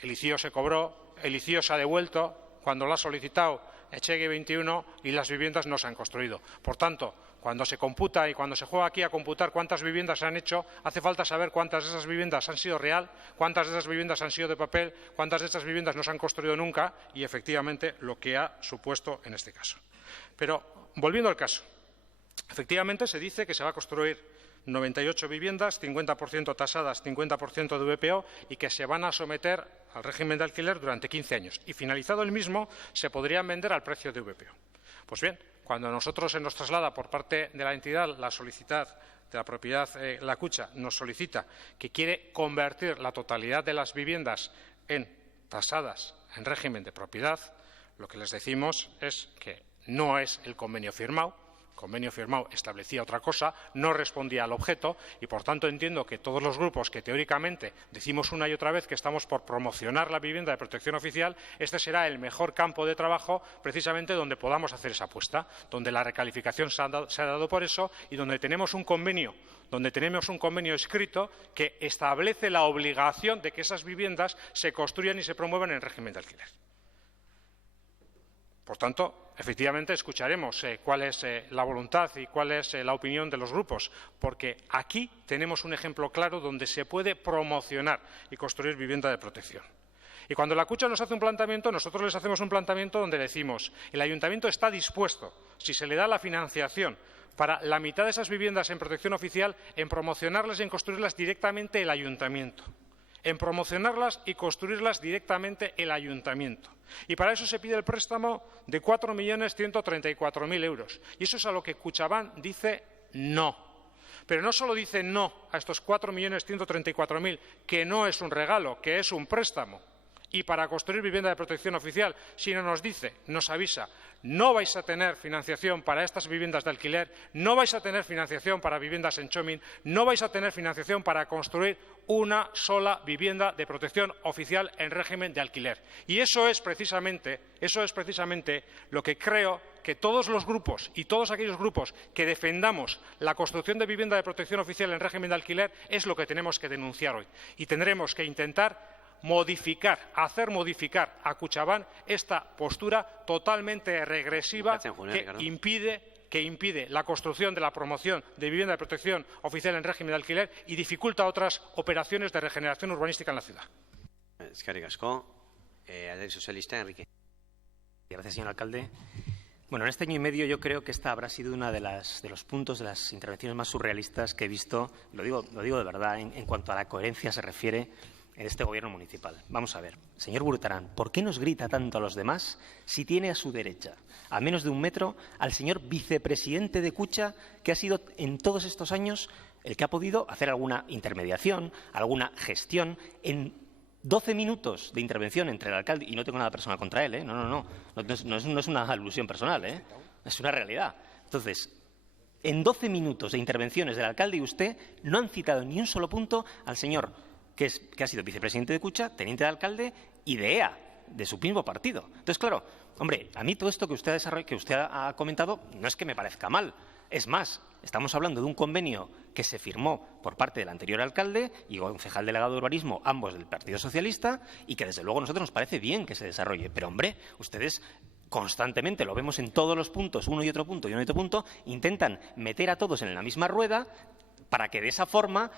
El ICIO se cobró, el ICIO se ha devuelto cuando lo ha solicitado Etxegui 21 y las viviendas no se han construido. Por tanto, cuando se computa y cuando se juega aquí a computar cuántas viviendas se han hecho, hace falta saber cuántas de esas viviendas han sido real, cuántas de esas viviendas han sido de papel, cuántas de esas viviendas no se han construido nunca y, efectivamente, lo que ha supuesto en este caso. Pero, volviendo al caso, efectivamente se dice que se va a construir 98 viviendas, 50% tasadas, 50% de VPO y que se van a someter al régimen de alquiler durante 15 años. Y finalizado el mismo, se podrían vender al precio de VPO. Pues bien, cuando a nosotros se nos traslada por parte de la entidad la solicitud de la propiedad, la Kutxa nos solicita que quiere convertir la totalidad de las viviendas en tasadas en régimen de propiedad, lo que les decimos es que no es el convenio firmado. El convenio firmado establecía otra cosa, no respondía al objeto y, por tanto, entiendo que todos los grupos que teóricamente decimos una y otra vez que estamos por promocionar la vivienda de protección oficial, este será el mejor campo de trabajo precisamente donde podamos hacer esa apuesta, donde la recalificación se ha dado por eso y donde tenemos un convenio escrito que establece la obligación de que esas viviendas se construyan y se promuevan en régimen de alquiler. Por tanto, efectivamente, escucharemos cuál es la voluntad y cuál es la opinión de los grupos, porque aquí tenemos un ejemplo claro donde se puede promocionar y construir vivienda de protección. Y cuando la Kutxa nos hace un planteamiento, nosotros les hacemos un planteamiento donde decimos el ayuntamiento está dispuesto, si se le da la financiación para la mitad de esas viviendas en protección oficial, en promocionarlas y en construirlas directamente el ayuntamiento. En promocionarlas y construirlas directamente el ayuntamiento. Y para eso se pide el préstamo de 4.134.000 euros. Y eso es a lo que Kutxabank dice no. Pero no solo dice no a estos 4.134.000, que no es un regalo, que es un préstamo. y para construir vivienda de protección oficial, sino nos dice, nos avisa, no vais a tener financiación para estas viviendas de alquiler, no vais a tener financiación para viviendas en Txomin, no vais a tener financiación para construir una sola vivienda de protección oficial en régimen de alquiler. Y eso es precisamente lo que creo que todos los grupos y todos aquellos grupos que defendamos la construcción de vivienda de protección oficial en régimen de alquiler es lo que tenemos que denunciar hoy. Y tendremos que intentar hacer modificar a Kutxabank esta postura totalmente regresiva que impide la construcción de la promoción de vivienda de protección oficial en régimen de alquiler y dificulta otras operaciones de regeneración urbanística en la ciudad. Eskerrik asko. Alderdi Sozialista, Enrique. Gracias, señor alcalde. Bueno, en este año y medio yo creo que esta habrá sido uno de los puntos de las intervenciones más surrealistas que he visto, lo digo de verdad, en cuanto a la coherencia se refiere en este gobierno municipal. Vamos a ver, señor Burutarán, ¿por qué nos grita tanto a los demás si tiene a su derecha, a menos de 1 metro, al señor vicepresidente de Kutxa, que ha sido en todos estos años el que ha podido hacer alguna intermediación, alguna gestión en 12 minutos de intervención entre el alcalde, y no tengo nada personal contra él, no es una alusión personal, es una realidad. Entonces, en 12 minutos de intervenciones del alcalde y usted no han citado ni un solo punto al señor que ha sido vicepresidente de Kutxa, teniente de alcalde y de EA, de su mismo partido. Entonces, claro, hombre, a mí todo esto que usted ha comentado no es que me parezca mal. Es más, estamos hablando de un convenio que se firmó por parte del anterior alcalde y concejal delegado de urbanismo, ambos del Partido Socialista, y que desde luego a nosotros nos parece bien que se desarrolle. Pero, hombre, ustedes constantemente, lo vemos en todos los puntos, uno y otro punto, intentan meter a todos en la misma rueda para que de esa forma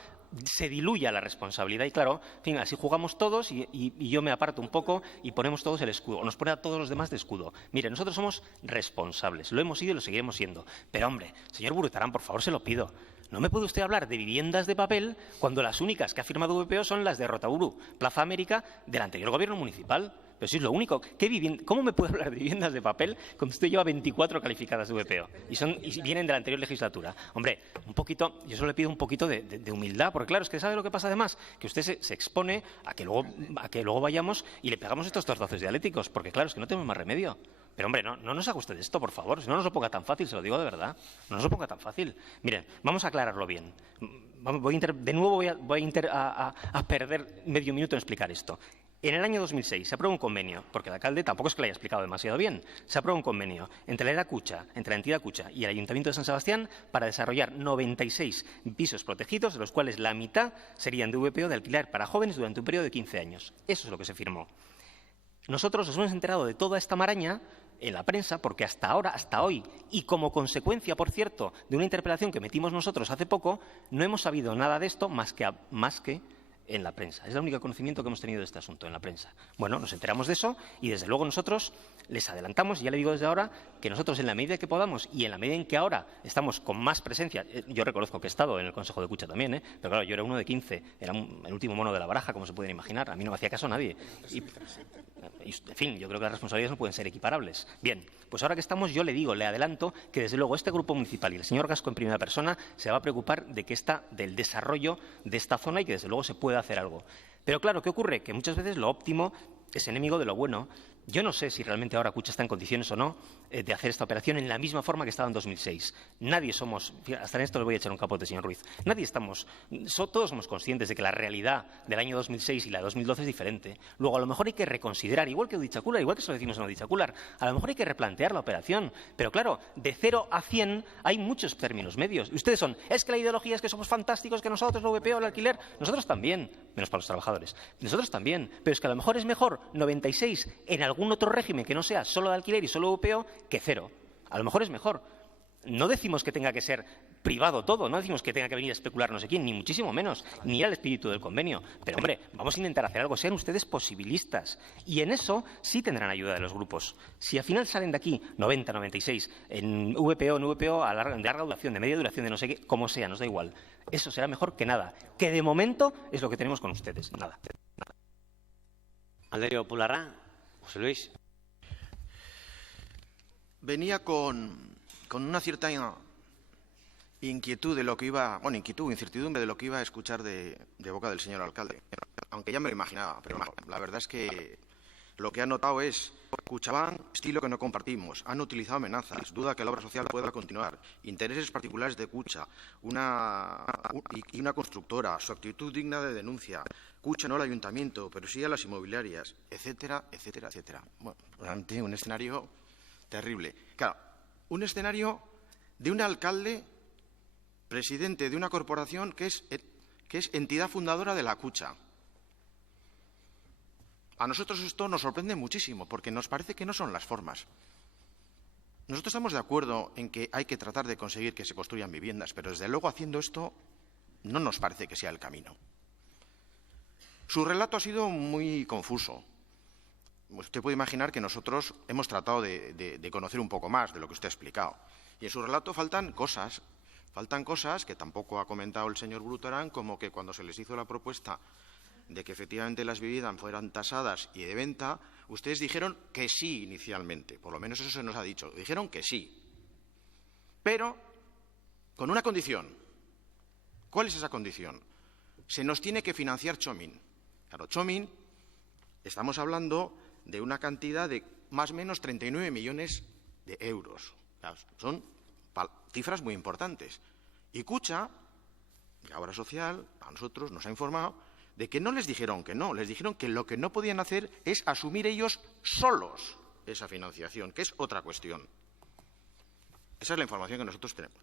se diluya la responsabilidad. Y claro, en fin, así jugamos todos y yo me aparto un poco y ponemos todos el escudo, o nos pone a todos los demás de escudo. Mire, nosotros somos responsables, lo hemos sido y lo seguiremos siendo. Pero, hombre, señor Burutarán, por favor, se lo pido. No me puede usted hablar de viviendas de papel cuando las únicas que ha firmado VPO son las de Rotaburu, Plaza América, del anterior gobierno municipal. Pero si es lo único. ¿Cómo me puede hablar de viviendas de papel cuando usted lleva 24 calificadas de VPO y vienen de la anterior legislatura? Hombre, un poquito, yo solo le pido un poquito de humildad, porque claro, es que ¿sabe lo que pasa además? Que usted se expone a que luego vayamos y le pegamos estos tordazos dialécticos, porque claro, es que no tenemos más remedio. Pero, hombre, no nos haga usted esto, por favor. Si no nos lo ponga tan fácil, se lo digo de verdad. No nos lo ponga tan fácil. Miren, vamos a aclararlo bien. De nuevo voy a perder medio minuto en explicar esto. En el año 2006 se aprueba un convenio, porque el alcalde tampoco es que lo haya explicado demasiado bien, se aprueba un convenio entre la entidad Kutxa y el Ayuntamiento de San Sebastián para desarrollar 96 pisos protegidos, de los cuales la mitad serían de VPO de alquiler para jóvenes durante un periodo de 15 años. Eso es lo que se firmó. Nosotros nos hemos enterado de toda esta maraña en la prensa porque hasta hoy, y como consecuencia, por cierto, de una interpelación que metimos nosotros hace poco, no hemos sabido nada de esto más que en la prensa. Es el único conocimiento que hemos tenido de este asunto, en la prensa. Bueno, nos enteramos de eso y desde luego nosotros les adelantamos, y ya le digo desde ahora, que nosotros en la medida que podamos y en la medida en que ahora estamos con más presencia, yo reconozco que he estado en el Consejo de Kutxa también, pero claro, yo era uno de 15, era el último mono de la baraja, como se pueden imaginar, a mí no me hacía caso nadie. En fin, yo creo que las responsabilidades no pueden ser equiparables. Bien, pues ahora que estamos, yo le adelanto que desde luego este grupo municipal y el señor Gasco en primera persona se va a preocupar del desarrollo de esta zona y que desde luego se pueda hacer algo. Pero claro, ¿qué ocurre? Que muchas veces lo óptimo es enemigo de lo bueno. Yo no sé si realmente ahora Kutxa está en condiciones o no de hacer esta operación en la misma forma que estaba en 2006. Hasta en esto le voy a echar un capote, señor Ruiz. Todos somos conscientes de que la realidad del año 2006 y la de 2012 es diferente. Luego, a lo mejor hay que reconsiderar, igual que Odichacular, igual que se lo decimos en Odichacular, a lo mejor hay que replantear la operación. Pero claro, de 0 a 100 hay muchos términos medios. Y ustedes es que la ideología es que somos fantásticos, que nosotros, lo VPO, el alquiler, nosotros también, menos para los trabajadores. Nosotros también, pero es que a lo mejor es mejor 96 en algún otro régimen que no sea solo de alquiler y solo VPO que 0. A lo mejor es mejor. No decimos que tenga que ser privado todo, no decimos que tenga que venir a especular no sé quién, ni muchísimo menos, ni era el espíritu del convenio. Pero, hombre, vamos a intentar hacer algo, sean ustedes posibilistas. Y en eso sí tendrán ayuda de los grupos. Si al final salen de aquí 90, 96, en VPO, de larga duración, de media duración, de no sé qué, como sea, nos da igual. Eso será mejor que nada. Que de momento es lo que tenemos con ustedes. Nada. Alderdi Popularra, José Luis. Venía con una cierta inquietud de lo que incertidumbre de lo que iba a escuchar de boca del señor alcalde. aunque ya me lo imaginaba, pero la verdad es que lo que han notado es Kutxabank, estilo que no compartimos, han utilizado amenazas, duda que la obra social pueda continuar, intereses particulares de Kutxa, una constructora, su actitud digna de denuncia, Kutxa no al ayuntamiento, pero sí a las inmobiliarias, etcétera, etcétera, etcétera. Bueno, realmente un escenario terrible. Claro, un escenario de un alcalde, presidente de una corporación que es entidad fundadora de la Kutxa. A nosotros esto nos sorprende muchísimo, porque nos parece que no son las formas. Nosotros estamos de acuerdo en que hay que tratar de conseguir que se construyan viviendas, pero desde luego haciendo esto no nos parece que sea el camino. Su relato ha sido muy confuso. Usted puede imaginar que nosotros hemos tratado de conocer un poco más de lo que usted ha explicado. Y en su relato faltan cosas que tampoco ha comentado el señor Brutarán, como que cuando se les hizo la propuesta de que efectivamente las viviendas fueran tasadas y de venta, ustedes dijeron que sí inicialmente, por lo menos eso se nos ha dicho, dijeron que sí, pero con una condición. ¿Cuál es esa condición? Se nos tiene que financiar Txomin. Claro, Txomin, estamos hablando de una cantidad de más o menos 39 millones de euros. Claro, son cifras muy importantes. Y Kutxa, la obra social, a nosotros nos ha informado de que no les dijeron que no, les dijeron que lo que no podían hacer es asumir ellos solos esa financiación, que es otra cuestión. Esa es la información que nosotros tenemos.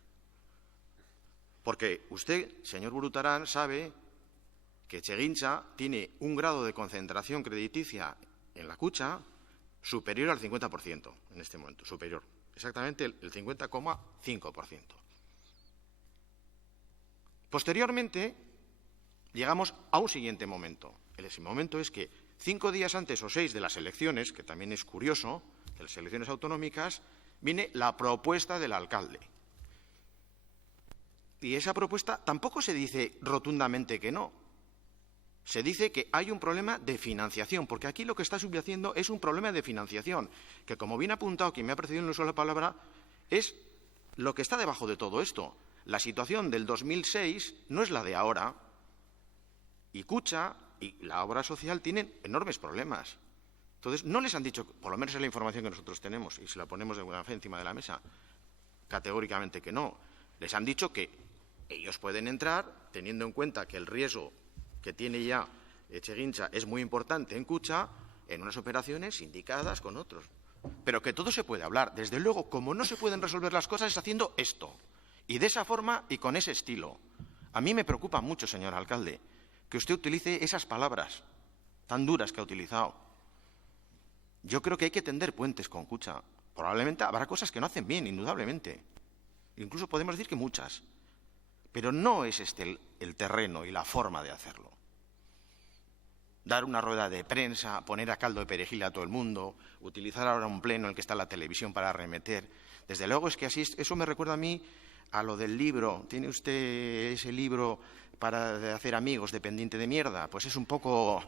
Porque usted, señor Brutarán, sabe que Etxegintza tiene un grado de concentración crediticia en la Kutxa superior al 50% en este momento, superior, exactamente el 50,5%. Posteriormente, llegamos a un siguiente momento. Ese momento es que 5 días antes o 6 de las elecciones, que también es curioso, de las elecciones autonómicas, viene la propuesta del alcalde. Y esa propuesta tampoco se dice rotundamente que no. Se dice que hay un problema de financiación, porque aquí lo que está subyaciendo es un problema de financiación, que como bien ha apuntado quien me ha precedido en el uso de la palabra, es lo que está debajo de todo esto. La situación del 2006 no es la de ahora, y Kutxa y la obra social tienen enormes problemas. Entonces, no les han dicho, por lo menos es la información que nosotros tenemos, y se la ponemos de buena fe encima de la mesa, categóricamente que no. Les han dicho que ellos pueden entrar, teniendo en cuenta que el riesgo que tiene ya Etxegintza es muy importante en Kutxa, en unas operaciones sindicadas con otros. Pero que todo se puede hablar. Desde luego, como no se pueden resolver las cosas, es haciendo esto. Y de esa forma y con ese estilo. A mí me preocupa mucho, señor alcalde, que usted utilice esas palabras tan duras que ha utilizado. Yo creo que hay que tender puentes con Kutxa. Probablemente habrá cosas que no hacen bien, indudablemente. Incluso podemos decir que muchas. Pero no es este el terreno y la forma de hacerlo. Dar una rueda de prensa, poner a caldo de perejil a todo el mundo, utilizar ahora un pleno en el que está la televisión para arremeter. Desde luego es que así, eso me recuerda a mí a lo del libro. ¿Tiene usted ese libro para hacer amigos dependiente de mierda? Pues es un poco...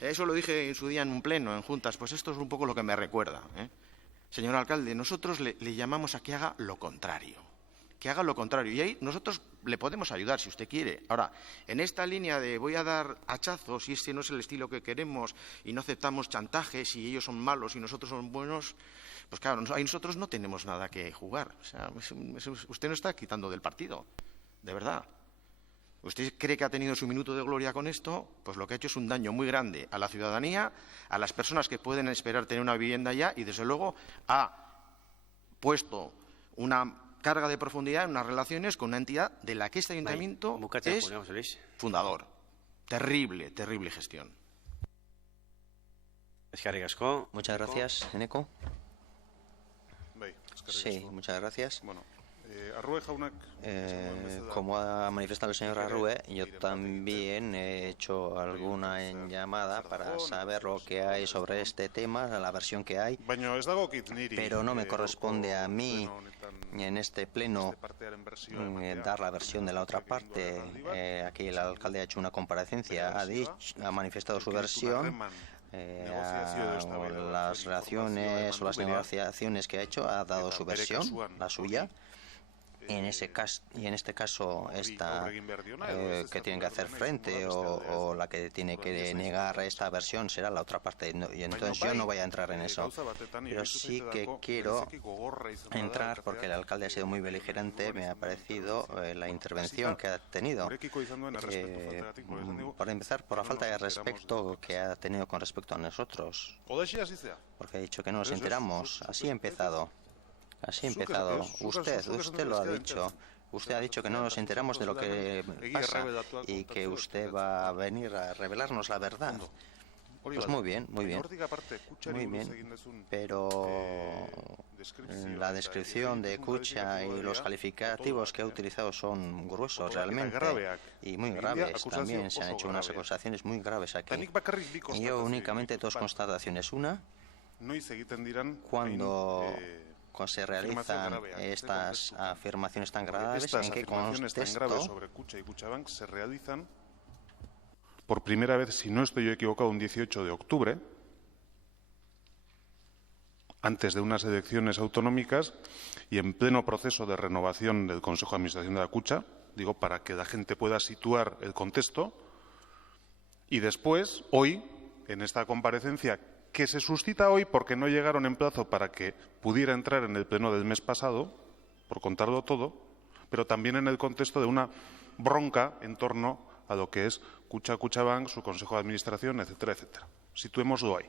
Eso lo dije en su día en un pleno, en juntas. Pues esto es un poco lo que me recuerda, ¿eh? Señor alcalde, nosotros le llamamos a que haga lo contrario. Que haga lo contrario. Y ahí nosotros le podemos ayudar si usted quiere. Ahora, en esta línea de voy a dar hachazos y este no es el estilo que queremos y no aceptamos chantajes y ellos son malos y nosotros son buenos, pues claro, ahí nosotros no tenemos nada que jugar. O sea, usted no está quitando del partido, de verdad. ¿Usted cree que ha tenido su minuto de gloria con esto? Pues lo que ha hecho es un daño muy grande a la ciudadanía, a las personas que pueden esperar tener una vivienda ya y, desde luego, ha puesto una carga de profundidad en unas relaciones con una entidad de la que este ayuntamiento es fundador. Terrible, terrible gestión. Muchas gracias, Eneco. Sí, muchas gracias. Bueno, como ha manifestado el señor Arrue, yo también he hecho alguna llamada para saber lo que hay sobre este tema, la versión que hay, pero no me corresponde a mí en este pleno dar la versión de la otra parte. Aquí el alcalde ha hecho una comparecencia, ha manifestado su versión. Las relaciones o las negociaciones que ha hecho, ha dado su versión, la suya. y en este caso esta que tiene que hacer frente o la que tiene que negar esta versión será la otra parte, y entonces yo no voy a entrar en eso, pero sí que quiero entrar porque el alcalde ha sido muy beligerante, me ha parecido la intervención que ha tenido, para empezar por la falta de respeto que ha tenido con respecto a nosotros, porque ha dicho que no nos enteramos. Así ha empezado. Usted lo ha dicho. Usted ha dicho que no nos enteramos de lo que pasa y que usted va a venir a revelarnos la verdad. Pues muy bien, pero la descripción de Kutxa y los calificativos que ha utilizado son gruesos realmente y muy graves. También se han hecho unas acusaciones muy graves aquí. Y yo únicamente dos constataciones. Una, cuando se realizan estas afirmaciones tan graves, ¿en qué contexto? Sobre Kutxa y Kutxabank se realizan por primera vez, si no estoy equivocado, un 18 de octubre, antes de unas elecciones autonómicas y en pleno proceso de renovación del Consejo de Administración de la Kutxa, digo, para que la gente pueda situar el contexto, y después, hoy, en esta comparecencia, que se suscita hoy porque no llegaron en plazo para que pudiera entrar en el pleno del mes pasado, por contarlo todo, pero también en el contexto de una bronca en torno a lo que es Kutxa, Kutxabank, su Consejo de Administración, etcétera, etcétera. Situémoslo ahí.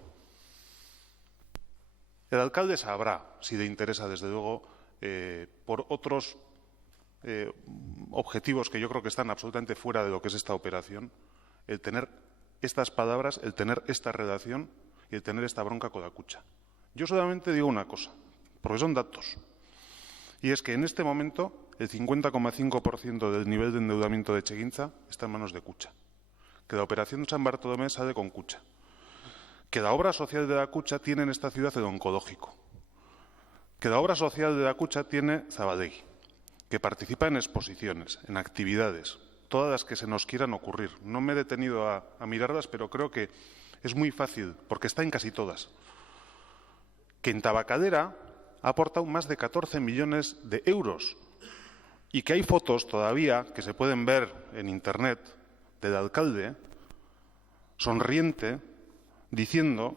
El alcalde sabrá, si le interesa, desde luego, por otros objetivos que yo creo que están absolutamente fuera de lo que es esta operación, el tener estas palabras, el tener esta redacción y el tener esta bronca con la Kutxa. Yo solamente digo una cosa, porque son datos, y es que en este momento el 50,5% del nivel de endeudamiento de Etxegintza está en manos de Kutxa, que la operación de San Bartolomé sale con Kutxa, que la obra social de la Kutxa tiene en esta ciudad el oncológico, que la obra social de la Kutxa tiene Zabadegui, que participa en exposiciones, en actividades, todas las que se nos quieran ocurrir. No me he detenido a mirarlas, pero creo que es muy fácil, porque está en casi todas. Que en Tabacalera ha aportado más de 14 millones de euros y que hay fotos todavía que se pueden ver en Internet del alcalde sonriente diciendo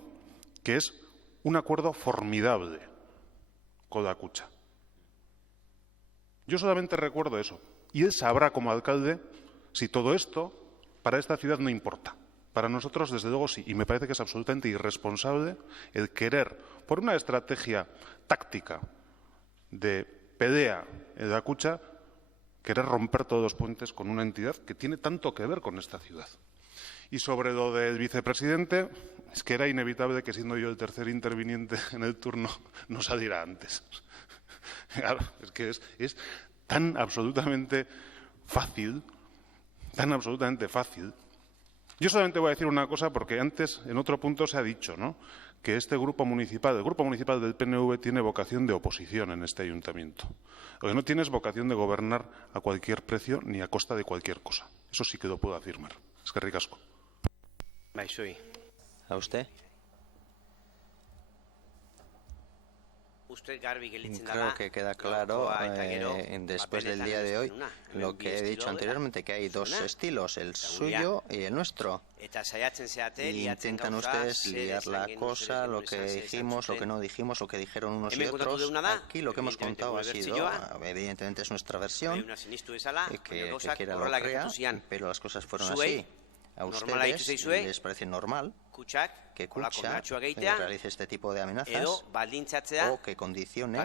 que es un acuerdo formidable con la Kutxa. Yo solamente recuerdo eso. Y él sabrá como alcalde si todo esto para esta ciudad no importa. Para nosotros, desde luego, sí. Y me parece que es absolutamente irresponsable el querer, por una estrategia táctica de pelea en la Kutxa, querer romper todos los puentes con una entidad que tiene tanto que ver con esta ciudad. Y sobre lo del vicepresidente, es que era inevitable que, siendo yo el tercer interviniente en el turno, no saliera antes. Claro, es que es tan absolutamente fácil, tan absolutamente fácil. Yo solamente voy a decir una cosa, porque antes, en otro punto, se ha dicho, ¿no?, que este grupo municipal, el grupo municipal del PNV, tiene vocación de oposición en este ayuntamiento. Lo que no tiene es vocación de gobernar a cualquier precio ni a costa de cualquier cosa. Eso sí que lo puedo afirmar. Es que ricasco. ¿A usted? Creo que queda claro después del día de hoy lo que he dicho anteriormente, que hay dos estilos, el suyo y el nuestro. Y intentan ustedes liar la cosa, lo que dijimos, lo que no dijimos, lo que dijeron unos y otros. Aquí lo que hemos contado ha sido, evidentemente es nuestra versión, que quiera lo crea, pero las cosas fueron así. A ustedes les parece normal que Kutxa realice este tipo de amenazas o que condicione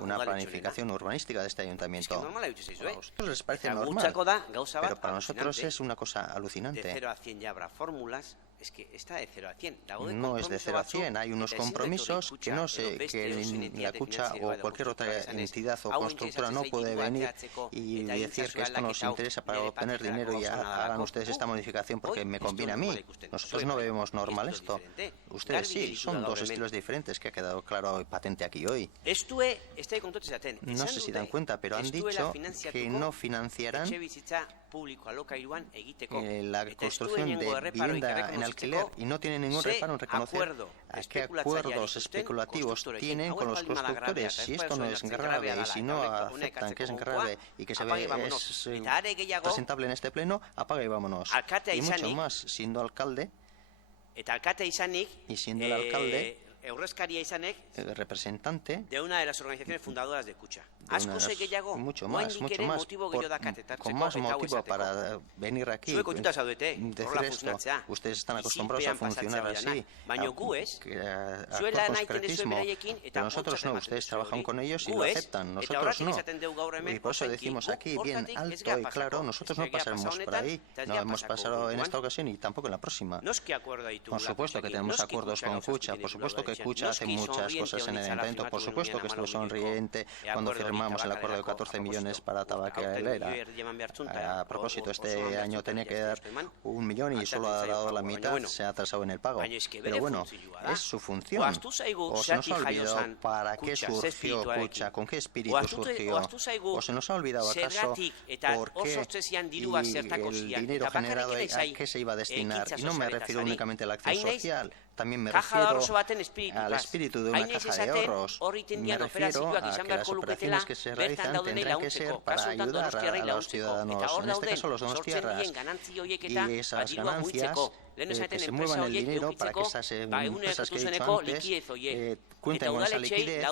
una planificación urbanística de este ayuntamiento. A vosotros les parece normal, pero para nosotros es una cosa alucinante. De 0 a 100 ya habrá fórmulas. Es que está de 0 a 100. No es de 0 a 100. Hay unos compromisos que no sé, que la Kutxa o cualquier otra entidad o constructora no puede venir y decir que esto nos interesa para obtener dinero y hagan ustedes esta modificación porque me conviene a mí. Nosotros no vemos consideramos normal esto. Ustedes sí, son dos estilos diferentes que ha quedado claro y patente aquí hoy. No sé si dan cuenta, pero han dicho que no financiarán la construcción de vivienda en alquiler y no tienen ningún reparo en reconocer a qué acuerdos especulativos tienen con los constructores. Si esto no es grave y si no aceptan que es grave y que se ve es presentable en este pleno, apaga y vámonos. Y mucho más, siendo alcalde y siendo el alcalde representante de una de las organizaciones fundadoras de Kutxa. Mucho más, con más motivo para venir aquí y decir esto. Ustedes están acostumbrados a funcionar así, a actuar con secretismo, pero nosotros no, ustedes trabajan con ellos y lo aceptan, nosotros no. Y por eso decimos aquí, bien alto y claro, nosotros no pasaremos por ahí, no hemos pasado en esta ocasión y tampoco en la próxima. Por supuesto que tenemos acuerdos con Kutxa, por supuesto que Kutxa hace muchas cosas en el ayuntamiento, por supuesto que estuvo sonriente cuando firmamos el acuerdo de 14 millones para Tabacalera. A propósito, este año tenía que dar 1 millón y solo ha dado la mitad, se ha atrasado en el pago. Pero bueno, es su función. ¿O se nos ha olvidado para qué surgió Kutxa? ¿Con qué espíritu surgió? ¿O se nos ha olvidado acaso por qué y el dinero generado a qué se iba a destinar? Y no me refiero únicamente a la acción social, también me refiero al espíritu de una caja de ahorros. Me refiero a que las operaciones que se realizan tendrán que ser para ayudar a los ciudadanos, en este caso los donostiarras, y esas ganancias que se muevan el dinero para que esas empresas que he dicho antes cuenten con esa liquidez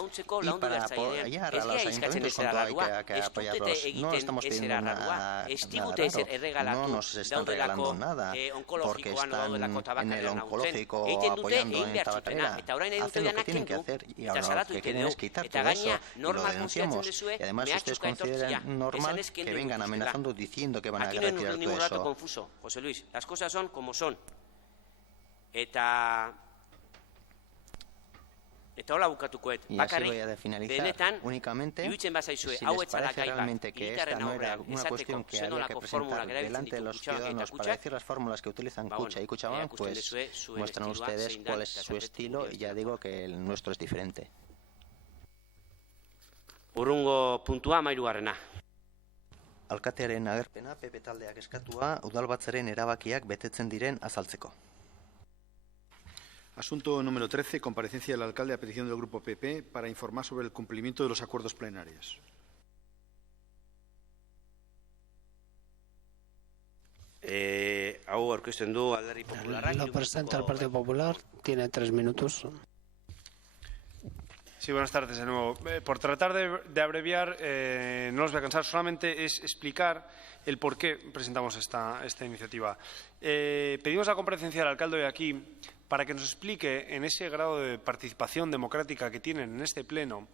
y para apoyar a los ayuntamientos cuando hay que apoyarlos. No estamos pidiendo nada raro, no nos están regalando nada porque están en el oncológico apoyando en Tabacalera. Hacen lo que tienen que hacer y ahora lo que quieren es quitar todo eso y lo denunciamos. Y además ustedes consideran normal que vengan amenazando diciendo que van a retirar todo eso. Confuso, José Luis, las cosas son como son. Eta hola bukatukoet. Y así voy a finalizar únicamente. Si les parece realmente que esta no era una cuestión que había que presentar delante de los ciudadanos para decir las fórmulas que utilizan Kutxa y Kutxabank, pues muestran ustedes cuál es su estilo y ya digo que el nuestro es diferente. Urrungo puntua 13. Alkatearen agerpena PP taldeak eskatua udalbatzaren erabakiak betetzen diren azaltzeko. Asunto número 13. Comparecencia del alcalde a petición del Grupo PP para informar sobre el cumplimiento de los acuerdos plenarios. Lo presenta el Partido Popular. Tiene 3 minutos. Sí, buenas tardes de nuevo. Por tratar de abreviar, no os voy a cansar, solamente es explicar el por qué presentamos esta iniciativa. Pedimos la comparecencia del alcalde hoy aquí para que nos explique en ese grado de participación democrática que tienen en este pleno,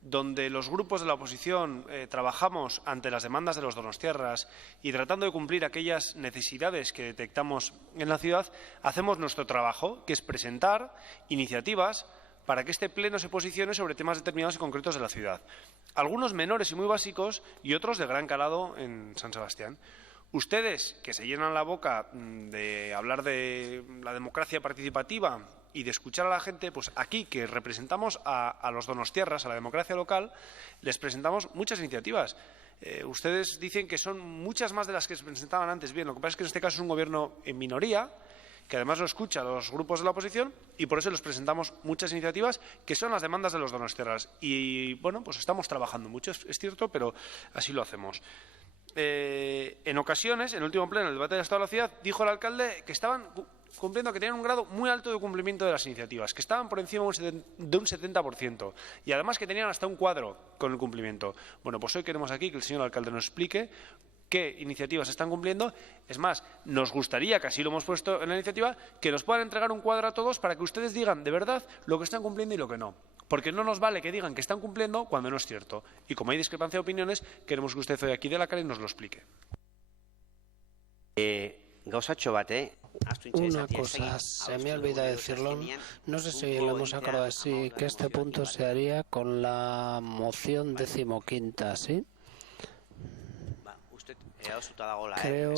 donde los grupos de la oposición trabajamos ante las demandas de los donostiarras y tratando de cumplir aquellas necesidades que detectamos en la ciudad, hacemos nuestro trabajo, que es presentar iniciativas para que este pleno se posicione sobre temas determinados y concretos de la ciudad. Algunos menores y muy básicos y otros de gran calado en San Sebastián. Ustedes, que se llenan la boca de hablar de la democracia participativa y de escuchar a la gente, pues aquí, que representamos a los donostiarras, a la democracia local, les presentamos muchas iniciativas. Ustedes dicen que son muchas más de las que se presentaban antes. Bien, lo que pasa es que en este caso es un gobierno en minoría, que además lo escucha a los grupos de la oposición y por eso les presentamos muchas iniciativas que son las demandas de los donostiarras. Y, bueno, pues estamos trabajando mucho, es cierto, pero así lo hacemos. En ocasiones, en el último pleno, el debate del Estado de la Ciudad, dijo el alcalde que estaban cumpliendo, que tenían un grado muy alto de cumplimiento de las iniciativas, que estaban por encima de un 70% y además que tenían hasta un cuadro con el cumplimiento. Bueno, pues hoy queremos aquí que el señor alcalde nos explique qué iniciativas se están cumpliendo. Es más, nos gustaría, que así lo hemos puesto en la iniciativa, que nos puedan entregar un cuadro a todos para que ustedes digan de verdad lo que están cumpliendo y lo que no. Porque no nos vale que digan que están cumpliendo cuando no es cierto. Y como hay discrepancia de opiniones, queremos que usted hoy aquí de la cara y nos lo explique. Una cosa, se me olvida decirlo, no sé si lo hemos acordado así, que este punto se haría con la moción 15ª, ¿sí? Creo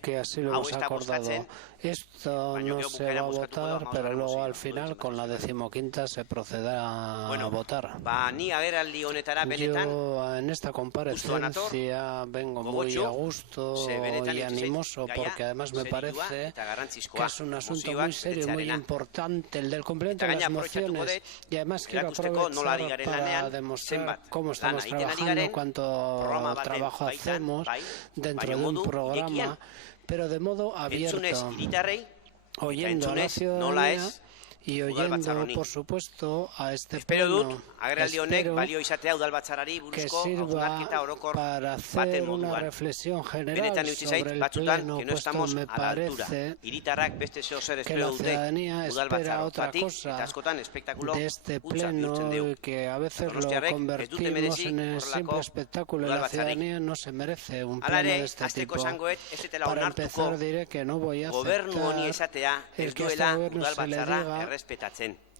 que así lo hemos acordado. Esto no se va a votar, pero luego al final con la 15ª se procederá a votar. Yo en esta comparecencia vengo muy a gusto y animoso porque además me parece que es un asunto muy serio, muy importante, el del cumplimiento de las mociones, y además quiero aprovechar para demostrar cómo estamos trabajando, cuánto trabajo hacemos dentro de un programa, pero de modo abierto, oyendo a la ciudadanía y oyendo, por supuesto, a este pleno. Espero que sirva para hacer una reflexión general sobre el pleno, puesto me parece que la ciudadanía espera otra cosa de este pleno y que a veces lo convertimos en el simple espectáculo, y la ciudadanía no se merece un pleno de este tipo. Para empezar diré que no voy a aceptar el que este gobierno se le diga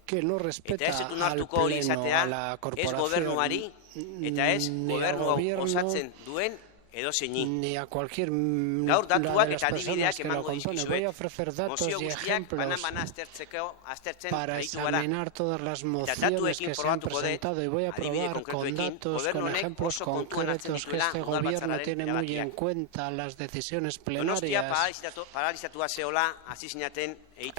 que no respeta al pleno, a la corporación, ni al gobierno, ni a cualquier una de las personas que lo componen. Voy a ofrecer datos y ejemplos para examinar todas las mociones que se han presentado, y voy a probar con datos, con ejemplos concretos, que este gobierno tiene muy en cuenta las decisiones plenarias.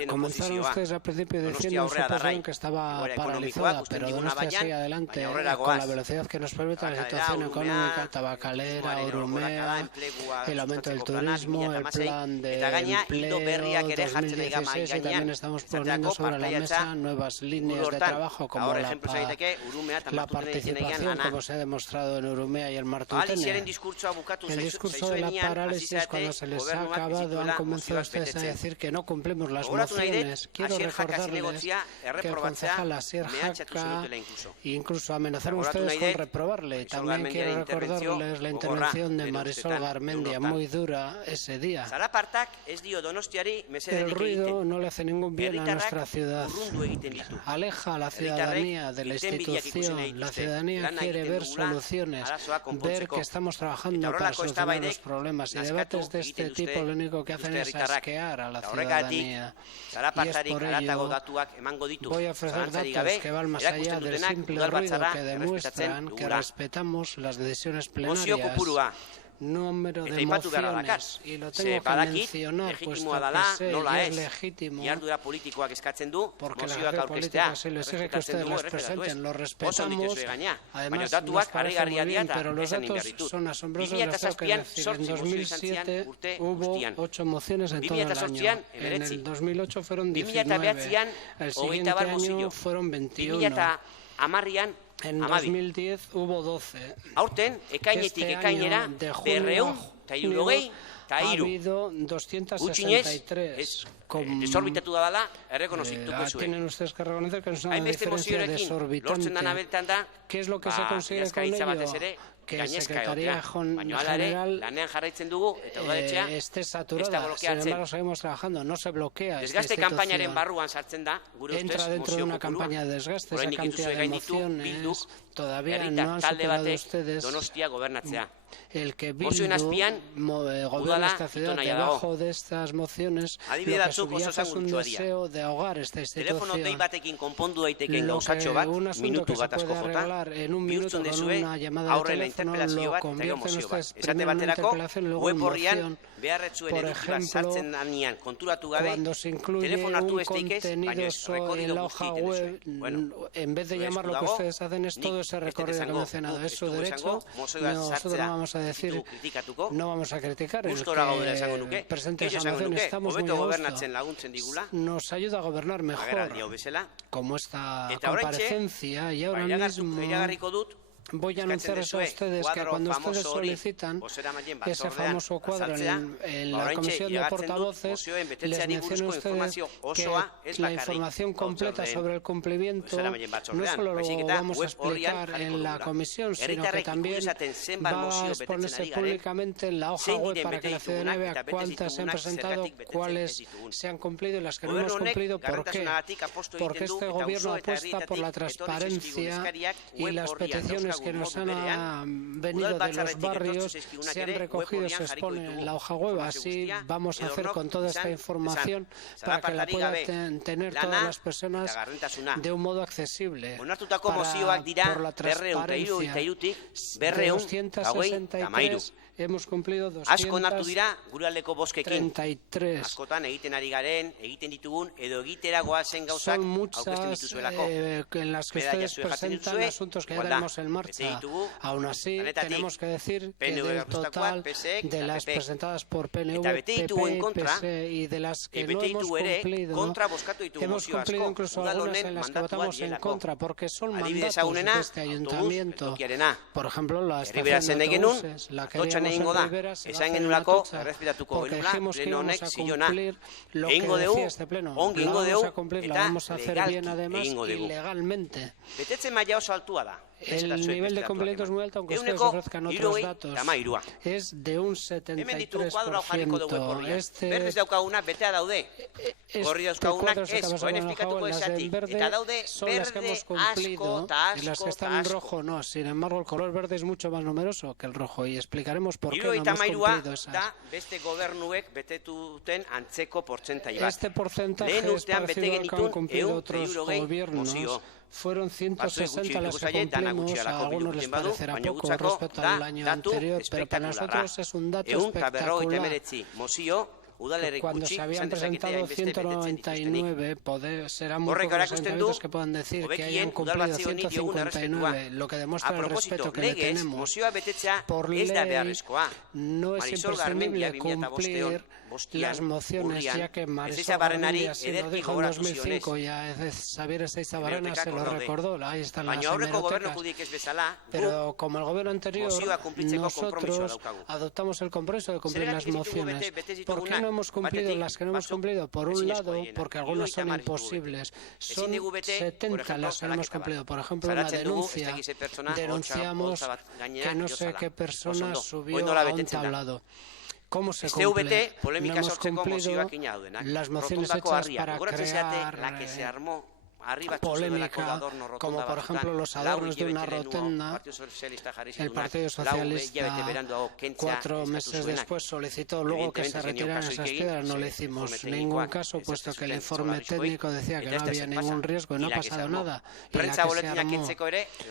Comenzaron ustedes al principio diciendo en su posición que estaba paralizada, pero Donostia sigue adelante con la velocidad que nos permite la situación económica, Tabakalera, Urumea, el aumento del turismo, el plan de empleo 2016, y también estamos poniendo sobre la mesa nuevas líneas de trabajo como la participación, como se ha demostrado en Urumea y en Martutene. El discurso de la parálisis, cuando se les ha acabado, han comenzado ustedes a decir que no cumplimos las mociones. Quiero recordarles que el concejal Asier Jaca incluso amenazaron ustedes con reprobarle. También quiero recordarles la intervención de Marisol Garmendia, muy dura ese día. El ruido no le hace ningún bien a nuestra ciudad, aleja a la ciudadanía de la institución. La ciudadanía quiere ver soluciones, ver que estamos trabajando para solucionar los problemas, y debates de este tipo lo único que hacen es asquear a la ciudadanía. Y es por ello voy a ofrecer datos que van más allá del simple ruido, que demuestran que respetamos las decisiones plenarias. Número de mociones, y lo tengo que mencionar, puesto que sé y es legítimo, porque la jerarquía política se les exige que ustedes las presenten. Lo respetamos, además nos parece muy bien, pero los datos son asombrosos. Les tengo que decir, en 2007 hubo 8 mociones en todo el año, en el 2008 fueron 19, el siguiente año fueron 21, en 2010 hubo 12. Este año, de junio a junio, ha habido 263. Tienen ustedes que reconocer que es una diferencia desorbitante. ¿Qué es lo que se consigue con ello? Que la Secretaría General esté saturada. Sin embargo, seguimos trabajando, no se bloquea esta institución. Entra dentro de una campaña de desgaste, esa cantidad de mociones. Todavía no han superado ustedes el que Bildu gobierna esta ciudad. Debajo de estas mociones, lo que subyace es un deseo de ahogar esta institución. Un asunto que se puede arreglar en un minuto con una llamada de teléfono lo convierten ustedes primero en una interpelación y luego en moción. Por ejemplo, cuando se incluye un contenido en la hoja web, en vez de llamar, lo que ustedes hacen es todo ese recorrido que he mencionado. Es su derecho. Nosotros no vamos a decir, no vamos a criticar el que presente esa moción. Estamos muy a gusto. Nos ayuda a gobernar mejor, como esta comparecencia, y ahora mismo voy a anunciarles a ustedes que cuando ustedes solicitan ese famoso cuadro en la comisión de portavoces, les menciono a ustedes que la información completa sobre el cumplimiento no solo lo vamos a explicar en la comisión, sino que también va a exponerse públicamente en la hoja web para que la ciudadanía vea cuántas se han presentado, cuáles se han cumplido y las que no hemos cumplido. ¿Por qué? Porque este gobierno apuesta por la transparencia y las peticiones informes que nos han venido de los barrios se han recogido, se exponen en la hoja web. Así vamos a hacer con toda esta información para que la puedan tener todas las personas de un modo accesible. Por la transparencia, de 263 hemos cumplido 233. Askotan egiten ari garen, egiten ditugun edo egitera goazen gauzak aurkezten dituzuelako. En las que ustedes presentan asuntos que ya tenemos en marcha. Aún así, tenemos que decir que del total de las presentadas por PNV, PP, PSE y de las que no hemos cumplido incluso algunas en las que votamos en contra, porque son mandatos de este ayuntamiento. Por ejemplo, la estación de autobuses, la queríamos en Rivera, se va a hacer en Atocha, porque dijimos que íbamos a cumplir lo que decía este pleno. La vamos a cumplir, la vamos a hacer bien además y legalmente. El nivel de cumplimiento es muy alto, aunque ustedes ofrezcan otros datos. Es de un 73%. Este cuadros que acabamos de manejar, las en verde son las que hemos cumplido y las que están en rojo no. Sin embargo, el color verde es mucho más numeroso que el rojo y explicaremos por qué no hemos cumplido esas. Este porcentaje es parecido al que han cumplido otros gobiernos. Fueron 160 las que cumplimos, a algunos les parecerá poco respecto al año anterior, pero para nosotros es un dato espectacular. Cuando se habían presentado 199, serán muy pocos los ayuntamientos que puedan decir que hayan cumplido 159, lo que demuestra el respeto que le tenemos. Por ley, no es imprescindible cumplir las mociones, ya que Marisol Garmendia, si lo dijo en 2005, ya Xabier Esteizabarrena se lo recordó, ahí están las hemerotecas. Pero como el gobierno anterior, nosotros adoptamos el compromiso de cumplir las mociones. ¿Por qué no hemos cumplido las que no hemos cumplido? Por un lado, porque algunas son imposibles. Son 70 las que no hemos cumplido. Por ejemplo, una denuncia. Denunciamos que no sé qué persona subió a un tablado. ¿Cómo se cumple? No hemos cumplido las mociones hechas para crear polémica, como por ejemplo los adornos de una rotonda. El Partido Socialista 4 meses después solicitó luego que se retiraran esas piedras. No le hicimos ningún caso, puesto que el informe técnico decía que no había ningún riesgo y no ha pasado nada. Y la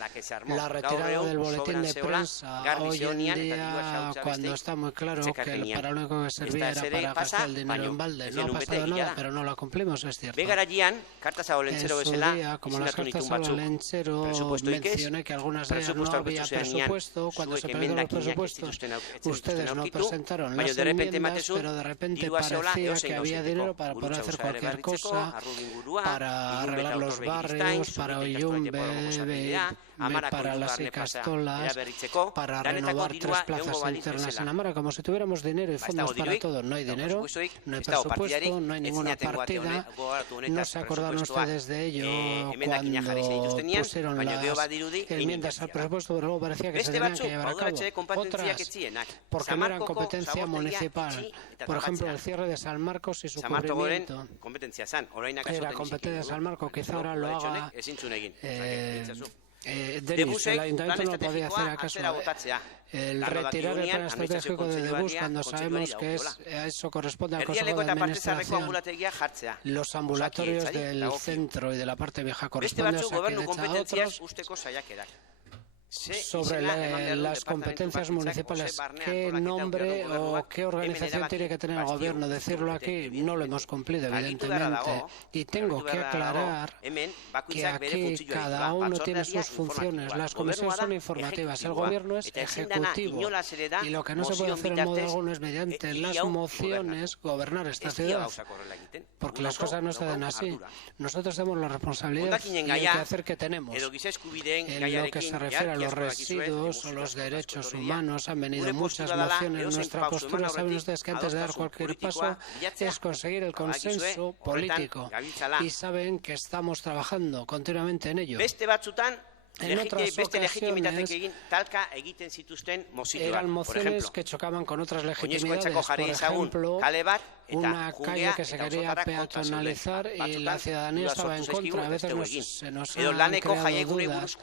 que se armó, la retirada del boletín de prensa hoy en día, cuando está muy claro que para lo único que servía era para gastar el dinero en balde. No ha pasado nada, pero no lo cumplimos, es cierto. Día, como las cartas a Olentzero, mencioné que algunas de ellas no había presupuesto. Cuando se presentaron los presupuestos, ustedes no presentaron las enmiendas, pero de repente parecía que había dinero para poder hacer cualquier cosa, para arreglar los barrios, para Ollumbe, para las Icastolas, para renovar 3 plazas internas en Amara, como si tuviéramos dinero y fondos para todo. No hay dinero, no hay presupuesto, no hay ninguna partida. No se acordaron ustedes de ello cuando pusieron las enmiendas al presupuesto, pero luego parecía que se tenían que llevar a cabo. Otras, porque no eran competencia municipal. Por ejemplo, el cierre de San Marcos y su cubrimiento. Era competencia de San Marcos, quizá ahora lo haga Denis. El ayuntamiento no podía hacer acaso el retirar el plan estratégico de Debus cuando sabemos que eso corresponde al Consejo de Administración. Los ambulatorios del centro y de la parte vieja corresponden a otros. Sobre las competencias municipales, ¿qué nombre o qué organización tiene que tener el gobierno? Decirlo aquí no lo hemos cumplido, evidentemente. Y tengo que aclarar que aquí cada uno tiene sus funciones. Las comisiones son informativas, el gobierno es ejecutivo. Y lo que no se puede hacer en modo alguno es mediante las mociones gobernar esta ciudad. Porque las cosas no se dan así. Nosotros tenemos la responsabilidad y el quehacer que tenemos. En lo que se refiere a los residuos o los derechos humanos, han venido muchas mociones. Nuestra postura, saben ustedes que antes de dar cualquier paso es conseguir el consenso político y saben que estamos trabajando continuamente en ello. En otras ocasiones eran mociones que chocaban con otras legitimidades. Por ejemplo, una calle que se quería peatonalizar y la ciudadanía estaba en contra. A veces se nos han creado dudas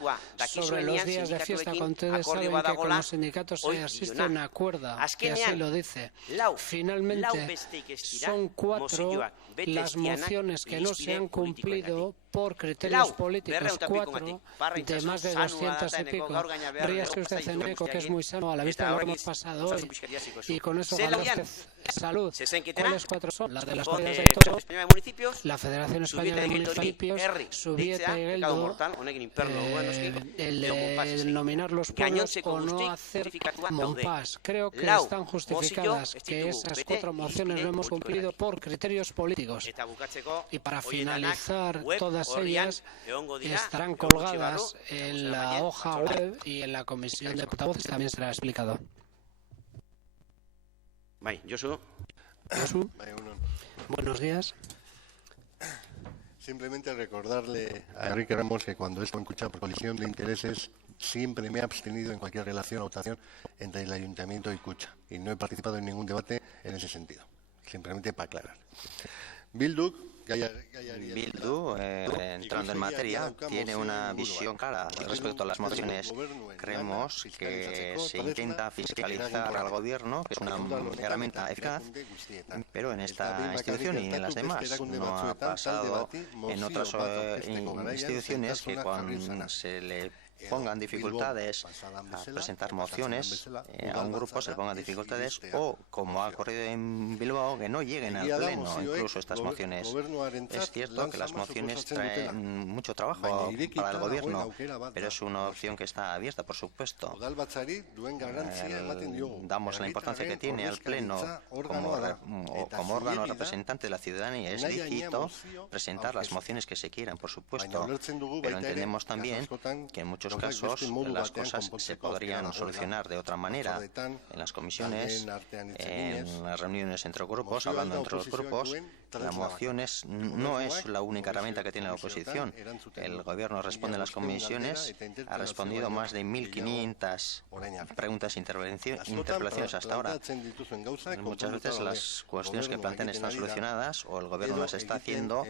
sobre los días de fiesta. Con ustedes saben que con los sindicatos se asiste a un acuerdo, que así lo dice. Finalmente, son 4 las mociones que no se han cumplido por criterios políticos, 4 de más de 200 y pico. Ríase usted en eco, que es muy sano a la vista de lo que hemos pasado hoy. Y con eso gana usted salud. ¿Cuáles 4 son? La de las corridas de toros, la Federación Española de Municipios, Subieta y Geldo, el de nominar los pueblos o no hacer Monpás. Creo que están justificadas, que esas 4 mociones lo hemos cumplido por criterios políticos. Y para finalizar, todas ellas estarán colgadas en la hoja web y en la comisión de portavoces también será explicado. Josu. Buenos días. Simplemente recordarle a Enrique Ramos que cuando esto escucha por colisión de intereses siempre me he abstenido en cualquier relación o votación entre el Ayuntamiento y Kutxa y no he participado en ningún debate en ese sentido. Simplemente para aclarar. Bildu, entrando en materia, tiene una visión clara respecto a las mociones. Creemos que se intenta fiscalizar al gobierno, que es una herramienta eficaz, pero en esta institución y en las demás no ha pasado en otras instituciones que cuando se le pongan dificultades a presentar mociones, a un grupo se le pongan dificultades o, como ha ocurrido en Bilbao, que no lleguen al pleno incluso estas mociones. Es cierto que las mociones traen mucho trabajo para el gobierno, pero es una opción que está abierta, por supuesto. Damos la importancia que tiene al pleno como órgano representante de la ciudadanía. Es lícito presentar las mociones que se quieran, por supuesto, pero entendemos también que en muchos casos las cosas se podrían solucionar de otra manera en las comisiones, en las reuniones entre grupos, hablando entre los grupos. Las mociones no es la única herramienta que tiene la oposición. El gobierno responde a las comisiones, ha respondido más de 1.500 preguntas e interpelaciones hasta ahora. Muchas veces las cuestiones que plantean están solucionadas o el gobierno las está haciendo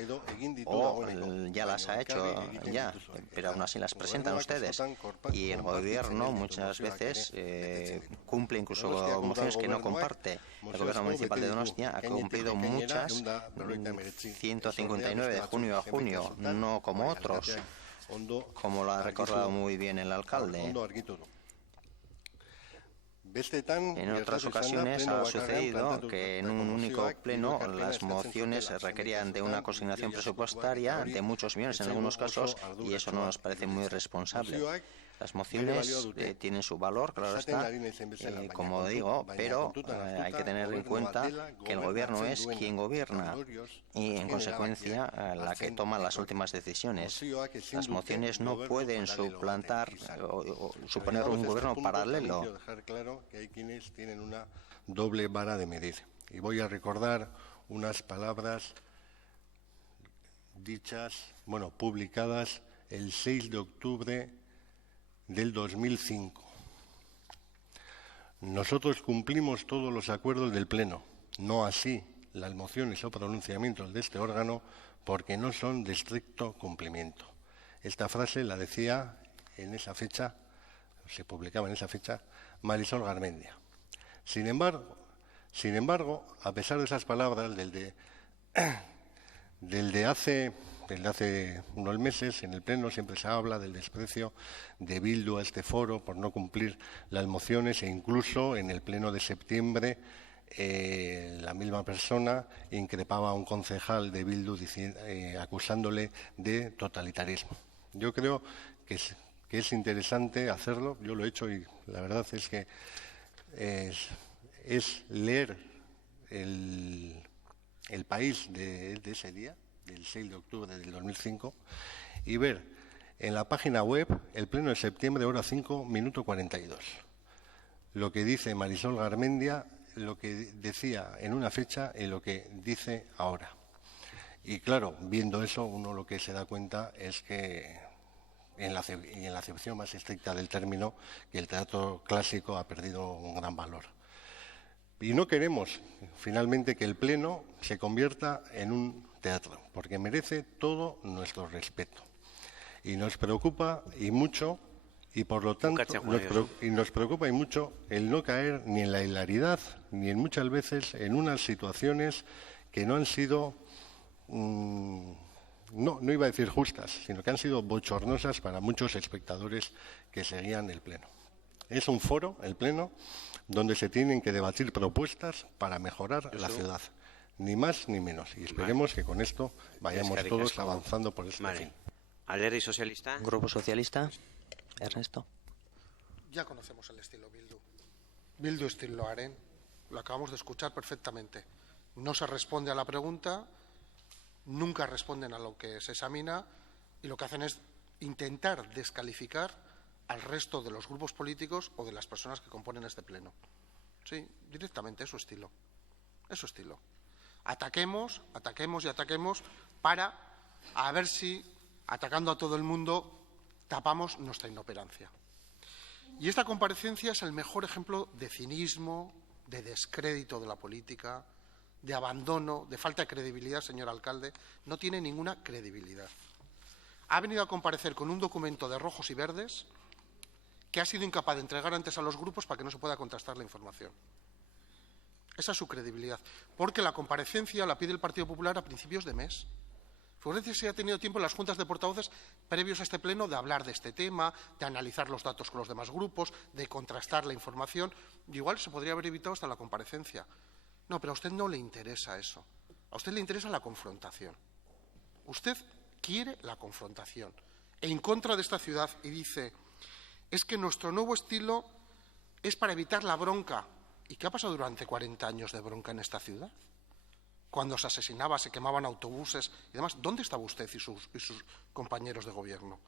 o ya las ha hecho ya, pero aún así las presentan ustedes. Y el gobierno muchas veces cumple incluso mociones que no comparte. El gobierno municipal de Donostia ha cumplido muchas, 159 de junio a junio, no como otros, como lo ha recordado muy bien el alcalde. En otras ocasiones ha sucedido que en un único pleno las mociones requerían de una consignación presupuestaria de muchos millones en algunos casos y eso no nos parece muy responsable. Las mociones tienen su valor, claro está, como digo, pero hay que tener en cuenta que el gobierno es quien gobierna y, en consecuencia, la que toma las últimas decisiones. Las mociones no pueden suplantar o suponer un gobierno paralelo. Quiero dejar claro que hay quienes tienen una doble vara de medir. Y voy a recordar unas palabras publicadas el 6 de octubre del 2005. Nosotros cumplimos todos los acuerdos del Pleno, no así las mociones o pronunciamientos de este órgano, porque no son de estricto cumplimiento. Esta frase la decía en esa fecha, se publicaba en esa fecha, Marisol Garmendia. Sin embargo, a pesar de esas palabras, desde hace unos meses en el Pleno siempre se habla del desprecio de Bildu a este foro por no cumplir las mociones e incluso en el Pleno de septiembre la misma persona increpaba a un concejal de Bildu acusándole de totalitarismo. Yo creo que es interesante hacerlo, yo lo he hecho y la verdad es que es leer el País de ese día, del 6 de octubre del 2005, y ver en la página web el pleno de septiembre, hora 5, minuto 42. Lo que dice Marisol Garmendia, lo que decía en una fecha y lo que dice ahora. Y claro, viendo eso, uno lo que se da cuenta es que, en la acepción más estricta del término, que el teatro clásico ha perdido un gran valor. Y no queremos, finalmente, que el Pleno se convierta en un teatro, porque merece todo nuestro respeto. Y nos preocupa y mucho, y por lo tanto nos preocupa y mucho el no caer ni en la hilaridad, ni en muchas veces en unas situaciones que no han sido, no iba a decir justas, sino que han sido bochornosas para muchos espectadores que seguían el Pleno. Es un foro, el Pleno, donde se tienen que debatir propuestas para mejorar la ciudad. Ni más ni menos. Y esperemos que con esto vayamos todos avanzando por este fin. Alderdi Socialista. Grupo Socialista. Ernesto. Ya conocemos el estilo Bildu. Bildu estiloaren. Lo acabamos de escuchar perfectamente. No se responde a la pregunta, nunca responden a lo que se examina y lo que hacen es intentar descalificar al resto de los grupos políticos o de las personas que componen este pleno. Sí, directamente, es su estilo. Es su estilo. Ataquemos y ataquemos para a ver si, atacando a todo el mundo, tapamos nuestra inoperancia. Y esta comparecencia es el mejor ejemplo de cinismo, de descrédito de la política, de abandono, de falta de credibilidad, señor alcalde. No tiene ninguna credibilidad. Ha venido a comparecer con un documento de rojos y verdes que ha sido incapaz de entregar antes a los grupos para que no se pueda contrastar la información. Esa es su credibilidad. Porque la comparecencia la pide el Partido Popular a principios de mes. Fíjense si ha tenido tiempo en las juntas de portavoces previos a este pleno de hablar de este tema, de analizar los datos con los demás grupos, de contrastar la información. Y igual se podría haber evitado hasta la comparecencia. No, pero a usted no le interesa eso. A usted le interesa la confrontación. Usted quiere la confrontación. En contra de esta ciudad y dice, es que nuestro nuevo estilo es para evitar la bronca. ¿Y qué ha pasado durante 40 años de bronca en esta ciudad? Cuando se asesinaba, se quemaban autobuses y demás. ¿Dónde estaba usted y sus compañeros de gobierno?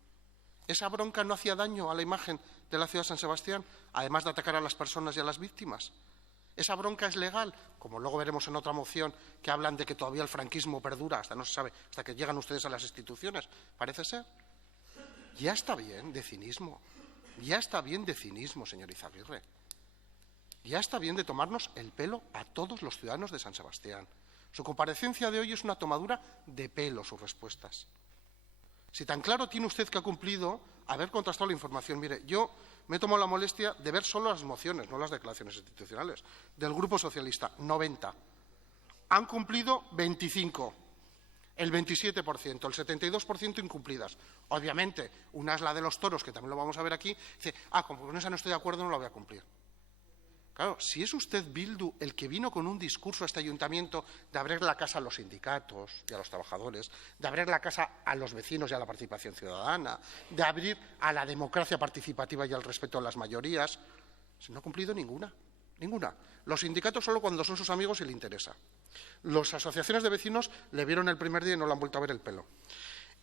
¿Esa bronca no hacía daño a la imagen de la ciudad de San Sebastián, además de atacar a las personas y a las víctimas? ¿Esa bronca es legal? Como luego veremos en otra moción que hablan de que todavía el franquismo perdura, hasta no se sabe, hasta que llegan ustedes a las instituciones, parece ser. Ya está bien de cinismo. Ya está bien de cinismo, señor Izaguirre. Ya está bien de tomarnos el pelo a todos los ciudadanos de San Sebastián. Su comparecencia de hoy es una tomadura de pelo, sus respuestas. Si tan claro tiene usted que ha cumplido haber contrastado la información. Mire, yo me he tomado la molestia de ver solo las mociones, no las declaraciones institucionales, del Grupo Socialista, 90. Han cumplido 25, el 27%, el 72% incumplidas. Obviamente, una es la de los toros, que también lo vamos a ver aquí, dice, como con esa no estoy de acuerdo, no la voy a cumplir. Claro, si es usted, Bildu, el que vino con un discurso a este ayuntamiento de abrir la casa a los sindicatos y a los trabajadores, de abrir la casa a los vecinos y a la participación ciudadana, de abrir a la democracia participativa y al respeto a las mayorías, no ha cumplido ninguna. Ninguna. Los sindicatos solo cuando son sus amigos y le interesa. Las asociaciones de vecinos le vieron el primer día y no le han vuelto a ver el pelo.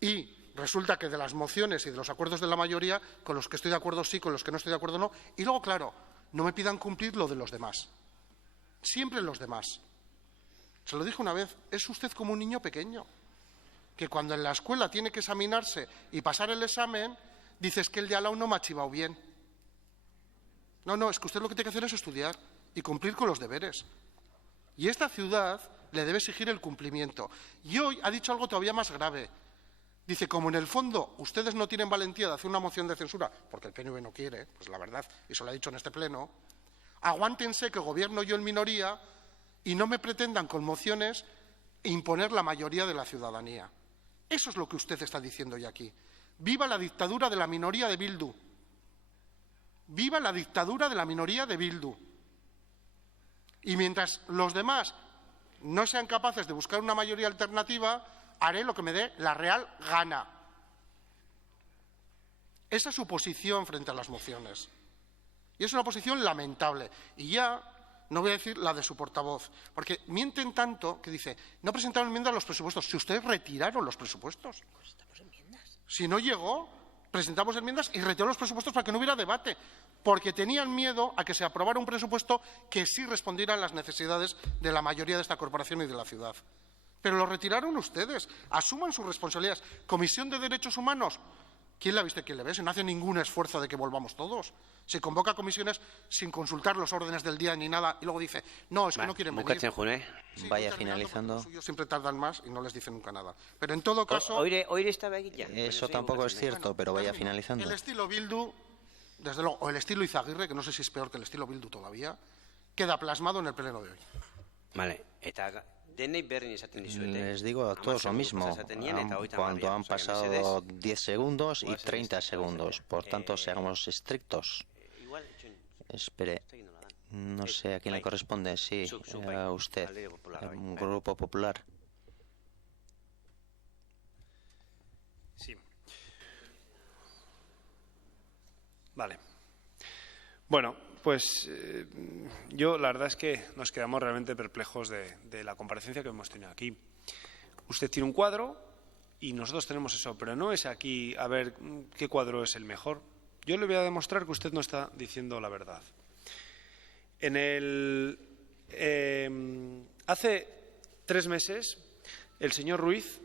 Y resulta que de las mociones y de los acuerdos de la mayoría, con los que estoy de acuerdo sí, con los que no estoy de acuerdo no. Y luego, claro, no me pidan cumplir lo de los demás. Siempre los demás. Se lo dije una vez, es usted como un niño pequeño, que cuando en la escuela tiene que examinarse y pasar el examen, dices que el de al lado no me ha chivado bien. No, es que usted lo que tiene que hacer es estudiar y cumplir con los deberes. Y esta ciudad le debe exigir el cumplimiento. Y hoy ha dicho algo todavía más grave. Dice, como en el fondo ustedes no tienen valentía de hacer una moción de censura, porque el PNV no quiere, pues la verdad, y se lo ha dicho en este pleno, aguántense que gobierno yo en minoría y no me pretendan con mociones imponer la mayoría de la ciudadanía. Eso es lo que usted está diciendo hoy aquí. ¡Viva la dictadura de la minoría de Bildu! ¡Viva la dictadura de la minoría de Bildu! Y mientras los demás no sean capaces de buscar una mayoría alternativa, haré lo que me dé la real gana. Esa es su posición frente a las mociones. Y es una posición lamentable. Y ya no voy a decir la de su portavoz, porque mienten tanto que dice, no presentaron enmiendas a los presupuestos. Si ustedes retiraron los presupuestos. Si no llegó, presentamos enmiendas y retiraron los presupuestos para que no hubiera debate, porque tenían miedo a que se aprobara un presupuesto que sí respondiera a las necesidades de la mayoría de esta corporación y de la ciudad. Pero lo retiraron ustedes. Asuman sus responsabilidades. Comisión de Derechos Humanos, ¿Quién la ha visto y quién le ve? Si no hace ningún esfuerzo de que volvamos todos. Se convoca comisiones sin consultar los órdenes del día ni nada y luego dice, no, es que no quieren venir. Sí, vaya finalizando. Los suyos siempre tardan más y no les dicen nunca nada. Pero en todo caso... Eso tampoco es cierto, pero vaya finalizando. El estilo Bildu, desde luego, o el estilo Izaguirre, que no sé si es peor que el estilo Bildu todavía, queda plasmado en el pleno de hoy. Vale, les digo a todos lo mismo, cuando han pasado 10 segundos y 30 segundos. Por tanto, seamos estrictos. Espere, no sé a quién le corresponde. Sí, a usted, un Grupo Popular. Sí. Vale. Bueno, pues yo la verdad es que nos quedamos realmente perplejos de la comparecencia que hemos tenido aquí. Usted tiene un cuadro y nosotros tenemos eso, pero no es aquí a ver qué cuadro es el mejor. Yo le voy a demostrar que usted no está diciendo la verdad. Hace 3 meses el señor Ruiz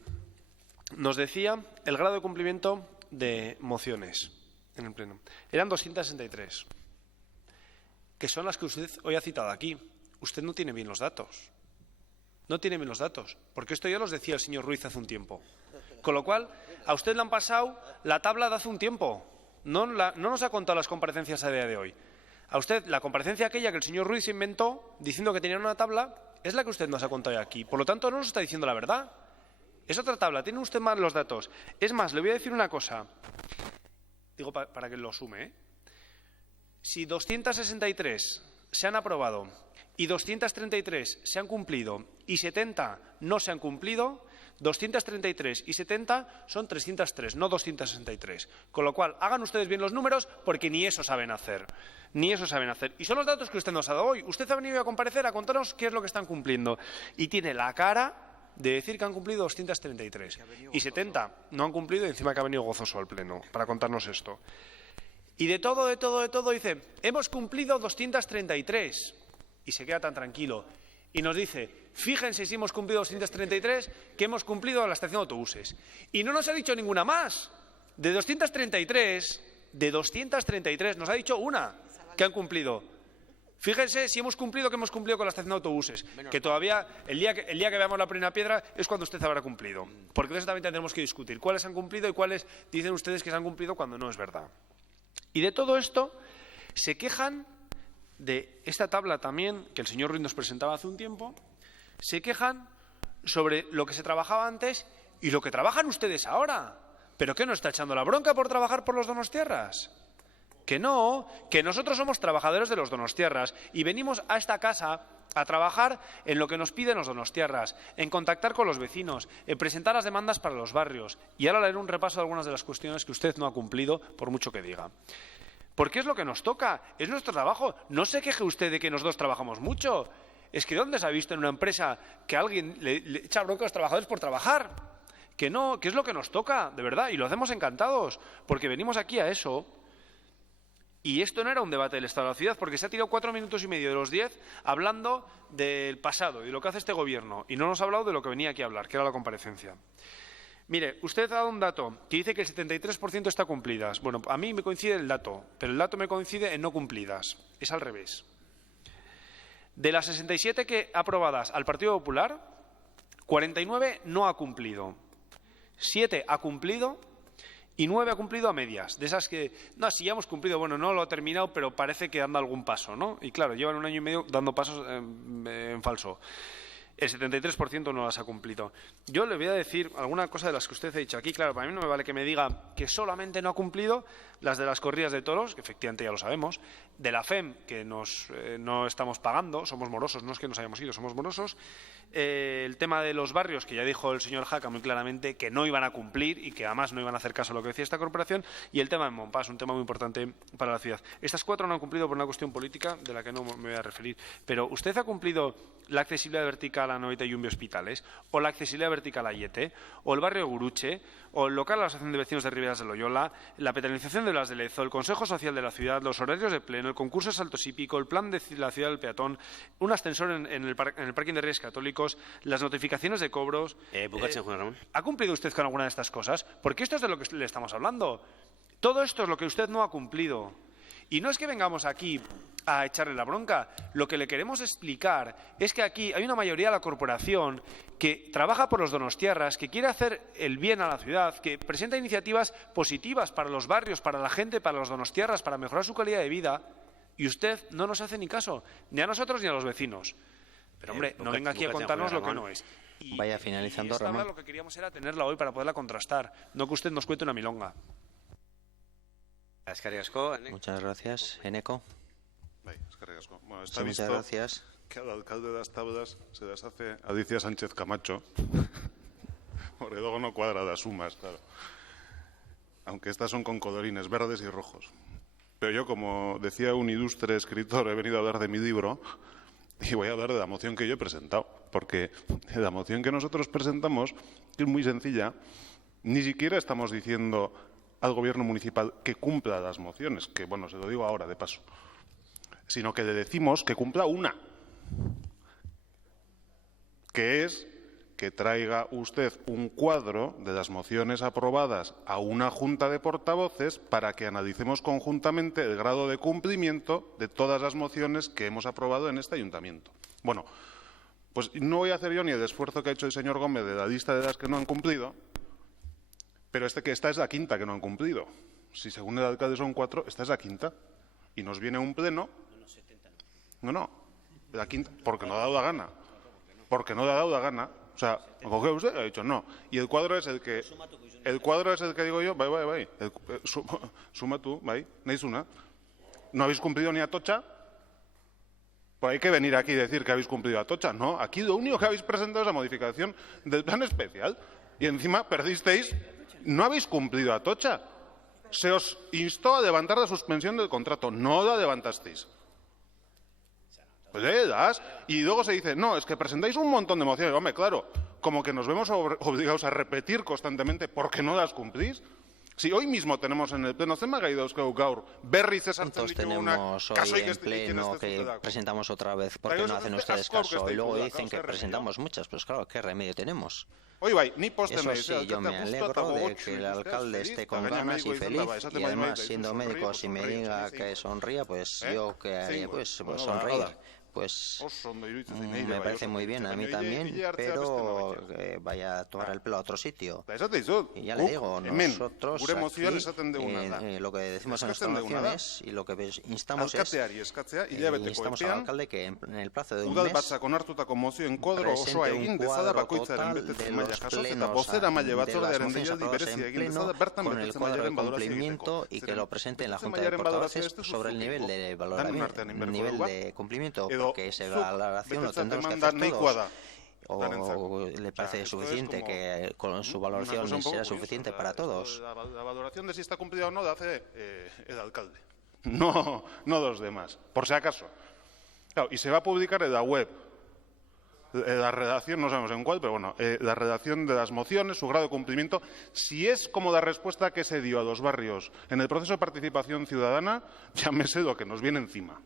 nos decía el grado de cumplimiento de mociones en el Pleno. Eran 263. Que son las que usted hoy ha citado aquí. Usted no tiene bien los datos. No tiene bien los datos, porque esto ya los decía el señor Ruiz hace un tiempo. Con lo cual, a usted le han pasado la tabla de hace un tiempo. No nos ha contado las comparecencias a día de hoy. A usted, la comparecencia aquella que el señor Ruiz inventó, diciendo que tenían una tabla, es la que usted nos ha contado aquí. Por lo tanto, no nos está diciendo la verdad. Es otra tabla, tiene usted mal los datos. Es más, le voy a decir una cosa. Digo, para que lo sume, ¿eh? Si 263 se han aprobado y 233 se han cumplido y 70 no se han cumplido, 233 y 70 son 303, no 263. Con lo cual, hagan ustedes bien los números porque ni eso saben hacer. Ni eso saben hacer. Y son los datos que usted nos ha dado hoy. Usted ha venido a comparecer a contarnos qué es lo que están cumpliendo. Y tiene la cara de decir que han cumplido 233 y 70 no han cumplido y encima que ha venido gozoso al Pleno para contarnos esto. Y de todo dice, hemos cumplido 233 y se queda tan tranquilo. Y nos dice, fíjense si hemos cumplido 233 que hemos cumplido la estación de autobuses. Y no nos ha dicho ninguna más. De 233 nos ha dicho una que han cumplido. Fíjense si hemos cumplido que hemos cumplido con la estación de autobuses. Que todavía, el día que veamos la primera piedra es cuando usted habrá cumplido. Porque de eso también tendremos que discutir. ¿Cuáles han cumplido y cuáles dicen ustedes que se han cumplido cuando no es verdad? Y de todo esto se quejan de esta tabla también, que el señor Ruiz nos presentaba hace un tiempo, se quejan sobre lo que se trabajaba antes y lo que trabajan ustedes ahora. ¿Pero qué, nos está echando la bronca por trabajar por los donostiarras? Que no, que nosotros somos trabajadores de los donostiarras y venimos a esta casa a trabajar en lo que nos piden los donostiarras, en contactar con los vecinos, en presentar las demandas para los barrios. Y ahora le haré un repaso de algunas de las cuestiones que usted no ha cumplido, por mucho que diga. Porque es lo que nos toca, es nuestro trabajo. No se queje usted de que nosotros trabajamos mucho. Es que ¿dónde se ha visto en una empresa que alguien le echa bronca a los trabajadores por trabajar? Que no, que es lo que nos toca, de verdad, y lo hacemos encantados, porque venimos aquí a eso. Y esto no era un debate del Estado de la ciudad, porque se ha tirado 4 minutos y medio de los 10 hablando del pasado y de lo que hace este gobierno, y no nos ha hablado de lo que venía aquí a hablar, que era la comparecencia. Mire, usted ha dado un dato que dice que el 73% está cumplidas. Bueno, a mí me coincide el dato, pero el dato me coincide en no cumplidas. Es al revés. De las 67 que aprobadas al Partido Popular, 49 no ha cumplido. 7 ha cumplido y 9 ha cumplido a medias. De esas que, no, si ya hemos cumplido, bueno, no lo ha terminado, pero parece que anda algún paso, ¿no? Y claro, llevan 1 año y medio dando pasos en falso. El 73% no las ha cumplido. Yo le voy a decir alguna cosa de las que usted ha dicho aquí. Claro, para mí no me vale que me diga que solamente no ha cumplido las de las corridas de toros, que efectivamente ya lo sabemos, de la FEM, que no estamos pagando, somos morosos, no es que nos hayamos ido, somos morosos. El tema de los barrios, que ya dijo el señor Jaca muy claramente que no iban a cumplir y que además no iban a hacer caso a lo que decía esta corporación, y el tema de Monpás, un tema muy importante para la ciudad. Estas 4 no han cumplido por una cuestión política de la que no me voy a referir. Pero ¿usted ha cumplido la accesibilidad vertical a Noita y Umbi Hospitales, o la accesibilidad vertical a Yete, o el barrio de Guruche, o el local a la Asociación de Vecinos de Riberas de Loyola, la peatonalización de las de Lezo, el Consejo Social de la Ciudad, los horarios de pleno, el concurso de saltos hípico, el plan de la ciudad del peatón, un ascensor en el parking de Reyes Católicos, públicos, las notificaciones de cobros. ¿Ha cumplido usted con alguna de estas cosas? Porque esto es de lo que le estamos hablando. Todo esto es lo que usted no ha cumplido. Y no es que vengamos aquí a echarle la bronca. Lo que le queremos explicar es que aquí hay una mayoría de la corporación que trabaja por los donostiarras, que quiere hacer el bien a la ciudad, que presenta iniciativas positivas para los barrios, para la gente, para los donostiarras, para mejorar su calidad de vida, y usted no nos hace ni caso, ni a nosotros ni a los vecinos. Pero, hombre, no venga aquí a contarnos lo que no es. Vaya finalizando, Ramón. Lo que queríamos era tenerla hoy para poderla contrastar, no que usted nos cuente una milonga. Muchas gracias. Eneco. Bueno, está sí, visto muchas gracias. Que al alcalde de las Tablas se las hace Alicia Sánchez Camacho, porque luego no cuadra las sumas, claro. Aunque estas son con colorines verdes y rojos. Pero yo, como decía un ilustre escritor, he venido a hablar de mi libro y voy a hablar de la moción que yo he presentado, porque la moción que nosotros presentamos es muy sencilla. Ni siquiera estamos diciendo al gobierno municipal que cumpla las mociones, que, bueno, se lo digo ahora de paso, sino que le decimos que cumpla una, que es que traiga usted un cuadro de las mociones aprobadas a una junta de portavoces para que analicemos conjuntamente el grado de cumplimiento de todas las mociones que hemos aprobado en este ayuntamiento. Bueno, pues no voy a hacer yo ni el esfuerzo que ha hecho el señor Gómez de la lista de las que no han cumplido, pero esta es la quinta que no han cumplido. Si según el alcalde son 4, esta es la quinta. Y nos viene un pleno. No, la quinta, porque no ha dado la gana. Porque no le ha dado la gana. O sea, ¿lo coge usted? Ha dicho no. Y el cuadro es el que digo yo, vai. Suma tú, vai, neis una. ¿No habéis cumplido ni Atocha? Pues hay que venir aquí y decir que habéis cumplido Atocha. No, aquí lo único que habéis presentado es la modificación del plan especial. Y encima perdisteis, no habéis cumplido Atocha. Se os instó a levantar la suspensión del contrato, no la levantasteis. Pues le das, y luego se dice, no, es que presentáis un montón de mociones. Hombre, claro, como que nos vemos obligados a repetir constantemente porque no las cumplís. Si hoy mismo tenemos en el pleno tema Gaidauskeu gaur, berriz esartzen tenemos hoy en pleno que presentamos otra vez, porque no hacen ustedes caso, y luego dicen que presentamos muchas, pues claro, ¿qué remedio tenemos? Eso sí, yo me alegro de que el alcalde esté con ganas y feliz, y además, siendo médico, si me diga que sonría, pues yo que haría, pues sonreír. Pues me parece muy bien, a mí también, pero vaya a tomar el pelo a otro sitio. Y ya le digo, nosotros aquí, lo que decimos en nuestra moción es, y lo que instamos es, instamos al alcalde que en el plazo de un mes presente un cuadro total de los plenos de las mociones aprobadas en pleno con el cuadro de cumplimiento y que lo presente en la Junta de Portavoces sobre el nivel de valoramiento, nivel de cumplimiento, porque esa valoración lo tendremos que hacer todos. ¿O le parece suficiente que con su valoración sea suficiente para todos? La valoración de si está cumplida o no la hace el alcalde, no los demás, por si acaso. Claro, y se va a publicar en la web la redacción, no sabemos en cuál, pero bueno, la redacción de las mociones, su grado de cumplimiento. Si es como la respuesta que se dio a los barrios en el proceso de participación ciudadana, llámese lo que nos viene encima.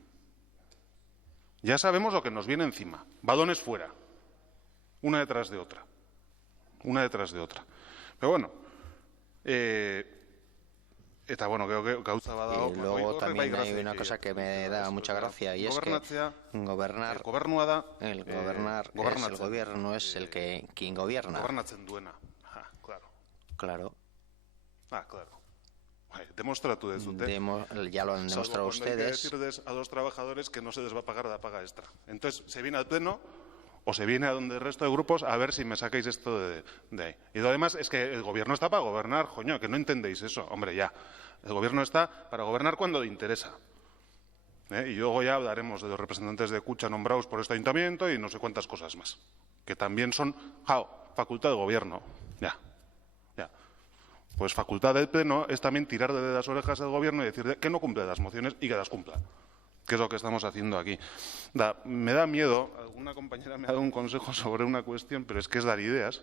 Ya sabemos lo que nos viene encima. Balones fuera. Una detrás de otra. Pero bueno, eta bueno, creo que gauza badao. Y luego también hay una cosa que me da mucha gracia, y es que gobernar, el gobierno es el que quien gobierna. Gobernatzen duena. Claro. Claro. Demostratu dezute. Ya lo han demostrado ustedes. Hay que decirles a los trabajadores que no se les va a pagar la paga extra. Entonces, se viene al pleno o se viene a donde el resto de grupos a ver si me sacáis esto de ahí. Y lo demás es que el gobierno está para gobernar, coño, que no entendéis eso. Hombre, ya. El gobierno está para gobernar cuando le interesa. Y luego ya hablaremos de los representantes de Kutxa nombrados por este ayuntamiento y no sé cuántas cosas más. Que también son facultad del gobierno. Ya. Pues facultad del pleno es también tirar de las orejas al gobierno y decirle que no cumple las mociones y que las cumpla. Que es lo que estamos haciendo aquí. Me da miedo, alguna compañera me ha dado un consejo sobre una cuestión, pero es que es dar ideas.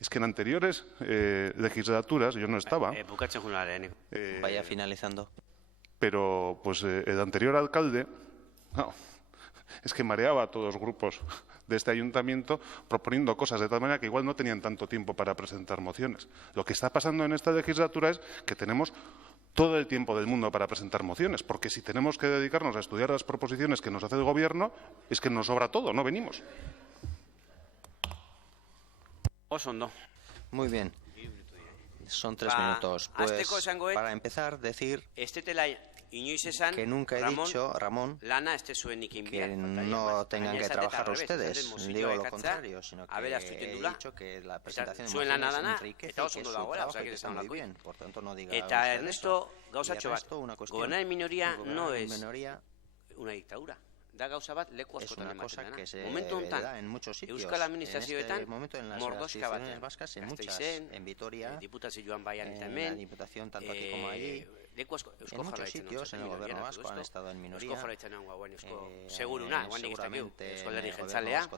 Es que en anteriores legislaturas yo no estaba. Vaya finalizando. Pero pues el anterior alcalde es que mareaba a todos los grupos de este ayuntamiento proponiendo cosas de tal manera que igual no tenían tanto tiempo para presentar mociones. Lo que está pasando en esta legislatura es que tenemos todo el tiempo del mundo para presentar mociones, porque si tenemos que dedicarnos a estudiar las proposiciones que nos hace el Gobierno, es que nos sobra todo, no venimos. Osondo. Muy bien. Son 3 minutos. Pues, para empezar, decir que nunca he dicho, Ramón, que no tengan que trabajar ustedes. Digo lo contrario, sino que he dicho que la presentación de mociones enriquece y que su trabajo está muy bien. Por tanto, no diga usted eso. Y Ernesto, una cuestión. Gobernar en minoría no es una dictadura. Da gauza bat leku askotan ematen dena. Momentu honetan, Euskal Administrazioetan, mordoska batean. Gasteizen, diputazioan baian eta hemen, leku asko, Eusko Jaurlaritzan en el gobierno vasco han estado en minoría. Eusko Jaurlaritzan guauen seguruna, guain egiztakiu, Euskal Herri Jeltzalea.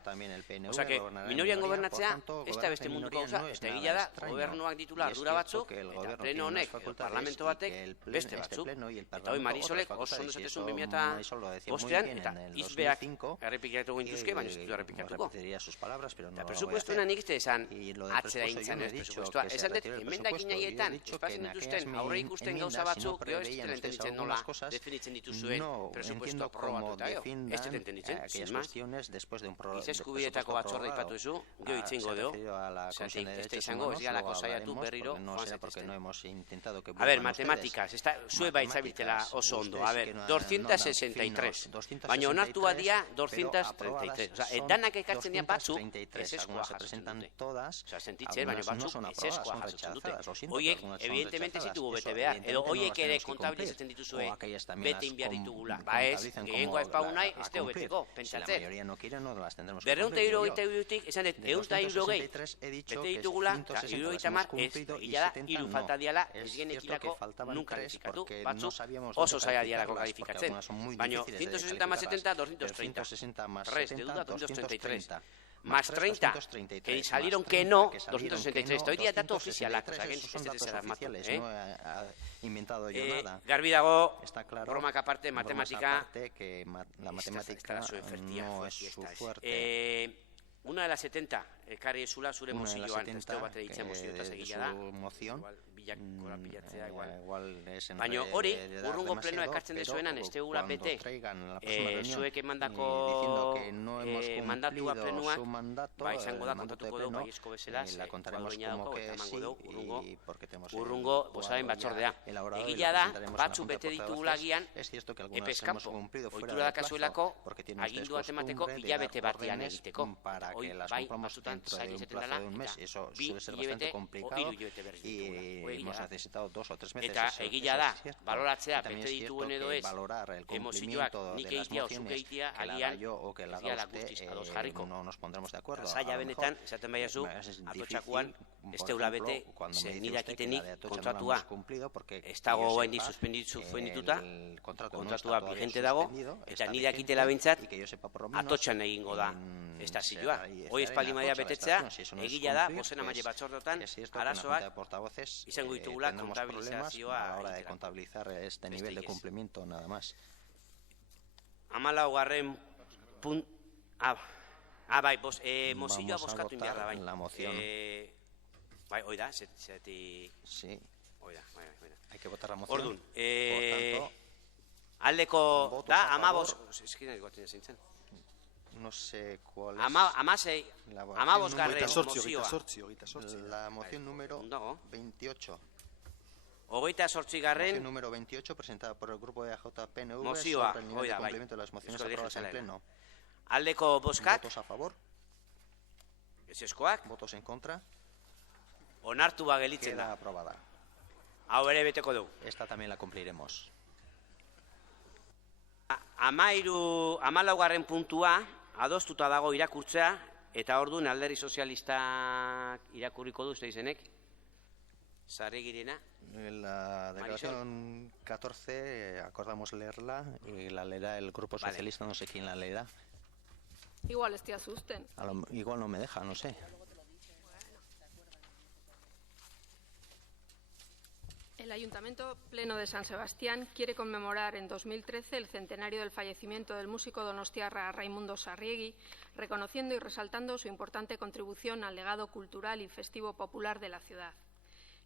Osa que, minorian gobernatzea, ez da beste munduko gauza, ez da egila da, gobernuak ditula ardura batzuk, eta pleno honek, parlamento batek, beste batzuk. Eta hoi Marisolek oso ondo esatezun 2005 eta izbeak errepikatu gintuzke, baina ez du errepikatuko. Eta presupuestuena nik izte esan atzera intzan ez presupuestua. Esan dut, emendakin nahietan, espazen dituzten aurre ikusten gauza batzuk, gero ez duten entenditzen nola definitzen dituzuen presupuestua probatu eta ez duten entenditzen, sin más. Giza eskubideetako batzorda ipatu ezu, gero itzengo deo, zeratik ez da izango, ez galako saiatu berriro, joan zaitezten. A ver, matematikaz, zue baitzabiltela oso ondo, a ver, 263, baina onartu badia 233. Osa, danak ekartzen dira batzuk, ez eskoa jartzen dute. Osa, sentitzen, baina batzuk ez eskoa jartzen dute. Oiek, evidentemente, zitugu bete behar, edo oiek ere kontabilizatzen dituzue, bete inbiar ditugula. Ba ez, gehiengoa ez pagu nahi, ez teo beteko, pentsatzen. Berreunta hirurogeita eurotik, esan dut, eunta hirurogei, bete ditugula, eta hirurogeita mar, ez, gila da, hiru falta diala, ez genekirako nunca kalifikatu, batzuk oso zaila dialako kalifikatzen. Baina, 160 más 70, 230. Res, de duda, 233. Más 30, que salieron que no, 263. Hoy día dato oficialak, oza, gen, ez dut zer armatu, garbi dago, bromak aparte, matematika, la matemática no es su fuerte. Una de las 70, ekarri ezula zure mozioan, ez teo bat editzen mozio eta segila da. Bilak gora pilatzea, igual. Baina hori, urrungo plenoa ekartzen dezuenan, ez teugula bete, zuek emandako mandatua plenuak, ba, izango da, kontatuko dugu, baiezko bezala, baldoina dauko, eta emango dugu, urrungo bosaren batzordea. Egila da, batzu bete ditugula gian, epeskampo, oitura dakazuelako, agindu bat emateko, hilabete batean egiteko. Hoi, bai, batzutan zaila izaten dela, eta bi hilabete o hiru hilabete berri ditugula. Eta egila da, baloratzea bete dituen edo ez, emozioak nik egitea o zuk egitea, agian ez gara guztiz ados jarriko. Zaila benetan, esaten baiazu, atotxakuan, ez teula bete, ze nirakitenik kontratua, ez dago hain suspendituta, kontratua vigente dago, eta nirakitela bentsat, atotxan egingo da estazioa. Hoi espaldimadia betetzea, egila da, bozena maile batzordotan, arazoak, izango ditugula kontabilizazioa. A la hora de contabilizar este nivel de cumplimiento, nada más. 14. punt... bai, mozioa bozkatu inbiarra, bai. La moción. Bai, oida, zeti... Sí. Oida, bai. Hay que votar la moción. Ordun, por tanto... aldeko, da, amabos... Eskiren egoten zintzen. No sé cuál es... Amasei, amabosgarren mozioa. La moción número 28. Hogeita zortzigarren... Moción número 28, presentada por el grupo de AJPNV mozioa, sobre el nivel de cumplimiento de las mociones aprobadas en pleno. Aldeko boskat. Votos a favor. Ezeskoak. Votos en contra. Onartu bagelitzen da. Queda aprobada. Hau ere beteko dugu. Esta también la cumpliremos. 14. puntua, adostuta dago irakurtzea, eta orduan Alderdi Sozialistak irakurriko du, uste izenek? Zarregirena. La declaración 14 acordamos leerla y la leerá el Grupo Socialista, no sé quién la leerá. Igual te asusten. Igual no me deja, no sé. El Ayuntamiento Pleno de San Sebastián quiere conmemorar en 2013 el centenario del fallecimiento del músico donostiarra Raimundo Sarriegi, reconociendo y resaltando su importante contribución al legado cultural y festivo popular de la ciudad.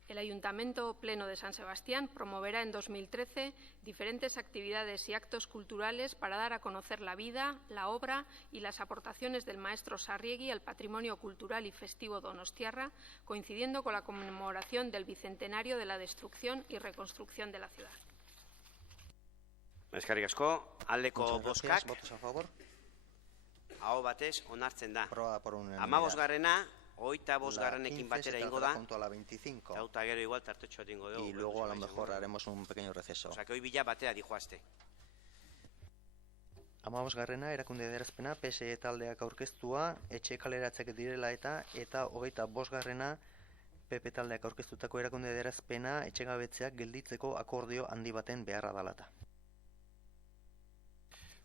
El Ayuntamiento Pleno de San Sebastián promoverá en 2013 diferentes actividades y actos culturales para dar a conocer la vida, la obra y las aportaciones del maestro Sarriegi al patrimonio cultural y festivo donostiarra, coincidiendo con la conmemoración del bicentenario de la destrucción y reconstrucción de la ciudad. Eskerrik asko, aldeko bozkak. Votos a favor. Aho batez onartzen da. Aprobada por unanimidad. 15garrena, 25garrenekin batera ingo da. Junto a la 25. Eta gero igual tartetxo tingo dugu. Y luego a lo mejor haremos un pequeño receso. O sea, que hoy bila batera dijoazte. 15garrena erakunde adierazpena PSE taldeak aurkeztua, etxe kaleratzek direla eta 25garrena PP taldeak aurkeztutako erakunde adierazpena etxegabetzeak gelditzeko akordio handi baten beharra dalata.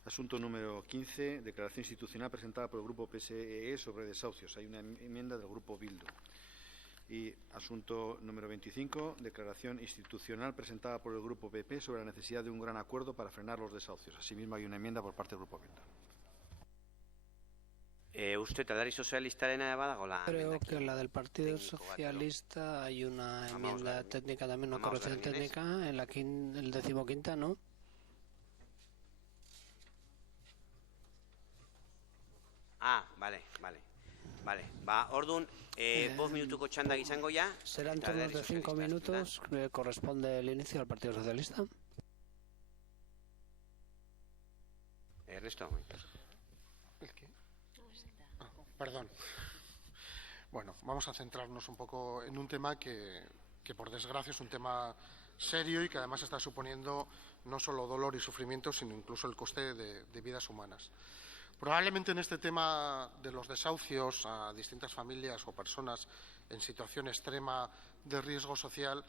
Asunto número 15, declaración institucional presentada por el Grupo PSE sobre desahucios. Hay una enmienda del Grupo Bildu. Y asunto número 25, declaración institucional presentada por el Grupo PP sobre la necesidad de un gran acuerdo para frenar los desahucios. Asimismo, hay una enmienda por parte del Grupo Bildu. Uste talari sozialistarena badagola. Creo que la del Partido Socialista hay una enmienda técnica, también una corrección técnica, en la el 15ª, ¿no? Vale. Ba, orduan, 5 minutuko txandak izango ya. Serán turnos de 5 minutos, corresponde el inicio al Partido Socialista. Ernesto. ¿El qué? Perdón. Bueno, vamos a centrarnos un poco en un tema que por desgracia es un tema serio y que además está suponiendo no solo dolor y sufrimiento, sino incluso el coste de vidas humanas. Probablemente en este tema de los desahucios a distintas familias o personas en situación extrema de riesgo social,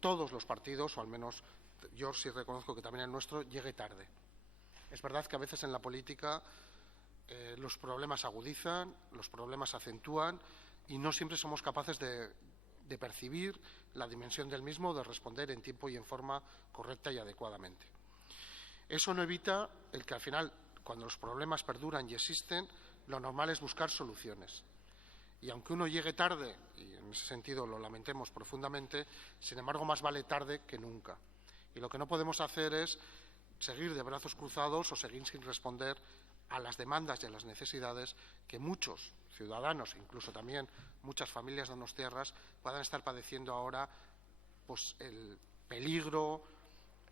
todos los partidos, o al menos yo sí reconozco que también el nuestro, llegue tarde. Es verdad que a veces en la política los problemas agudizan, los problemas acentúan y no siempre somos capaces de percibir la dimensión del mismo, de responder en tiempo y en forma correcta y adecuadamente. Eso no evita el que al final, cuando los problemas perduran y existen, lo normal es buscar soluciones. Y aunque uno llegue tarde, y en ese sentido lo lamentemos profundamente, sin embargo más vale tarde que nunca. Y lo que no podemos hacer es seguir de brazos cruzados o seguir sin responder a las demandas y a las necesidades que muchos ciudadanos, incluso también muchas familias donostiarras, puedan estar padeciendo ahora, pues el peligro,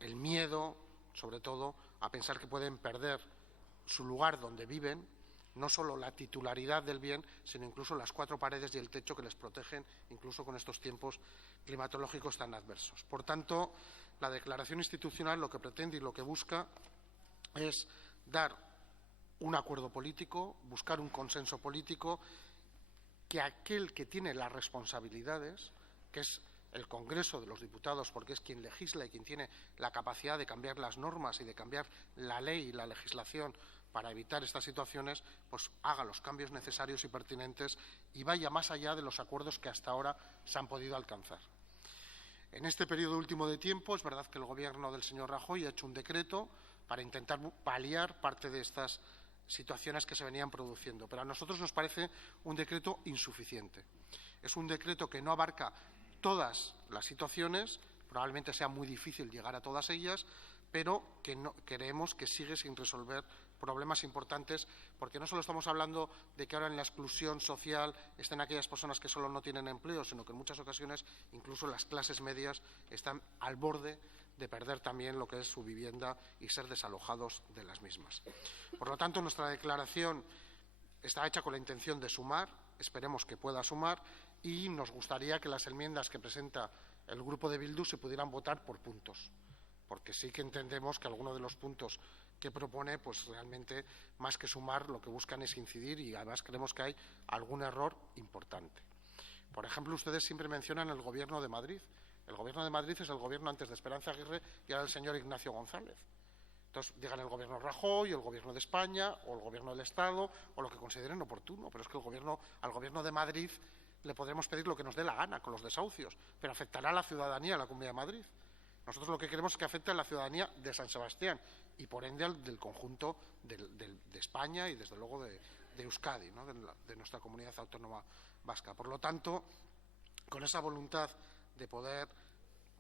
el miedo, sobre todo, a pensar que pueden perder su lugar donde viven, no solo la titularidad del bien, sino incluso las 4 paredes y el techo que les protegen, incluso con estos tiempos climatológicos tan adversos. Por tanto, la declaración institucional lo que pretende y lo que busca es dar un acuerdo político, buscar un consenso político, que aquel que tiene las responsabilidades, que es el Congreso de los Diputados, porque es quien legisla y quien tiene la capacidad de cambiar las normas y de cambiar la ley y la legislación para evitar estas situaciones, pues haga los cambios necesarios y pertinentes y vaya más allá de los acuerdos que hasta ahora se han podido alcanzar. En este periodo último de tiempo es verdad que el Gobierno del señor Rajoy ha hecho un decreto para intentar paliar parte de estas situaciones que se venían produciendo, pero a nosotros nos parece un decreto insuficiente. Es un decreto que no abarca todas las situaciones, probablemente sea muy difícil llegar a todas ellas, pero que no, creemos que sigue sin resolver problemas importantes, porque no solo estamos hablando de que ahora en la exclusión social estén aquellas personas que solo no tienen empleo, sino que en muchas ocasiones incluso las clases medias están al borde de perder también lo que es su vivienda y ser desalojados de las mismas. Por lo tanto, nuestra declaración está hecha con la intención de sumar, esperemos que pueda sumar, y nos gustaría que las enmiendas que presenta el Grupo de Bildu se pudieran votar por puntos, porque sí que entendemos que algunos de los puntos que propone, pues realmente, más que sumar, lo que buscan es incidir, y además creemos que hay algún error importante. Por ejemplo, ustedes siempre mencionan el Gobierno de Madrid. El Gobierno de Madrid es el Gobierno antes de Esperanza Aguirre y ahora el señor Ignacio González. Entonces, digan el Gobierno Rajoy, el Gobierno de España, o el Gobierno del Estado, o lo que consideren oportuno, pero es que al Gobierno de Madrid le podremos pedir lo que nos dé la gana con los desahucios, pero afectará a la ciudadanía de la Comunidad de Madrid. Nosotros lo que queremos es que afecte a la ciudadanía de San Sebastián y, por ende, del conjunto de España y, desde luego, de Euskadi, ¿no? de nuestra comunidad autónoma vasca. Por lo tanto, con esa voluntad de poder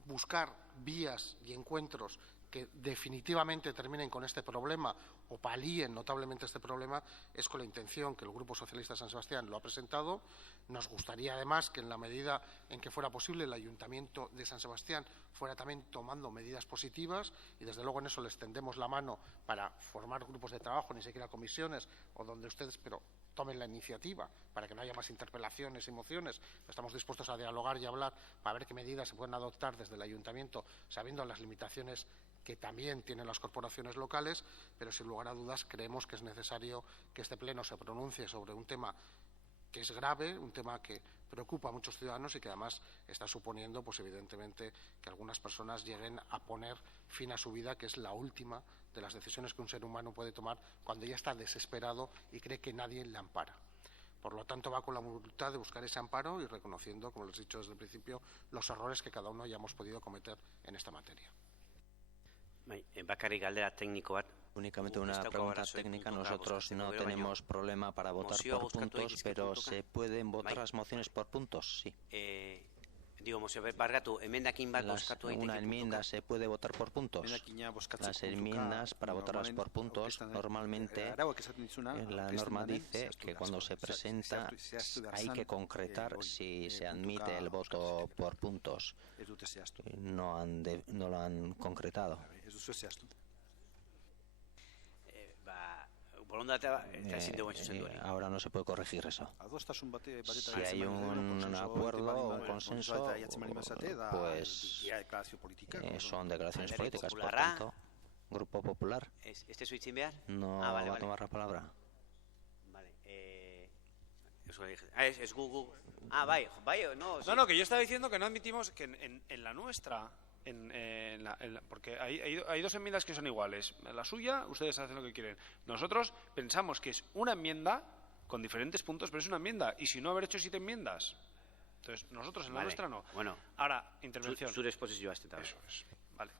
buscar vías y encuentros que definitivamente terminen con este problema o palíen notablemente este problema, es con la intención que el Grupo Socialista de San Sebastián lo ha presentado. Nos gustaría, además, que en la medida en que fuera posible el Ayuntamiento de San Sebastián fuera también tomando medidas positivas, y desde luego en eso les tendemos la mano para formar grupos de trabajo, ni siquiera comisiones o donde ustedes, pero tomen la iniciativa para que no haya más interpelaciones y mociones. Estamos dispuestos a dialogar y a hablar para ver qué medidas se pueden adoptar desde el Ayuntamiento, sabiendo las limitaciones que también tienen las corporaciones locales, pero sin lugar a dudas creemos que es necesario que este Pleno se pronuncie sobre un tema que es grave, un tema que preocupa a muchos ciudadanos y que además está suponiendo, pues evidentemente, que algunas personas lleguen a poner fin a su vida, que es la última de las decisiones que un ser humano puede tomar cuando ya está desesperado y cree que nadie le ampara. Por lo tanto, va con la voluntad de buscar ese amparo y reconociendo, como les he dicho desde el principio, los errores que cada uno hayamos podido cometer en esta materia. Bakarrik galdera técnico bat. Únicamente una pregunta técnica. Nosotros no tenemos problema para votar por puntos, pero ¿se pueden votar las mociones por puntos? Sí. Una enmienda se puede votar por puntos. Las enmiendas, para votarlas por puntos, normalmente la norma dice que cuando se presenta hay que concretar si se admite el voto por puntos. No lo han concretado. Ahora no se puede corregir eso. Si hay un acuerdo o un consenso, pues son declaraciones políticas. Por tanto, Grupo Popular no va a tomar la palabra. No, que yo estaba diciendo que no admitimos que en la nuestra... porque hay dos enmiendas que son iguales. La suya, ustedes hacen lo que quieren. Nosotros pensamos que es una enmienda con diferentes puntos, pero es una enmienda. Y si no haber hecho 7 enmiendas, entonces nosotros en la nuestra no. Bueno, ahora, intervención. Su exposición también. Eso es. Vale.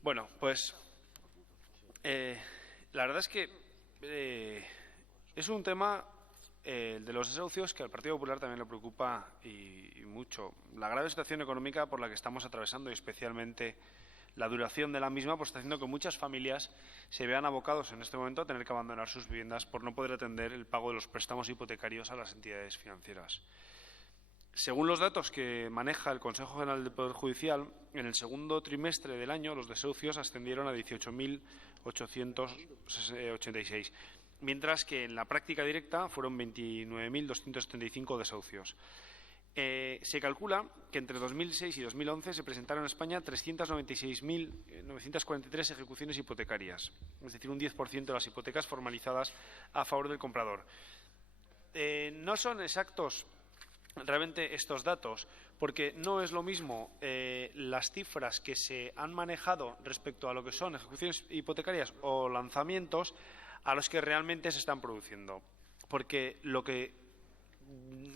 Bueno, pues la verdad es que es un tema, el de los desahucios, que al Partido Popular también le preocupa y mucho. La grave situación económica por la que estamos atravesando y especialmente la duración de la misma, pues está haciendo que muchas familias se vean abocados en este momento a tener que abandonar sus viviendas por no poder atender el pago de los préstamos hipotecarios a las entidades financieras. Según los datos que maneja el Consejo General del Poder Judicial, en el segundo trimestre del año los desahucios ascendieron a 18.886. Mientras que en la práctica directa fueron 29.275 desahucios. Se calcula que entre 2006 y 2011 se presentaron en España 396.943 ejecuciones hipotecarias, es decir, un 10% de las hipotecas formalizadas a favor del comprador. No son exactos realmente estos datos, porque no es lo mismo las cifras que se han manejado respecto a lo que son ejecuciones hipotecarias o lanzamientos a los que realmente se están produciendo. Porque lo que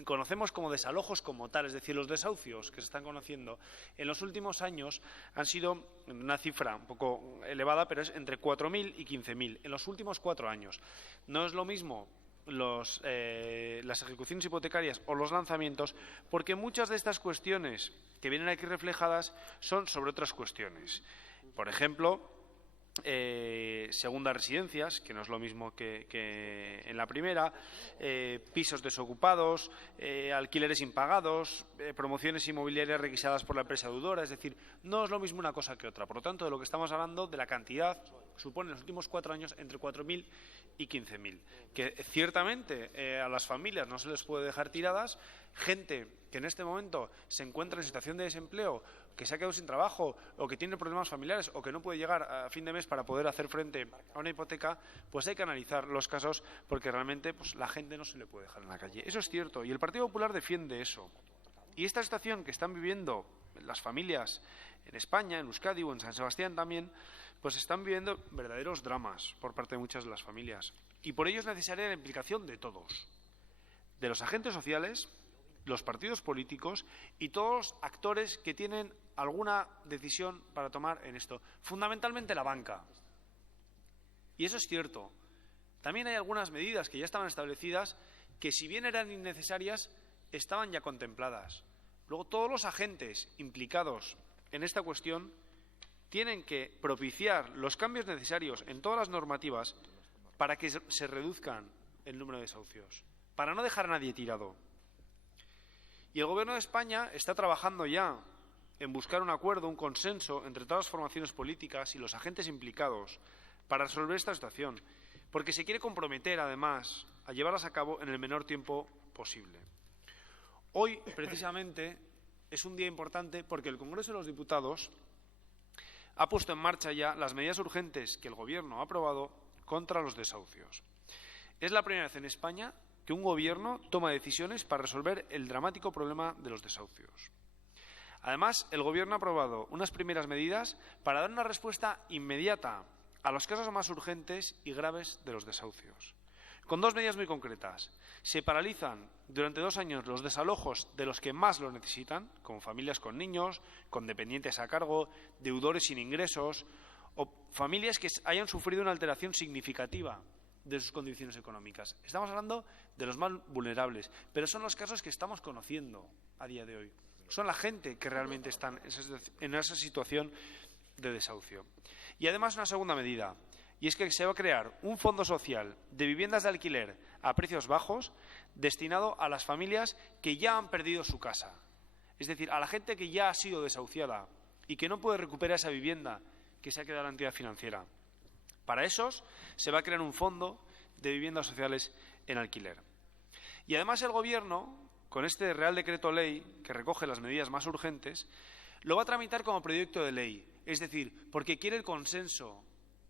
conocemos como desalojos como tal, es decir, los desahucios que se están conociendo en los últimos años han sido una cifra un poco elevada, pero es entre 4.000 y 15.000 en los últimos 4 años. No es lo mismo las ejecuciones hipotecarias o los lanzamientos, porque muchas de estas cuestiones que vienen aquí reflejadas son sobre otras cuestiones. Por ejemplo, segundas residencias, que no es lo mismo que en la primera, pisos desocupados, alquileres impagados, promociones inmobiliarias requisadas por la empresa deudora, es decir, no es lo mismo una cosa que otra. Por lo tanto, de lo que estamos hablando, de la cantidad, supone en los últimos 4 años entre 4.000 y 15.000, que ciertamente a las familias no se les puede dejar tiradas. Gente que en este momento se encuentra en situación de desempleo, que se ha quedado sin trabajo o que tiene problemas familiares o que no puede llegar a fin de mes para poder hacer frente a una hipoteca, pues hay que analizar los casos, porque realmente pues, la gente no se le puede dejar en la calle. Eso es cierto, y el Partido Popular defiende eso. Y esta situación que están viviendo las familias en España, en Euskadi o en San Sebastián también, pues están viviendo verdaderos dramas por parte de muchas de las familias. Y por ello es necesaria la implicación de todos. de los agentes sociales, los partidos políticos y todos los actores que tienen alguna decisión para tomar en esto. Fundamentalmente la banca. Y eso es cierto. También hay algunas medidas que ya estaban establecidas que, si bien eran innecesarias, estaban ya contempladas. Luego, todos los agentes implicados en esta cuestión tienen que propiciar los cambios necesarios en todas las normativas para que se reduzcan el número de desahucios, para no dejar a nadie tirado. Y el Gobierno de España está trabajando ya en buscar un acuerdo, un consenso entre todas las formaciones políticas y los agentes implicados para resolver esta situación, porque se quiere comprometer, además, a llevarlas a cabo en el menor tiempo posible. Hoy, precisamente, es un día importante porque el Congreso de los Diputados ha puesto en marcha ya las medidas urgentes que el Gobierno ha aprobado contra los desahucios. Es la primera vez en España que un Gobierno toma decisiones para resolver el dramático problema de los desahucios. Además, el Gobierno ha aprobado unas primeras medidas para dar una respuesta inmediata a los casos más urgentes y graves de los desahucios, con dos medidas muy concretas. Se paralizan durante 2 años los desalojos de los que más lo necesitan, como familias con niños, con dependientes a cargo, deudores sin ingresos o familias que hayan sufrido una alteración significativa de sus condiciones económicas. Estamos hablando de los más vulnerables, pero son los casos que estamos conociendo a día de hoy. Son la gente que realmente están en esa situación de desahucio. Y además una segunda medida, y es que se va a crear un fondo social de viviendas de alquiler a precios bajos destinado a las familias que ya han perdido su casa. Es decir, a la gente que ya ha sido desahuciada y que no puede recuperar esa vivienda que se ha quedado en la entidad financiera. Para esos se va a crear un fondo de viviendas sociales en alquiler. Y además el Gobierno, con este Real Decreto Ley que recoge las medidas más urgentes, lo va a tramitar como proyecto de ley. Es decir, porque quiere el consenso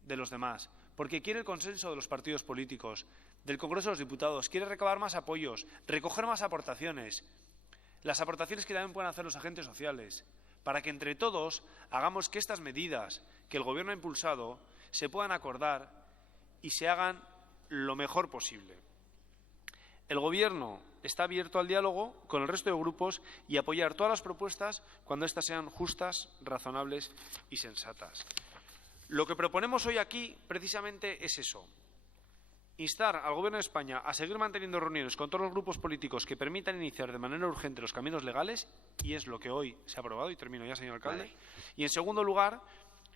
de los demás, porque quiere el consenso de los partidos políticos, del Congreso de los Diputados, quiere recabar más apoyos, recoger más aportaciones, las aportaciones que también pueden hacer los agentes sociales, para que entre todos hagamos que estas medidas que el Gobierno ha impulsado se puedan acordar y se hagan lo mejor posible. El Gobierno está abierto al diálogo con el resto de grupos y apoyar todas las propuestas cuando éstas sean justas, razonables y sensatas. Lo que proponemos hoy aquí, precisamente, es eso. Instar al Gobierno de España a seguir manteniendo reuniones con todos los grupos políticos que permitan iniciar de manera urgente los caminos legales, y es lo que hoy se ha aprobado, y termino ya, señor alcalde. Vale. Y, en segundo lugar,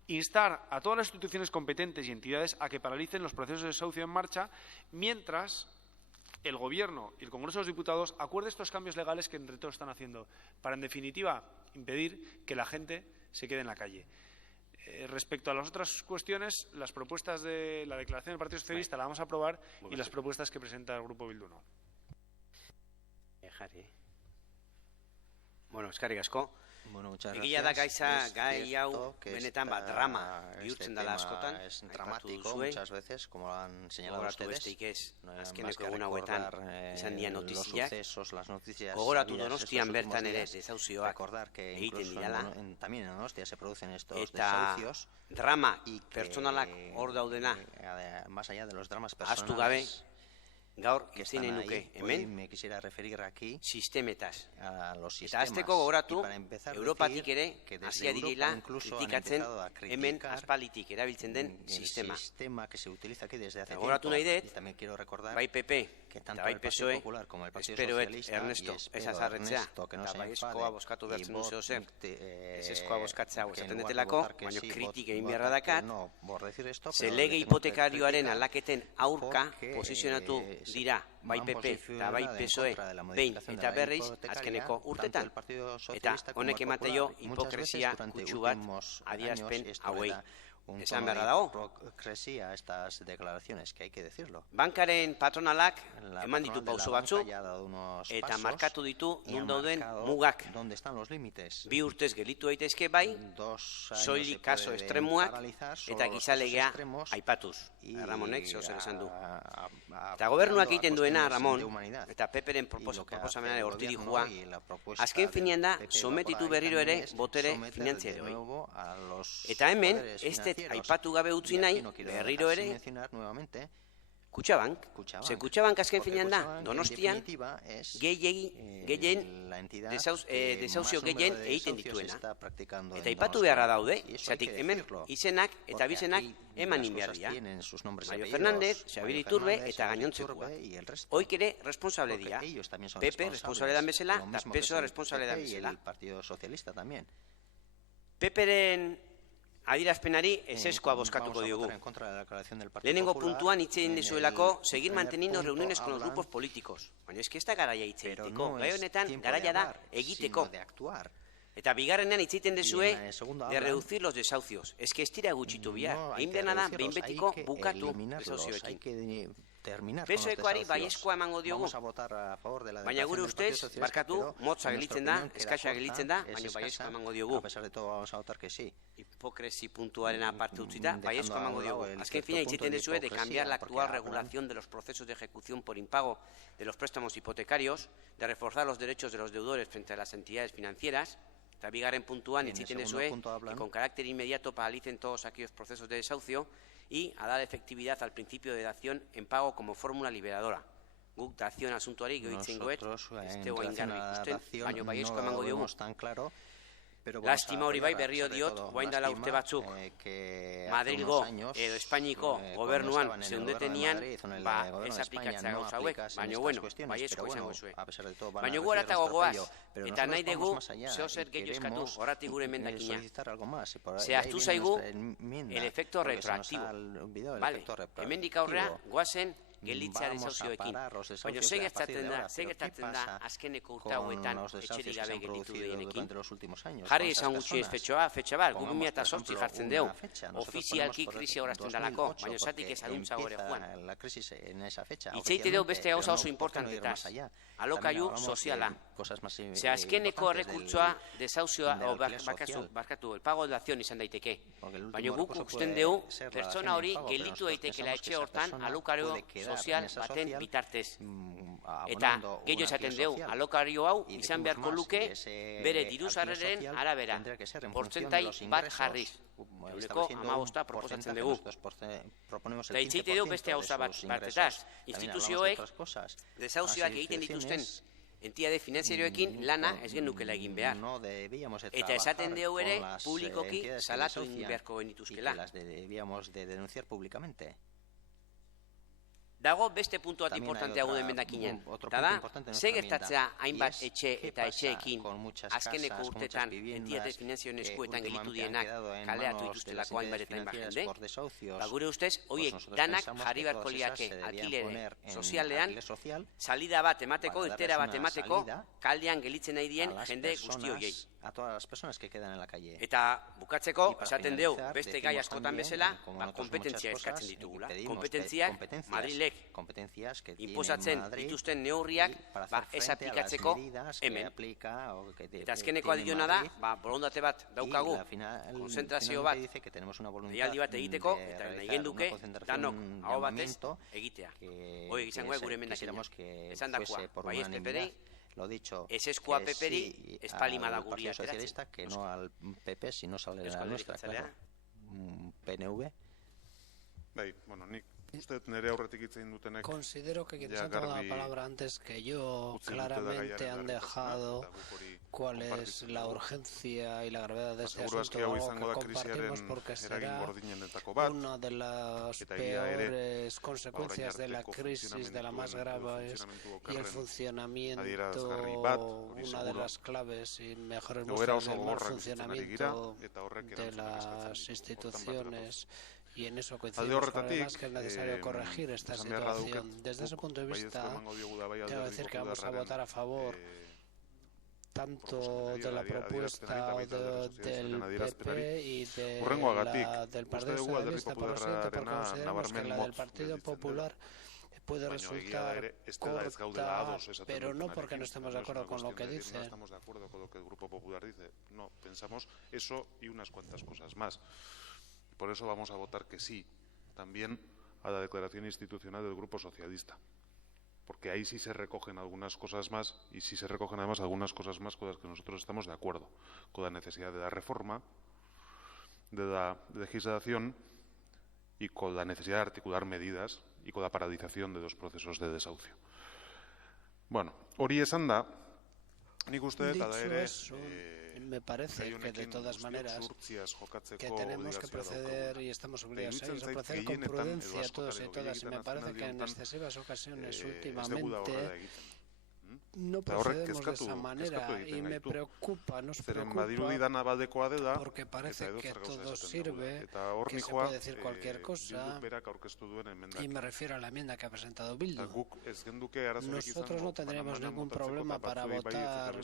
instar a todas las instituciones competentes y entidades a que paralicen los procesos de desahucio en marcha mientras el Gobierno y el Congreso de los Diputados acuerden estos cambios legales que entre todos están haciendo para, en definitiva, impedir que la gente se quede en la calle. Respecto a las otras cuestiones, las propuestas de la declaración del Partido Socialista la vamos a aprobar y las propuestas que presenta el Grupo Bildu no. Bueno, eskerrik asko. Bueno, muchas gracias. Egia da gai hau benetan drama bihurtzen dela askotan. Es dramático muchas veces, como lo han señalado ustedes. Azkeneko egun hauetan izan dira notiziak. Las noticias. Gogoratu Donostian bertan ere desauzioak egiten direla. También en Donostia se producen estos desahucios. Drama pertsonalak hor daudena. Más allá de los dramas personales. Astu gabe. Gaur, ezin nahi nuke, hemen, me quisiera referir aquí sistemetaz. A los eta azteko gogoratu, Europatik ere, hasia direla, kritikatzen, hemen aspalditik erabiltzen den sistema. Gogoratu nahi dut, bai PP, eta bai PSOE, esperoet Ernesto, ez azarretzea, eta bai eskoa boskatu behartzen duzeo zer, ez eskoa boskatzea esaten detelako, baina kritik egin beharra dakat, ze lege hipotekarioaren aldaketen aurka posizionatu dira bai PP eta bai PSOE behin eta berriz azkeneko urtetan. Eta honek emateio hipokresia kutsu bat adierazpen hauei. Esan beharra dago. Bankaren patronalak eman ditu pauso batzuk eta markatu ditu non dauden mugak. 2 urtez gelditu daitezke bai, soilik kaso estremuak eta gizalegea aipatuz. Ramonek zehozer esan du. Eta gobernuak egiten duena, Ramon, eta Peperen proposamenare horti dijua, azken finean da, sometitu berriro ere botere finantziarioei. Eta hemen, ez aipatu gabe utzi nahi, berriro ere, Kutxabank. Ze Kutxabank azken finean da, Donostian, gehien, desauzio gehien egiten dituena. Eta ipatu beharra daude, zatik hemen izenak eta bizenak eman inbiardia. Mario Fernández, Xabier Iturbe eta gainontzekoa. Hoik ere responsable dira. Pepe responsable dan bezala, eta PSOE responsable dan bezala. Peperen adirazpenari eseskoa bozkatuko diogu. Lehenengo puntuan hitz egin dezuelako seguir manteniendo reuniones con los grupos políticos. Baina ez que ez da garaia hitz egiteko. Gai honetan garaia da egiteko. Eta bigarrenean hitz egiten dezue de reducir los desahucios. Ez que ez dira gutxitu bihar. Egin behar da behin betiko bukatu desauzioekin. PSOEkoari baiezkoa emango diogu. Baina gure ustez, barkatu, motza gelitzen da, eskaxa gelitzen da, baina baiezkoa emango diogu. Hipokresi puntuaren aparte utzita, baiezkoa emango diogu. Azken fina hitzaiten dezue de cambiar la actual regulación de los procesos de ejecución por impago de los préstamos hipotecarios, de reforzar los derechos de los deudores frente a las entidades financieras. Eta bigarren puntuan hitzaiten dezue que con carácter inmediato paralicen todos aquellos procesos de desahucio y a dar efectividad al principio de dación en pago como fórmula liberadora. Guk dazion asuntuari gehitzen goet, ez teo aingarri ikusten, baino baiezko emango diogu. Lastima hori bai berrio diot, guain dela urte batzuk, Madrilgo edo Espainiko gobernuan zeundetenian, ez aplikatzea gauza hauek, baina bueno, baiezko izango zuen. Baina gu horatago goaz, eta nahi dugu zehozer gehiago eskatu horratik gure emendakina. Zehaztu zaigu el efecto retroactivo. Hemendik aurrea goazen gelditzea desauzioekin. Baina ze gertatzen da azkeneko urte hauetan etxerik gabe gelditu dienekin. Jarri esan gutxi ez fetxa bat, gu 2008 jartzen dugu. Ofizialki krisi horazten dalako, baina zatik ez aduntzago ere joan. Itzeite dugu beste gauza oso importantetaz. Alokailu soziala. Ze azkeneko errekurtsoa desauzioa, barkatu, el pago de dación izan daiteke. Baina guk usten dugu, pertsona hori gelditu daitekela etxe hortan alokailu sozial baten bitartez. Eta gehiago esaten dugu, alokario hau izan beharko luke bere diruzarreren arabera, portzentai bat jarriz. Euneko 15 proposatzen dugu. Eta itzeite dugu beste gauza batetaz. Instituzioek desauzioak egiten dituzten entitate finanzarioekin lana ez genukela egin behar. Eta esaten dugu ere publikoki salatu egin beharko genituzkela. Dago beste puntu bat importantea guden mendakinen. Eta da, ze gertatzea hainbat etxe eta etxeekin azkeneko urtetan entitate finanzioen eskuetan gelitu dienak kaleatu dituztelako hainbat eta hainbat jende. Gure ustez, horiek danak jarri beharko liake alkilere sozialean salida bat emateko, irtera bat emateko, kaldean gelitzen nahi dien jende guzti horiei. Eta bukatzeko, esaten dugu, beste gai askotan bezala, kompetentzia eskatzen ditugula. Kompetentziak Madrilek inposatzen dituzten neurriak ez aplikatzeko hemen. Eta azkeneko adiona da, borondate bat daukagu, konzentrazio bat, deialdi bat egiteko, eta nahi genduke, danok hau batez egitea. Hoi izango gure emendakina. Esan dakoa, bai ez peperei, es escoa peperi, es palimada guria socialista que no al PP sino sale la nuestra, claro. PNV. Bai, bueno, nik usted nere aurretik hitz egin dutenek. Considero que quienes han tomado la palabra antes que yo claramente han dejado cuál es la urgencia y la gravedad de este asunto, algo que compartimos porque será una de las peores consecuencias de la crisis, de la más grave, y el funcionamiento, una de las claves y mejores muestras del mal funcionamiento de las instituciones. Y en eso coincidimos con además que es necesario corregir esta situación. Desde ese punto de vista, tengo que decir que vamos a votar a favor tanto de la propuesta del PP y del Partido Socialista, por lo siguiente, porque consideramos que la del Partido Popular puede resultar corta, pero no porque no estemos de acuerdo con lo que dicen. No estamos de acuerdo con lo que el Grupo Popular dice. No, pensamos eso y unas cuantas cosas más. Por eso vamos a votar que sí, también a la declaración institucional del Grupo Socialista. Porque ahí sí se recogen algunas cosas más y sí se recogen además algunas cosas más con las que nosotros estamos de acuerdo. Con la necesidad de la reforma, de la legislación y con la necesidad de articular medidas y con la paralización de los procesos de desahucio. Bueno, hori esan da, nik uste dut, ala ere, me parece que de todas maneras que tenemos que proceder y estamos obligados a ellos a proceder con prudencia todos y todas, y me parece que en excesivas ocasiones últimamente no procedemos de esa manera y me preocupa, nos preocupa, porque parece que todo sirve, que se puede decir cualquier cosa, y me refiero a la enmienda que ha presentado Bildu. Nosotros no tendríamos ningún problema para votar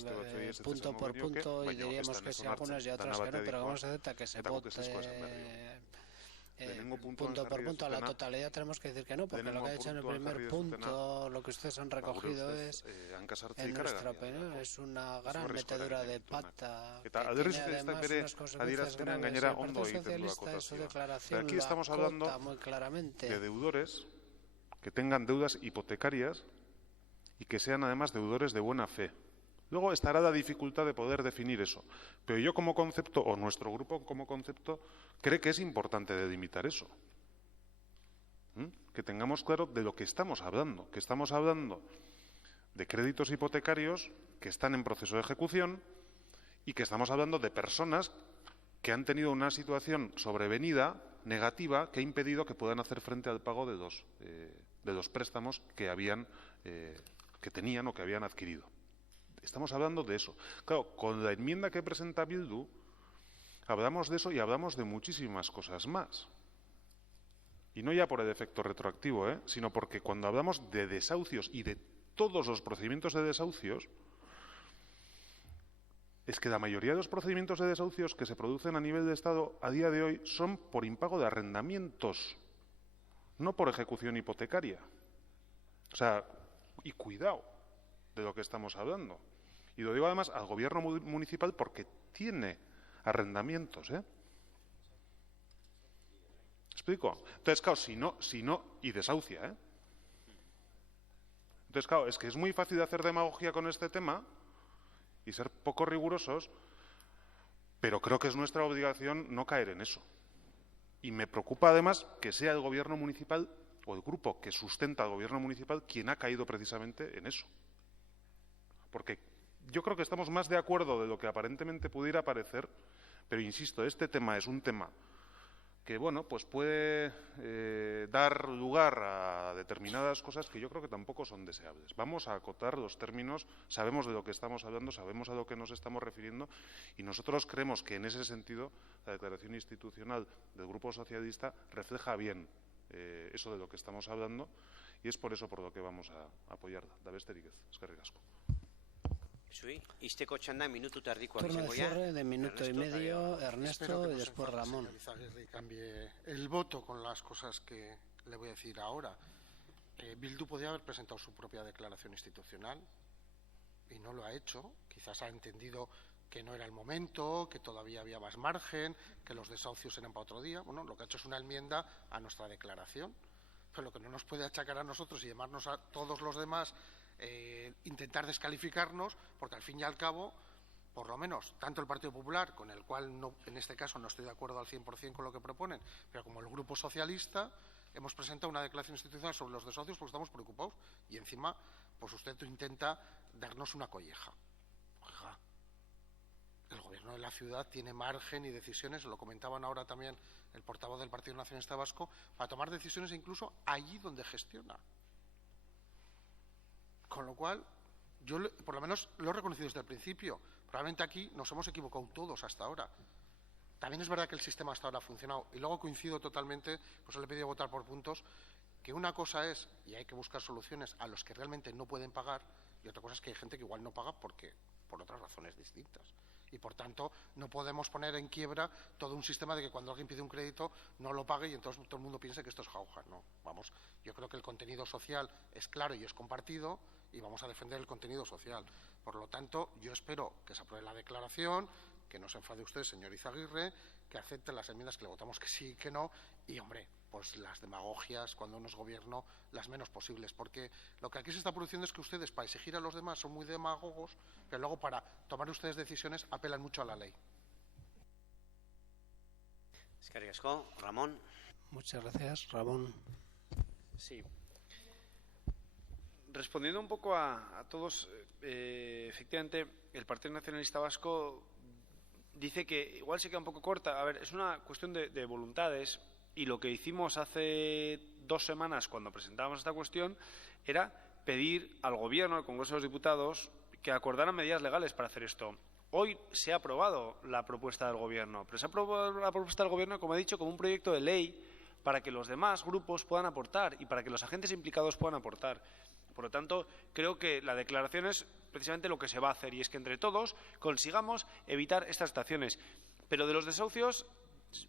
punto por punto y diríamos que sí algunas y otras que no, pero como se acepta que se vote punto por punto a la totalidad, tenemos que decir que no, porque lo que ha dicho en el primer punto, lo que ustedes han recogido es, en nuestra opinión, es una gran metedura de pata, que tiene además unas consecuencias graves. El Partido Socialista en su declaración aquí estamos hablando muy claramente de deudores que tengan deudas hipotecarias y que sean además deudores de buena fe. Luego estará la dificultad de poder definir eso. Pero yo como concepto, o nuestro grupo como concepto, cree que es importante delimitar eso. Que tengamos claro de lo que estamos hablando. Que estamos hablando de créditos hipotecarios que están en proceso de ejecución y que estamos hablando de personas que han tenido una situación sobrevenida, negativa, que ha impedido que puedan hacer frente al pago de los préstamos que tenían o que habían adquirido. Estamos hablando de eso. Claro, con la enmienda que presenta Bildu, hablamos de eso y hablamos de muchísimas cosas más. Y no ya por el efecto retroactivo, sino porque cuando hablamos de desahucios y de todos los procedimientos de desahucios, es que la mayoría de los procedimientos de desahucios que se producen a nivel de Estado a día de hoy son por impago de arrendamientos, no por ejecución hipotecaria. O sea, y cuidado de lo que estamos hablando. Y lo digo además al gobierno municipal porque tiene arrendamientos, ¿Explico? Entonces, claro, si no, y desahucia, Entonces, claro, es que es muy fácil hacer demagogia con este tema y ser poco rigurosos, pero creo que es nuestra obligación no caer en eso. Y me preocupa además que sea el gobierno municipal o el grupo que sustenta al gobierno municipal quien ha caído precisamente en eso. Porque yo creo que estamos más de acuerdo de lo que aparentemente pudiera parecer, pero insisto, este tema es un tema que, bueno, pues puede dar lugar a determinadas cosas que yo creo que tampoco son deseables. Vamos a acotar los términos, sabemos de lo que estamos hablando, sabemos a lo que nos estamos refiriendo y nosotros creemos que en ese sentido la declaración institucional del Grupo Socialista refleja bien eso de lo que estamos hablando y es por eso por lo que vamos a apoyarla. Da besterik ez, eskerrik asko. Turno de cierre de minuto y medio, Ernesto y después Ramón. Cambie el voto con las cosas que le voy a decir ahora. Bildu podía haber presentado su propia declaración institucional y no lo ha hecho. Quizás ha entendido que no era el momento, que todavía había más margen, que los desahucios eran para otro día. Bueno, lo que ha hecho es una enmienda a nuestra declaración. Pero lo que no nos puede achacar a nosotros y llamarnos a todos los demás intentar descalificarnos, porque al fin y al cabo, por lo menos, tanto el Partido Popular, con el cual no, en este caso no estoy de acuerdo al 100% con lo que proponen, pero como el Grupo Socialista, hemos presentado una declaración institucional sobre los desahucios porque estamos preocupados y encima, pues usted intenta darnos una colleja. Oiga, el Gobierno de la ciudad tiene margen y decisiones, lo comentaban ahora también el portavoz del Partido Nacionalista Vasco, para tomar decisiones incluso allí donde gestiona. Con lo cual, yo por lo menos lo he reconocido desde el principio. Probablemente aquí nos hemos equivocado todos hasta ahora. También es verdad que el sistema hasta ahora ha funcionado. Y luego coincido totalmente, pues le he pedido votar por puntos, que una cosa es, y hay que buscar soluciones a los que realmente no pueden pagar, y otra cosa es que hay gente que igual no paga por otras razones distintas. Y, por tanto, no podemos poner en quiebra todo un sistema de que cuando alguien pide un crédito no lo pague y entonces todo el mundo piense que esto es jauja. No, vamos, yo creo que el contenido social es claro y es compartido y vamos a defender el contenido social. Por lo tanto, yo espero que se apruebe la declaración, que no se enfade usted, señor Izaguirre, que acepte las enmiendas que le votamos que sí y que no, y, hombre, pues las demagogias, cuando uno es gobierno, las menos posibles, porque lo que aquí se está produciendo es que ustedes, para exigir a los demás, son muy demagogos, pero luego para tomar ustedes decisiones apelan mucho a la ley. Ramón. Muchas gracias, Ramón. Sí. Respondiendo un poco a todos, efectivamente, el Partido Nacionalista Vasco dice que igual se queda un poco corta. A ver, es una cuestión de voluntades, y lo que hicimos hace 2 semanas cuando presentábamos esta cuestión era pedir al Gobierno, al Congreso de los Diputados, que acordaran medidas legales para hacer esto. Hoy se ha aprobado la propuesta del Gobierno, pero se ha aprobado la propuesta del Gobierno, como he dicho, como un proyecto de ley para que los demás grupos puedan aportar y para que los agentes implicados puedan aportar. Por lo tanto, creo que la declaración es precisamente lo que se va a hacer, y es que entre todos consigamos evitar estas situaciones. Pero de los desahucios,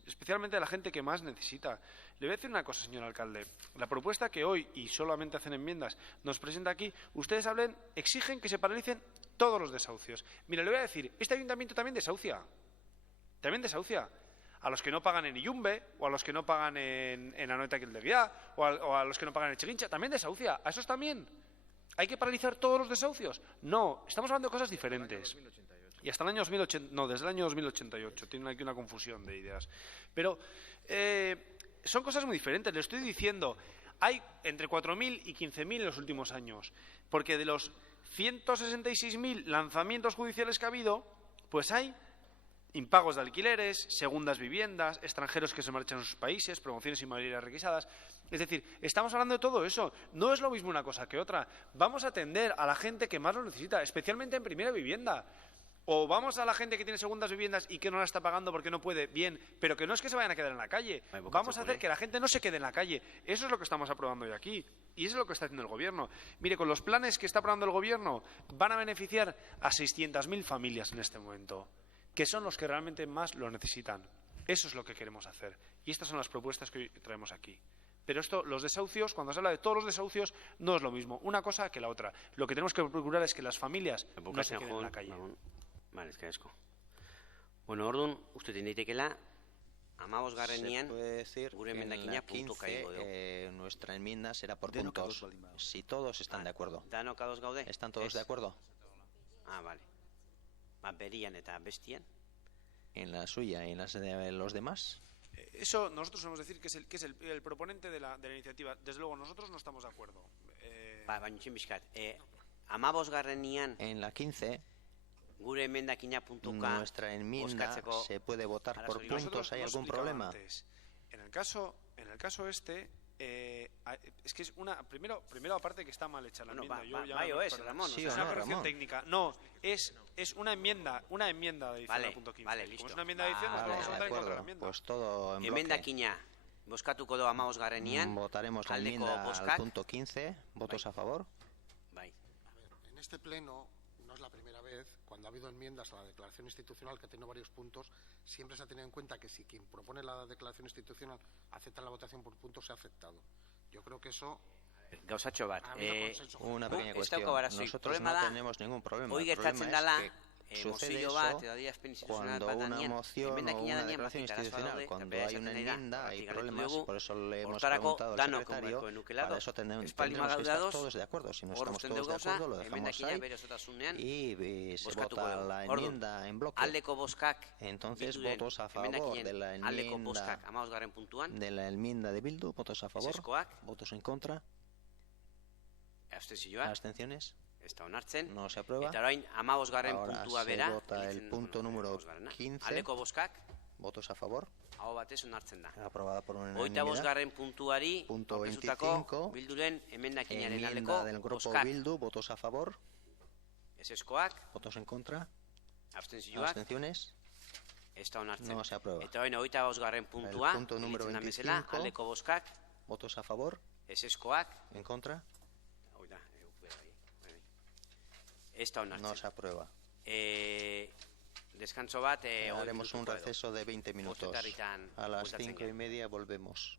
especialmente de la gente que más necesita. Le voy a decir una cosa, señor alcalde. La propuesta que hoy, y solamente hacen enmiendas, nos presenta aquí, ustedes exigen que se paralicen todos los desahucios. Mire, le voy a decir, este ayuntamiento también desahucia. También desahucia. A los que no pagan en Iyumbe, o a los que no pagan en Anoeta Quildeguía, o a los que no pagan en Echeguincha, también desahucia. ¿A esos también? ¿Hay que paralizar todos los desahucios? No, estamos hablando de cosas diferentes. Y hasta el año 2088, no, desde el año 2088, tienen aquí una confusión de ideas. Pero son cosas muy diferentes, le estoy diciendo, hay entre 4.000 y 15.000 en los últimos años, porque de los 166.000 lanzamientos judiciales que ha habido, pues hay impagos de alquileres, segundas viviendas, extranjeros que se marchan a sus países, promociones inmobiliarias requisadas. Es decir, estamos hablando de todo eso. No es lo mismo una cosa que otra. Vamos a atender a la gente que más lo necesita, especialmente en primera vivienda. O vamos a la gente que tiene segundas viviendas y que no la está pagando porque no puede, bien, pero que no es que se vayan a quedar en la calle. Vamos a hacer que la gente no se quede en la calle. Eso es lo que estamos aprobando hoy aquí. Y eso es lo que está haciendo el Gobierno. Mire, con los planes que está aprobando el Gobierno, van a beneficiar a 600.000 familias en este momento, que son los que realmente más lo necesitan. Eso es lo que queremos hacer. Y estas son las propuestas que hoy traemos aquí. Pero esto, los desahucios, cuando se habla de todos los desahucios, no es lo mismo una cosa que la otra. Lo que tenemos que procurar es que las familias no se queden en la calle. Vale, es que asko. Bueno, orduan, uste daitekeela, 15. gure emendakina puntuka egingo dugu. Nuestra enmienda será por puntos, si todos están de acuerdo. Danok ados gaude? ¿Están todos de acuerdo? Ah, vale. Berian eta bestian. ¿En la suya y en las de los demás? Eso nosotros podemos decir que es el proponente de la iniciativa. Desde luego, nosotros no estamos de acuerdo. Baina itxin bizkat. 15. En la 15... Gure emendakina puntuka. Nuestra enmienda se puede votar por puntos. ¿Hay algún problema? En el caso este, es que es una primero aparte que está mal hecha la enmienda. Ramón, sí, es una corrección técnica. No, es una enmienda de edición al punto 15. Vale, listo. Como es una enmienda de edición, nos vamos a votar en contra de la enmienda. Pues todo en bloque. Emendakina bozkatuko do 15. Votaremos la enmienda al punto 15. ¿Votos a favor? En este pleno no es la primera vez, cuando ha habido enmiendas a la declaración institucional que tiene varios puntos, siempre se ha tenido en cuenta que si quien propone la declaración institucional acepta la votación por puntos, se ha aceptado. Yo creo que eso... Gauzatxo bat. Una pequeña cuestión. Nosotros no tenemos ningún problema. El problema es que sucede eso cuando una moción o una declaración institucional, cuando hay una enmienda, hay problemas. Por eso le hemos preguntado al secretario, para eso tendremos que estar todos de acuerdo. Si no estamos todos de acuerdo, lo dejamos ahí y se vota la enmienda en bloque. Entonces, votos a favor de la enmienda de Bildu, votos a favor, votos en contra, abstenciones. No se aprueba. Ahora se vota el punto número 15. Votos a favor. Aprobada por unanimidad. Punto 25. Enmienda del grupo Bildu. Votos a favor. Votos en contra. Abstenciones. No se aprueba. El punto número 25. Votos a favor. En contra. No se aprueba. Descanso bat. Haremos un receso de 20 minutos. A las 5:30 volvemos.